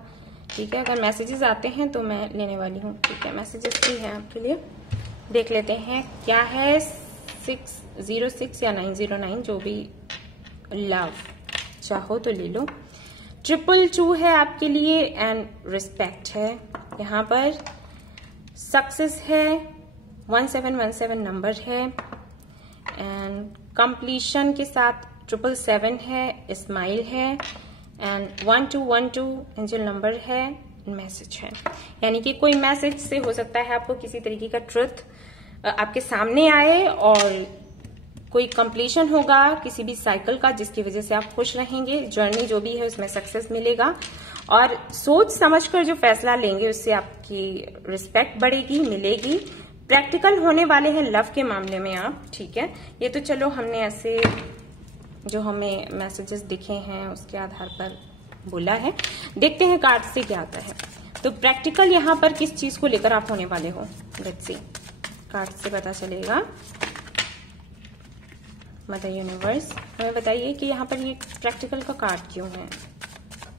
ठीक है, अगर मैसेजेस आते हैं तो मैं लेने वाली हूँ। ठीक है, मैसेजेस भी हैं आपके लिए, देख लेते हैं क्या है। 606 या 909, जो भी लव चाहो तो ले लो। 222 है आपके लिए एंड रिस्पेक्ट है। यहाँ पर सक्सेस है, 1717 नंबर है एंड कंप्लीशन के साथ 777 है, स्माइल है एंड 1212 एंजल नंबर है, मैसेज है। यानी कि कोई मैसेज से हो सकता है आपको किसी तरीके का ट्रुथ आपके सामने आए और कोई कंप्लीशन होगा किसी भी साइकिल का, जिसकी वजह से आप खुश रहेंगे। जर्नी जो भी है उसमें सक्सेस मिलेगा और सोच समझकर जो फैसला लेंगे उससे आपकी रिस्पेक्ट बढ़ेगी, मिलेगी। प्रैक्टिकल होने वाले हैं लव के मामले में आप। ठीक है, ये तो चलो हमने ऐसे जो हमें मैसेजेस दिखे हैं उसके आधार पर बोला है। देखते हैं कार्ड से क्या आता है। तो प्रैक्टिकल यहाँ पर किस चीज को लेकर आप होने वाले हो, लेट्स सी। कार्ड से पता चलेगा। मदर यूनिवर्स हमें बताइए कि यहाँ पर ये प्रैक्टिकल का कार्ड क्यों है,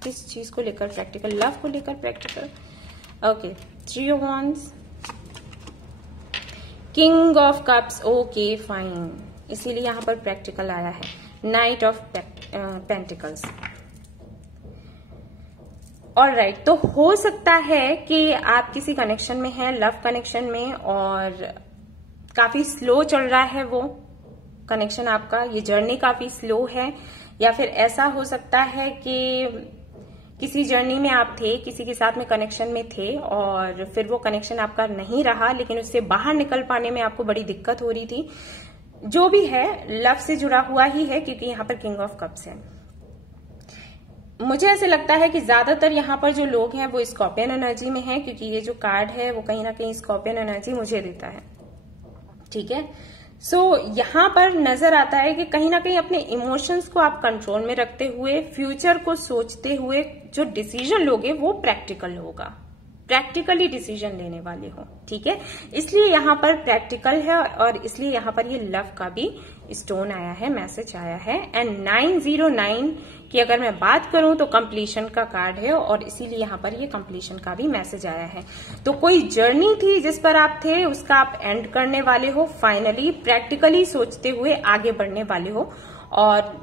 किस चीज को लेकर प्रैक्टिकल, लव को लेकर practical. Okay, 3 of wands, king of cups, okay fine, इसीलिए यहां पर प्रैक्टिकल आया है। Night of pentacles, alright. तो हो सकता है कि आप किसी कनेक्शन में हैं, लव कनेक्शन में, और काफी स्लो चल रहा है वो कनेक्शन आपका, ये जर्नी काफी स्लो है। या फिर ऐसा हो सकता है कि किसी जर्नी में आप थे, किसी के साथ में कनेक्शन में थे और फिर वो कनेक्शन आपका नहीं रहा, लेकिन उससे बाहर निकल पाने में आपको बड़ी दिक्कत हो रही थी। जो भी है लव से जुड़ा हुआ ही है, क्योंकि यहाँ पर किंग ऑफ कप्स है। मुझे ऐसे लगता है कि ज्यादातर यहाँ पर जो लोग हैं वो स्कॉर्पियन एनर्जी में हैं, क्योंकि ये जो कार्ड है वो कहीं ना कहीं स्कॉर्पियन एनर्जी मुझे देता है। ठीक है, सो यहाँ पर नजर आता है कि कहीं ना कहीं अपने इमोशंस को आप कंट्रोल में रखते हुए, फ्यूचर को सोचते हुए जो डिसीजन लोगे वो प्रैक्टिकल होगा, प्रैक्टिकली डिसीजन लेने वाले हो। ठीक है, इसलिए यहाँ पर प्रैक्टिकल है और इसलिए यहाँ पर ये लव का भी स्टोन आया है, मैसेज आया है। एंड 909 की अगर मैं बात करूं तो कंप्लीशन का कार्ड है और इसीलिए यहाँ पर ये कंप्लीशन का भी मैसेज आया है। तो कोई जर्नी थी जिस पर आप थे, उसका आप एंड करने वाले हो फाइनली, प्रैक्टिकली सोचते हुए आगे बढ़ने वाले हो। और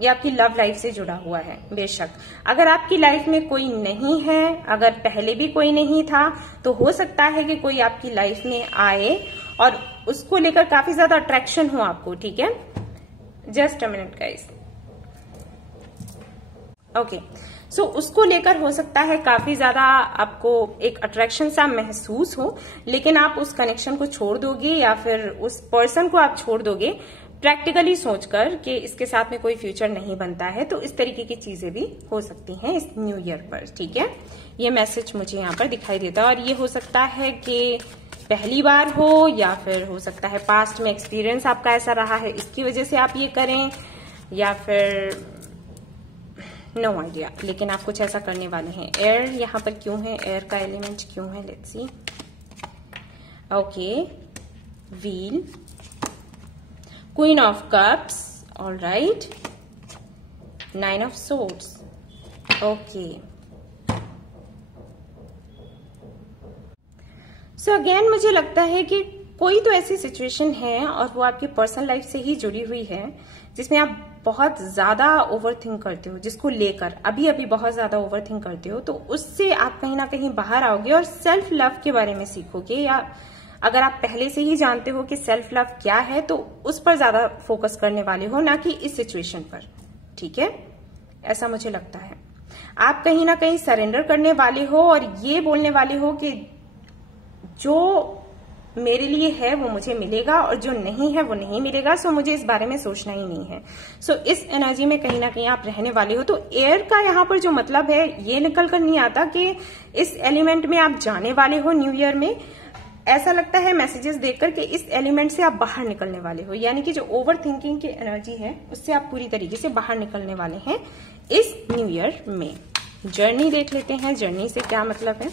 ये आपकी लव लाइफ से जुड़ा हुआ है। बेशक अगर आपकी लाइफ में कोई नहीं है, अगर पहले भी कोई नहीं था, तो हो सकता है कि कोई आपकी लाइफ में आए और उसको लेकर काफी ज्यादा अट्रैक्शन हो आपको। ठीक है, just a minute guys. Okay, so उसको लेकर हो सकता है काफी ज्यादा आपको एक अट्रैक्शन सा महसूस हो, लेकिन आप उस कनेक्शन को छोड़ दोगे या फिर उस पर्सन को आप छोड़ दोगे प्रैक्टिकली सोचकर कि इसके साथ में कोई फ्यूचर नहीं बनता है। तो इस तरीके की चीजें भी हो सकती हैं इस न्यू ईयर पर। ठीक है, ये मैसेज मुझे यहाँ पर दिखाई देता है। और ये हो सकता है कि पहली बार हो या फिर हो सकता है पास्ट में एक्सपीरियंस आपका ऐसा रहा है, इसकी वजह से आप ये करें, या फिर नो आइडिया, लेकिन आप कुछ ऐसा करने वाले हैं। एयर यहाँ पर क्यों है, एयर का एलिमेंट क्यों है, let's see. Okay, wheel, queen of cups, all right, nine of swords. Okay, so again मुझे लगता है कि कोई तो ऐसी सिचुएशन है और वो आपकी पर्सनल लाइफ से ही जुड़ी हुई है जिसमें आप बहुत ज्यादा ओवरथिंक करते हो, जिसको लेकर अभी अभी बहुत ज्यादा ओवरथिंक करते हो, तो उससे आप कहीं ना कहीं बाहर आओगे और सेल्फ लव के बारे में सीखोगे, या अगर आप पहले से ही जानते हो कि सेल्फ लव क्या है तो उस पर ज्यादा फोकस करने वाले हो, ना कि इस सिचुएशन पर। ठीक है, ऐसा मुझे लगता है। आप कहीं ना कहीं सरेंडर करने वाले हो और ये बोलने वाले हो कि जो मेरे लिए है वो मुझे मिलेगा और जो नहीं है वो नहीं मिलेगा, सो मुझे इस बारे में सोचना ही नहीं है। सो इस एनर्जी में कहीं ना कहीं आप रहने वाले हो। तो एयर का यहाँ पर जो मतलब है ये निकल कर नहीं आता कि इस एलिमेंट में आप जाने वाले हो न्यू ईयर में। ऐसा लगता है मैसेजेस देखकर कि इस एलिमेंट से आप बाहर निकलने वाले हो, यानी कि जो ओवर थिंकिंग की एनर्जी है उससे आप पूरी तरीके से बाहर निकलने वाले हैं इस न्यू ईयर में। जर्नी देख लेते हैं, जर्नी से क्या मतलब है।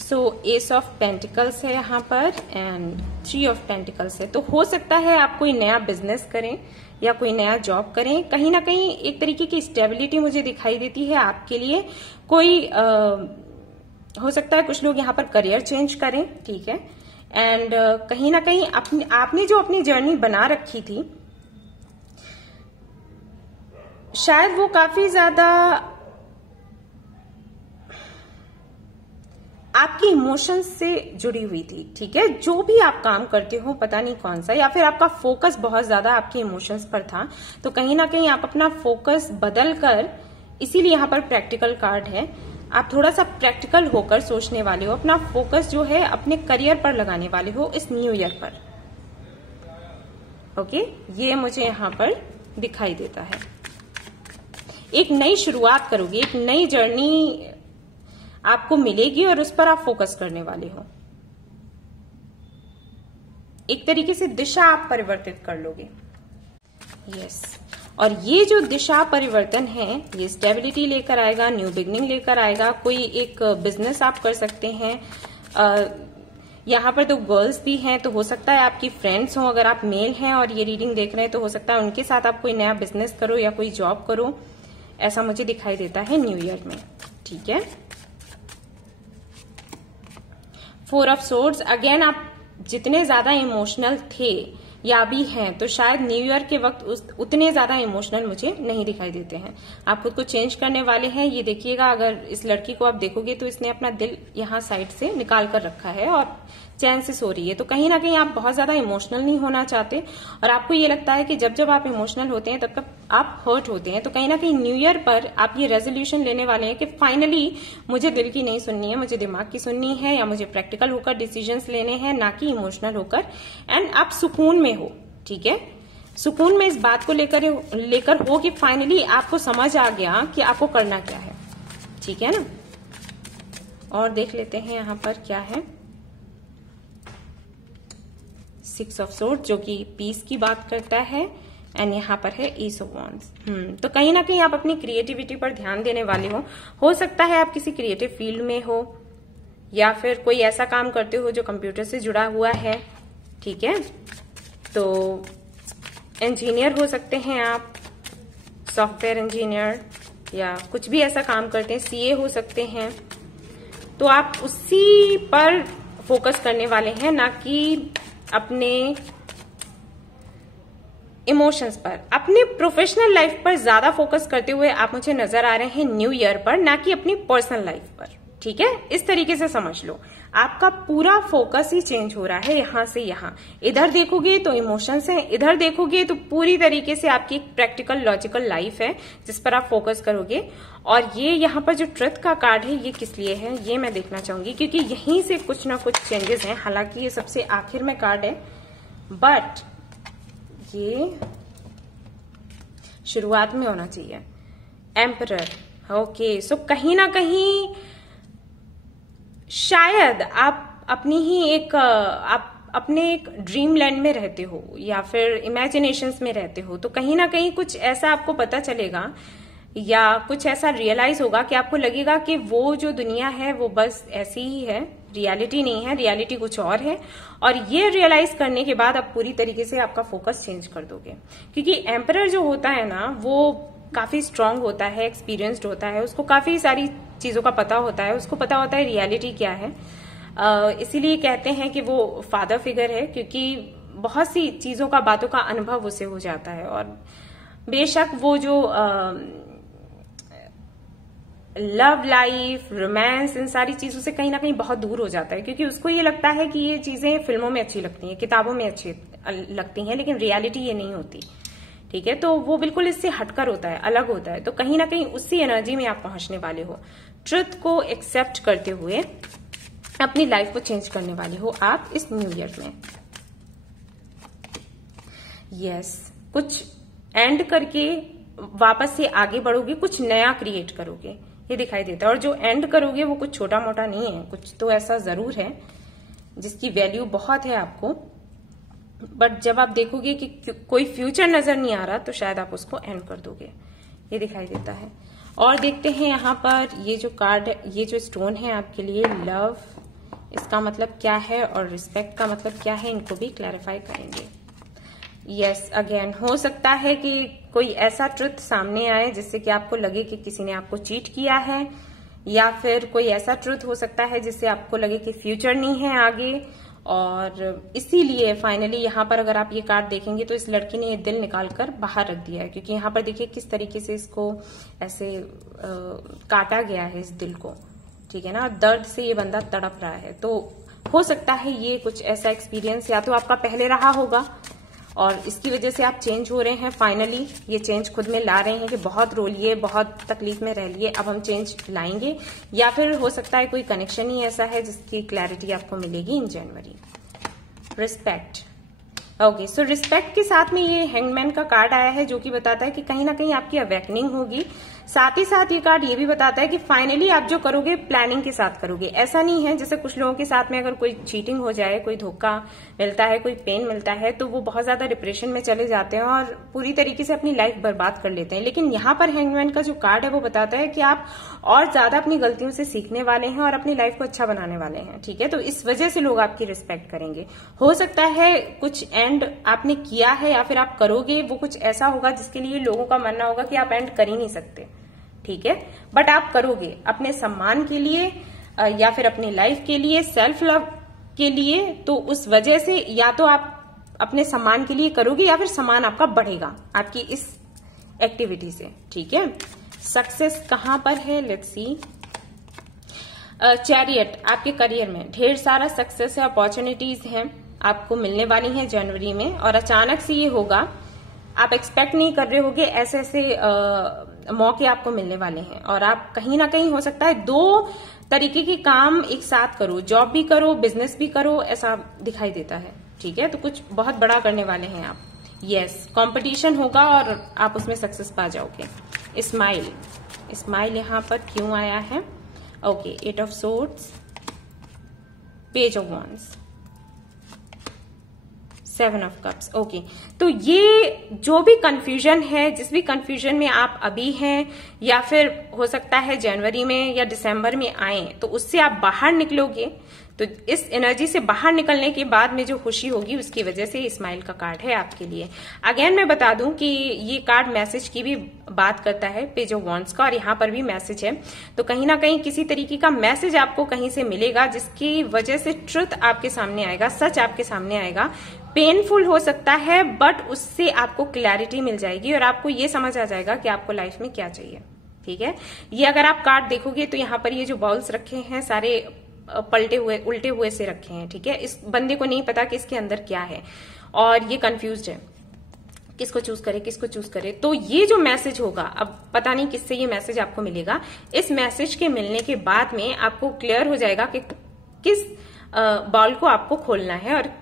सो एस ऑफ पेंटिकल्स है यहाँ पर एंड 3 ऑफ पेंटिकल्स है। तो हो सकता है आप कोई नया बिजनेस करें या कोई नया जॉब करें, कहीं ना कहीं एक तरीके की स्टेबिलिटी मुझे दिखाई देती है आपके लिए। कोई हो सकता है कुछ लोग यहाँ पर करियर चेंज करें, ठीक है। एंड कहीं ना कहीं आपने जो अपनी जर्नी बना रखी थी शायद वो काफी ज्यादा आपकी इमोशंस से जुड़ी हुई थी, ठीक है। जो भी आप काम करते हो पता नहीं कौन सा, या फिर आपका फोकस बहुत ज्यादा आपके इमोशंस पर था, तो कहीं ना कहीं आप अपना फोकस बदल कर, इसीलिए यहाँ पर प्रैक्टिकल कार्ड है, आप थोड़ा सा प्रैक्टिकल होकर सोचने वाले हो, अपना फोकस जो है अपने करियर पर लगाने वाले हो इस न्यू ईयर पर। ओके, ये मुझे यहाँ पर दिखाई देता है। एक नई शुरुआत करोगे, एक नई जर्नी आपको मिलेगी और उस पर आप फोकस करने वाले हो। एक तरीके से दिशा आप परिवर्तित कर लोगे। यस, और ये जो दिशा परिवर्तन है ये स्टेबिलिटी लेकर आएगा, न्यू बिगनिंग लेकर आएगा। कोई एक बिजनेस आप कर सकते हैं। यहाँ पर तो गर्ल्स भी हैं, तो हो सकता है आपकी फ्रेंड्स हो, अगर आप मेल हैं और ये रीडिंग देख रहे हैं तो हो सकता है उनके साथ आप कोई नया बिजनेस करो या कोई जॉब करो, ऐसा मुझे दिखाई देता है न्यू ईयर में, ठीक है। 4 ऑफ सोर्ड्स, अगेन आप जितने ज्यादा इमोशनल थे या भी हैं, तो शायद न्यू ईयर के वक्त उतने ज्यादा इमोशनल मुझे नहीं दिखाई देते हैं। आप खुद को चेंज करने वाले हैं। ये देखिएगा, अगर इस लड़की को आप देखोगे तो इसने अपना दिल यहाँ साइड से निकाल कर रखा है और चैन से सो रही है। तो कहीं ना कहीं आप बहुत ज्यादा इमोशनल नहीं होना चाहते, और आपको ये लगता है कि जब जब आप इमोशनल होते हैं तब आप हर्ट होते हैं। तो कहीं ना कहीं न्यू ईयर पर आप ये रेजोल्यूशन लेने वाले हैं कि फाइनली मुझे दिल की नहीं सुननी है, मुझे दिमाग की सुननी है, या मुझे प्रैक्टिकल होकर डिसीजंस लेने हैं, ना कि इमोशनल होकर। एंड आप सुकून में हो, ठीक है। सुकून में इस बात को लेकर हो कि फाइनली आपको समझ आ गया कि आपको करना क्या है, ठीक है ना। और देख लेते हैं यहाँ पर क्या है। 6 ऑफ सोर्ड्स जो कि पीस की बात करता है, एंड यहाँ पर है एस ऑफ वॉन्ड्स। तो कहीं ना कहीं आप अपनी क्रिएटिविटी पर ध्यान देने वाले हो सकता है आप किसी क्रिएटिव फील्ड में हो, या फिर कोई ऐसा काम करते हो जो कंप्यूटर से जुड़ा हुआ है, ठीक है। तो इंजीनियर हो सकते हैं आप, सॉफ्टवेयर इंजीनियर, या कुछ भी ऐसा काम करते हैं, सीए हो सकते हैं। तो आप उसी पर फोकस करने वाले हैं, ना कि अपने इमोशंस पर। अपने प्रोफेशनल लाइफ पर ज्यादा फोकस करते हुए आप मुझे नजर आ रहे हैं न्यू ईयर पर, ना कि अपनी पर्सनल लाइफ पर, ठीक है। इस तरीके से समझ लो, आपका पूरा फोकस ही चेंज हो रहा है यहां से यहां। इधर देखोगे तो इमोशंस हैं, इधर देखोगे तो पूरी तरीके से आपकी एक प्रैक्टिकल लॉजिकल लाइफ है जिस पर आप फोकस करोगे। और ये यहाँ पर जो ट्रुथ का कार्ड है ये किस लिए है ये मैं देखना चाहूंगी, क्योंकि यहीं से कुछ ना कुछ चेंजेस हैं। हालांकि ये सबसे आखिर में कार्ड है, बट ये शुरुआत में होना चाहिए। Emperor, okay. सो कहीं ना कहीं शायद आप अपने एक ड्रीम लैंड में रहते हो या फिर इमेजिनेशंस में रहते हो, तो कहीं ना कहीं कुछ ऐसा आपको पता चलेगा या कुछ ऐसा रियलाइज होगा कि आपको लगेगा कि वो जो दुनिया है वो बस ऐसी ही है, रियलिटी नहीं है, रियलिटी कुछ और है। और ये रियलाइज करने के बाद आप पूरी तरीके से आपका फोकस चेंज कर दोगे, क्योंकि एम्परर जो होता है ना वो काफी स्ट्रांग होता है, एक्सपीरियंस्ड होता है, उसको काफी सारी चीजों का पता होता है, उसको पता होता है रियलिटी क्या है। इसीलिए कहते हैं कि वो फादर फिगर है, क्योंकि बहुत सी चीजों का, बातों का अनुभव उसे हो जाता है। और बेशक वो जो लव लाइफ, रोमांस, इन सारी चीजों से कहीं ना कहीं बहुत दूर हो जाता है, क्योंकि उसको ये लगता है कि ये चीजें फिल्मों में अच्छी लगती हैं, किताबों में अच्छी लगती हैं, लेकिन रियलिटी ये नहीं होती। ठीक है, तो वो बिल्कुल इससे हटकर होता है, अलग होता है। तो कहीं ना कहीं उसी एनर्जी में आप पहुंचने वाले हो। ट्रुथ को एक्सेप्ट करते हुए अपनी लाइफ को चेंज करने वाले हो आप इस न्यू ईयर में। यस, कुछ एंड करके वापस से आगे बढ़ोगे, कुछ नया क्रिएट करोगे, ये दिखाई देता है। और जो एंड करोगे वो कुछ छोटा मोटा नहीं है, कुछ तो ऐसा जरूर है जिसकी वैल्यू बहुत है आपको, बट जब आप देखोगे कि कोई फ्यूचर नजर नहीं आ रहा तो शायद आप उसको एंड कर दोगे, ये दिखाई देता है। और देखते हैं यहाँ पर ये जो कार्ड, ये जो स्टोन है आपके लिए, लव, इसका मतलब क्या है और रिस्पेक्ट का मतलब क्या है, इनको भी क्लैरिफाई करेंगे। यस, अगेन हो सकता है कि कोई ऐसा ट्रुथ सामने आए जिससे कि आपको लगे कि किसी ने आपको चीट किया है, या फिर कोई ऐसा ट्रुथ हो सकता है जिससे आपको लगे कि फ्यूचर नहीं है आगे। और इसीलिए फाइनली यहाँ पर अगर आप ये कार्ड देखेंगे तो इस लड़की ने ये दिल निकालकर बाहर रख दिया है, क्योंकि यहाँ पर देखिए किस तरीके से इसको ऐसे काटा गया है इस दिल को। ठीक है ना, दर्द से ये बंदा तड़प रहा है। तो हो सकता है ये कुछ ऐसा एक्सपीरियंस या तो आपका पहले रहा होगा और इसकी वजह से आप चेंज हो रहे हैं, फाइनली ये चेंज खुद में ला रहे हैं कि बहुत रो लिए, बहुत तकलीफ में रह लिए, अब हम चेंज लाएंगे। या फिर हो सकता है कोई कनेक्शन ही ऐसा है जिसकी क्लैरिटी आपको मिलेगी इन जनवरी। रिस्पेक्ट, ओके, सो रिस्पेक्ट के साथ में ये हैंगमैन का कार्ड आया है, जो कि बताता है कि कहीं ना कहीं आपकी अवेकनिंग होगी। साथ ही साथ ये कार्ड ये भी बताता है कि फाइनली आप जो करोगे प्लानिंग के साथ करोगे। ऐसा नहीं है जैसे कुछ लोगों के साथ में अगर कोई चीटिंग हो जाए, कोई धोखा मिलता है, कोई पेन मिलता है, तो वो बहुत ज्यादा डिप्रेशन में चले जाते हैं और पूरी तरीके से अपनी लाइफ बर्बाद कर लेते हैं। लेकिन यहाँ पर हैंगमैन का जो कार्ड है वो बताता है कि आप और ज्यादा अपनी गलतियों से सीखने वाले हैं और अपनी लाइफ को अच्छा बनाने वाले हैं। ठीक है, तो इस वजह से लोग आपकी रिस्पेक्ट करेंगे। हो सकता है कुछ एंड आपने किया है या फिर आप करोगे, वो कुछ ऐसा होगा जिसके लिए लोगों का मानना होगा कि आप एंड कर ही नहीं सकते। ठीक है, बट आप करोगे अपने सम्मान के लिए या फिर अपनी लाइफ के लिए, सेल्फ लव के लिए। तो उस वजह से या तो आप अपने सम्मान के लिए करोगे या फिर सम्मान आपका बढ़ेगा आपकी इस एक्टिविटी से। ठीक है, सक्सेस कहां पर है, लेट्स सी। चैरियट, आपके करियर में ढेर सारा सक्सेस है, अपॉर्चुनिटीज हैं आपको मिलने वाली हैं जनवरी में, और अचानक से ये होगा, आप एक्सपेक्ट नहीं कर रहे होगे, ऐसे ऐसे मौके आपको मिलने वाले हैं। और आप कहीं ना कहीं हो सकता है दो तरीके के काम एक साथ करो, जॉब भी करो, बिजनेस भी करो, ऐसा दिखाई देता है। ठीक है, तो कुछ बहुत बड़ा करने वाले हैं आप। यस, कंपटीशन होगा और आप उसमें सक्सेस पा जाओगे। स्माइल, स्माइल यहाँ पर क्यों आया है, okay, 8 of swords, page of wands, 7 of cups. Okay, तो ये जो भी कंफ्यूजन है, जिस भी कंफ्यूजन में आप अभी हैं या फिर हो सकता है जनवरी में या दिसंबर में आए, तो उससे आप बाहर निकलोगे। तो इस एनर्जी से बाहर निकलने के बाद में जो खुशी होगी उसकी वजह से स्माइल का कार्ड है आपके लिए। अगेन मैं बता दूं कि ये कार्ड मैसेज की भी बात करता है, पेज ऑफ वॉन्ड्स का, और यहाँ पर भी मैसेज है। तो कहीं ना कहीं किसी तरीके का मैसेज आपको कहीं से मिलेगा जिसकी वजह से ट्रुथ आपके सामने आएगा, सच आपके सामने आएगा। पेनफुल हो सकता है बट उससे आपको क्लैरिटी मिल जाएगी और आपको ये समझ आ जाएगा कि आपको लाइफ में क्या चाहिए। ठीक है, ये अगर आप कार्ड देखोगे तो यहाँ पर ये जो बॉल्स रखे हैं सारे पलटे हुए, उल्टे हुए से रखे हैं। ठीक है, इस बंदे को नहीं पता कि इसके अंदर क्या है और ये कंफ्यूज्ड है, किसको चूज करे, किसको चूज करे। तो ये जो मैसेज होगा, अब पता नहीं किससे ये मैसेज आपको मिलेगा। इस मैसेज के मिलने के बाद में आपको क्लियर हो जाएगा कि किस बॉल को आपको खोलना है और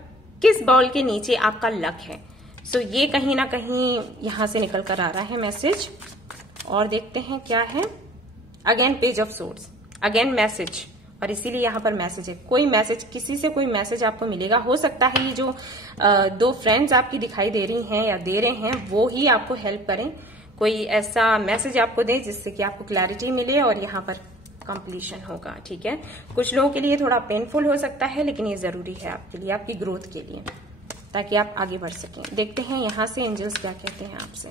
किस बॉल के नीचे आपका लक है। सो ये कहीं ना कहीं यहां से निकल कर आ रहा है मैसेज। और देखते हैं क्या है। Again page of swords, again message, और इसीलिए यहाँ पर मैसेज है। कोई मैसेज, किसी से कोई मैसेज आपको मिलेगा। हो सकता है ये जो 2 फ्रेंड्स आपकी दिखाई दे रही हैं या दे रहे हैं वो ही आपको हेल्प करें, कोई ऐसा मैसेज आपको दे जिससे कि आपको क्लैरिटी मिले और यहाँ पर कंप्लीशन होगा। ठीक है, कुछ लोगों के लिए थोड़ा पेनफुल हो सकता है, लेकिन ये जरूरी है आपके लिए, आपकी ग्रोथ के लिए, ताकि आप आगे बढ़ सकें। देखते हैं यहाँ से एंजल्स क्या कहते हैं आपसे।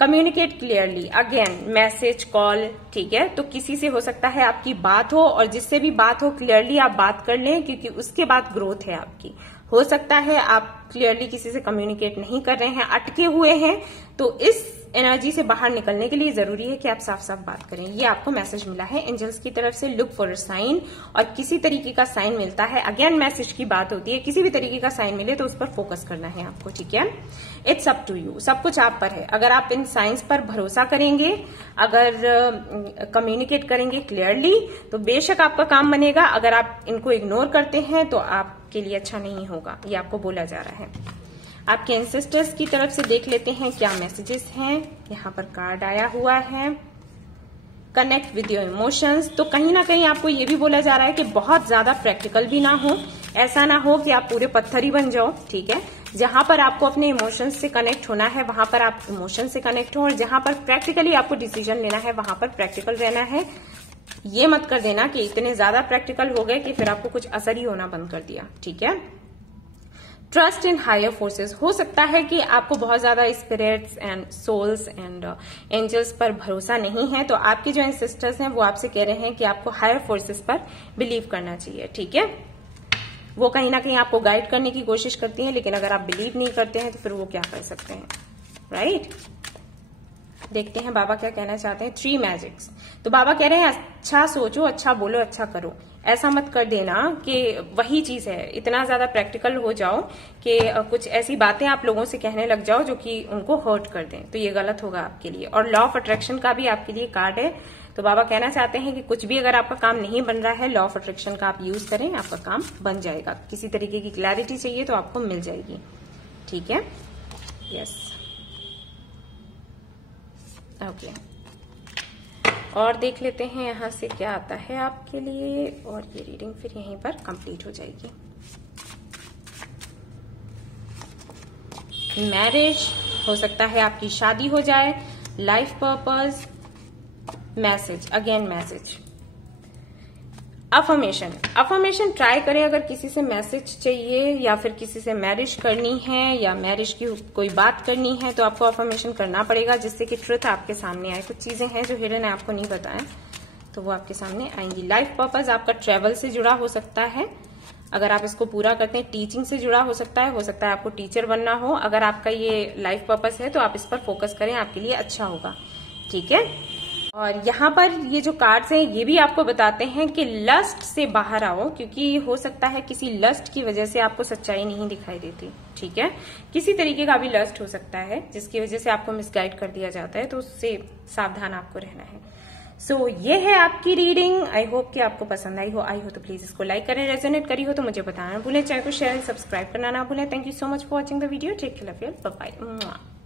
Communicate clearly, again message, call, ठीक है। तो किसी से हो सकता है आपकी बात हो, और जिससे भी बात हो क्लियरली आप बात कर लें, क्योंकि उसके बाद ग्रोथ है आपकी। हो सकता है आप क्लियरली किसी से कम्युनिकेट नहीं कर रहे हैं, अटके हुए हैं, तो इस एनर्जी से बाहर निकलने के लिए जरूरी है कि आप साफ साफ बात करें। ये आपको मैसेज मिला है एंजल्स की तरफ से। लुक फॉर अ साइन, और किसी तरीके का साइन मिलता है, अगेन मैसेज की बात होती है, किसी भी तरीके का साइन मिले तो उस पर फोकस करना है आपको। ठीक है, इट्स अप टू यू, सब कुछ आप पर है। अगर आप इन साइंस पर भरोसा करेंगे, अगर कम्युनिकेट करेंगे क्लियरली, तो बेशक आपका काम बनेगा। अगर आप इनको इग्नोर करते हैं तो आपके लिए अच्छा नहीं होगा, ये आपको बोला जा रहा है। आपके एंसेस्टर्स की तरफ से देख लेते हैं क्या मैसेजेस हैं। यहाँ पर कार्ड आया हुआ है, कनेक्ट विद योर इमोशंस। तो कहीं ना कहीं आपको ये भी बोला जा रहा है कि बहुत ज्यादा प्रैक्टिकल भी ना हो, ऐसा ना हो कि आप पूरे पत्थर ही बन जाओ। ठीक है, जहां पर आपको अपने इमोशंस से कनेक्ट होना है वहां पर आप इमोशन से कनेक्ट हो, और जहां पर प्रैक्टिकली आपको डिसीजन लेना है वहां पर प्रैक्टिकल रहना है। ये मत कर देना कि इतने ज्यादा प्रैक्टिकल हो गए कि फिर आपको कुछ असर ही होना बंद कर दिया। ठीक है, ट्रस्ट इन हायर फोर्सेस। हो सकता है कि आपको बहुत ज्यादा spirits and souls and angels पर भरोसा नहीं है, तो आपके जो एंसेस्टर्स हैं वो आपसे कह रहे हैं कि आपको हायर फोर्सेस पर बिलीव करना चाहिए। ठीक है, वो कहीं ना कहीं आपको गाइड करने की कोशिश करती हैं, लेकिन अगर आप बिलीव नहीं करते हैं तो फिर वो क्या कर सकते हैं, राइट। देखते हैं बाबा क्या कहना चाहते हैं। 3 मैजिक्स। तो बाबा कह रहे हैं अच्छा सोचो, अच्छा बोलो, अच्छा करो। ऐसा मत कर देना कि वही चीज है, इतना ज्यादा प्रैक्टिकल हो जाओ कि कुछ ऐसी बातें आप लोगों से कहने लग जाओ जो कि उनको हर्ट कर दें, तो ये गलत होगा आपके लिए। और लॉ ऑफ अट्रैक्शन का भी आपके लिए कार्ड है। तो बाबा कहना चाहते हैं कि कुछ भी अगर आपका काम नहीं बन रहा है, लॉ ऑफ अट्रैक्शन का आप यूज करें, आपका काम बन जाएगा। किसी तरीके की क्लैरिटी चाहिए तो आपको मिल जाएगी। ठीक है, यस, ओके। और देख लेते हैं यहाँ से क्या आता है आपके लिए, और ये रीडिंग फिर यहीं पर कंप्लीट हो जाएगी। मैरिज, हो सकता है आपकी शादी हो जाए। Life purpose, message, again message. Affirmation, affirmation try करें। अगर किसी से मैसेज चाहिए या फिर किसी से मैरिज करनी है या मैरिज की कोई बात करनी है, तो आपको अफर्मेशन करना पड़ेगा, जिससे कि ट्रुथ आपके सामने आए। कुछ चीजें हैं जो हिडन है, आपको नहीं पता है, तो वो आपके सामने आएंगी। लाइफ पर्पस आपका ट्रेवल से जुड़ा हो सकता है, अगर आप इसको पूरा करते हैं। टीचिंग से जुड़ा हो सकता है आपको टीचर बनना हो। अगर आपका ये लाइफ पर्पस है तो आप इस पर फोकस करें, आपके लिए अच्छा होगा। ठीक है, और यहाँ पर ये जो कार्ड्स हैं ये भी आपको बताते हैं कि लस्ट से बाहर आओ, क्योंकि हो सकता है किसी लस्ट की वजह से आपको सच्चाई नहीं दिखाई देती। ठीक है, किसी तरीके का भी लस्ट हो सकता है जिसकी वजह से आपको मिसगाइड कर दिया जाता है, तो उससे सावधान आपको रहना है। सो ये है आपकी रीडिंग। आई होप कि आपको पसंद आई हो। तो प्लीज इसको लाइक करें, रेजोनेट करी हो तो मुझे बताना भूलें, चैनल को शेयर सब्सक्राइब करना ना भूलें। Thank you so much for watching the video. Take care, bye bye.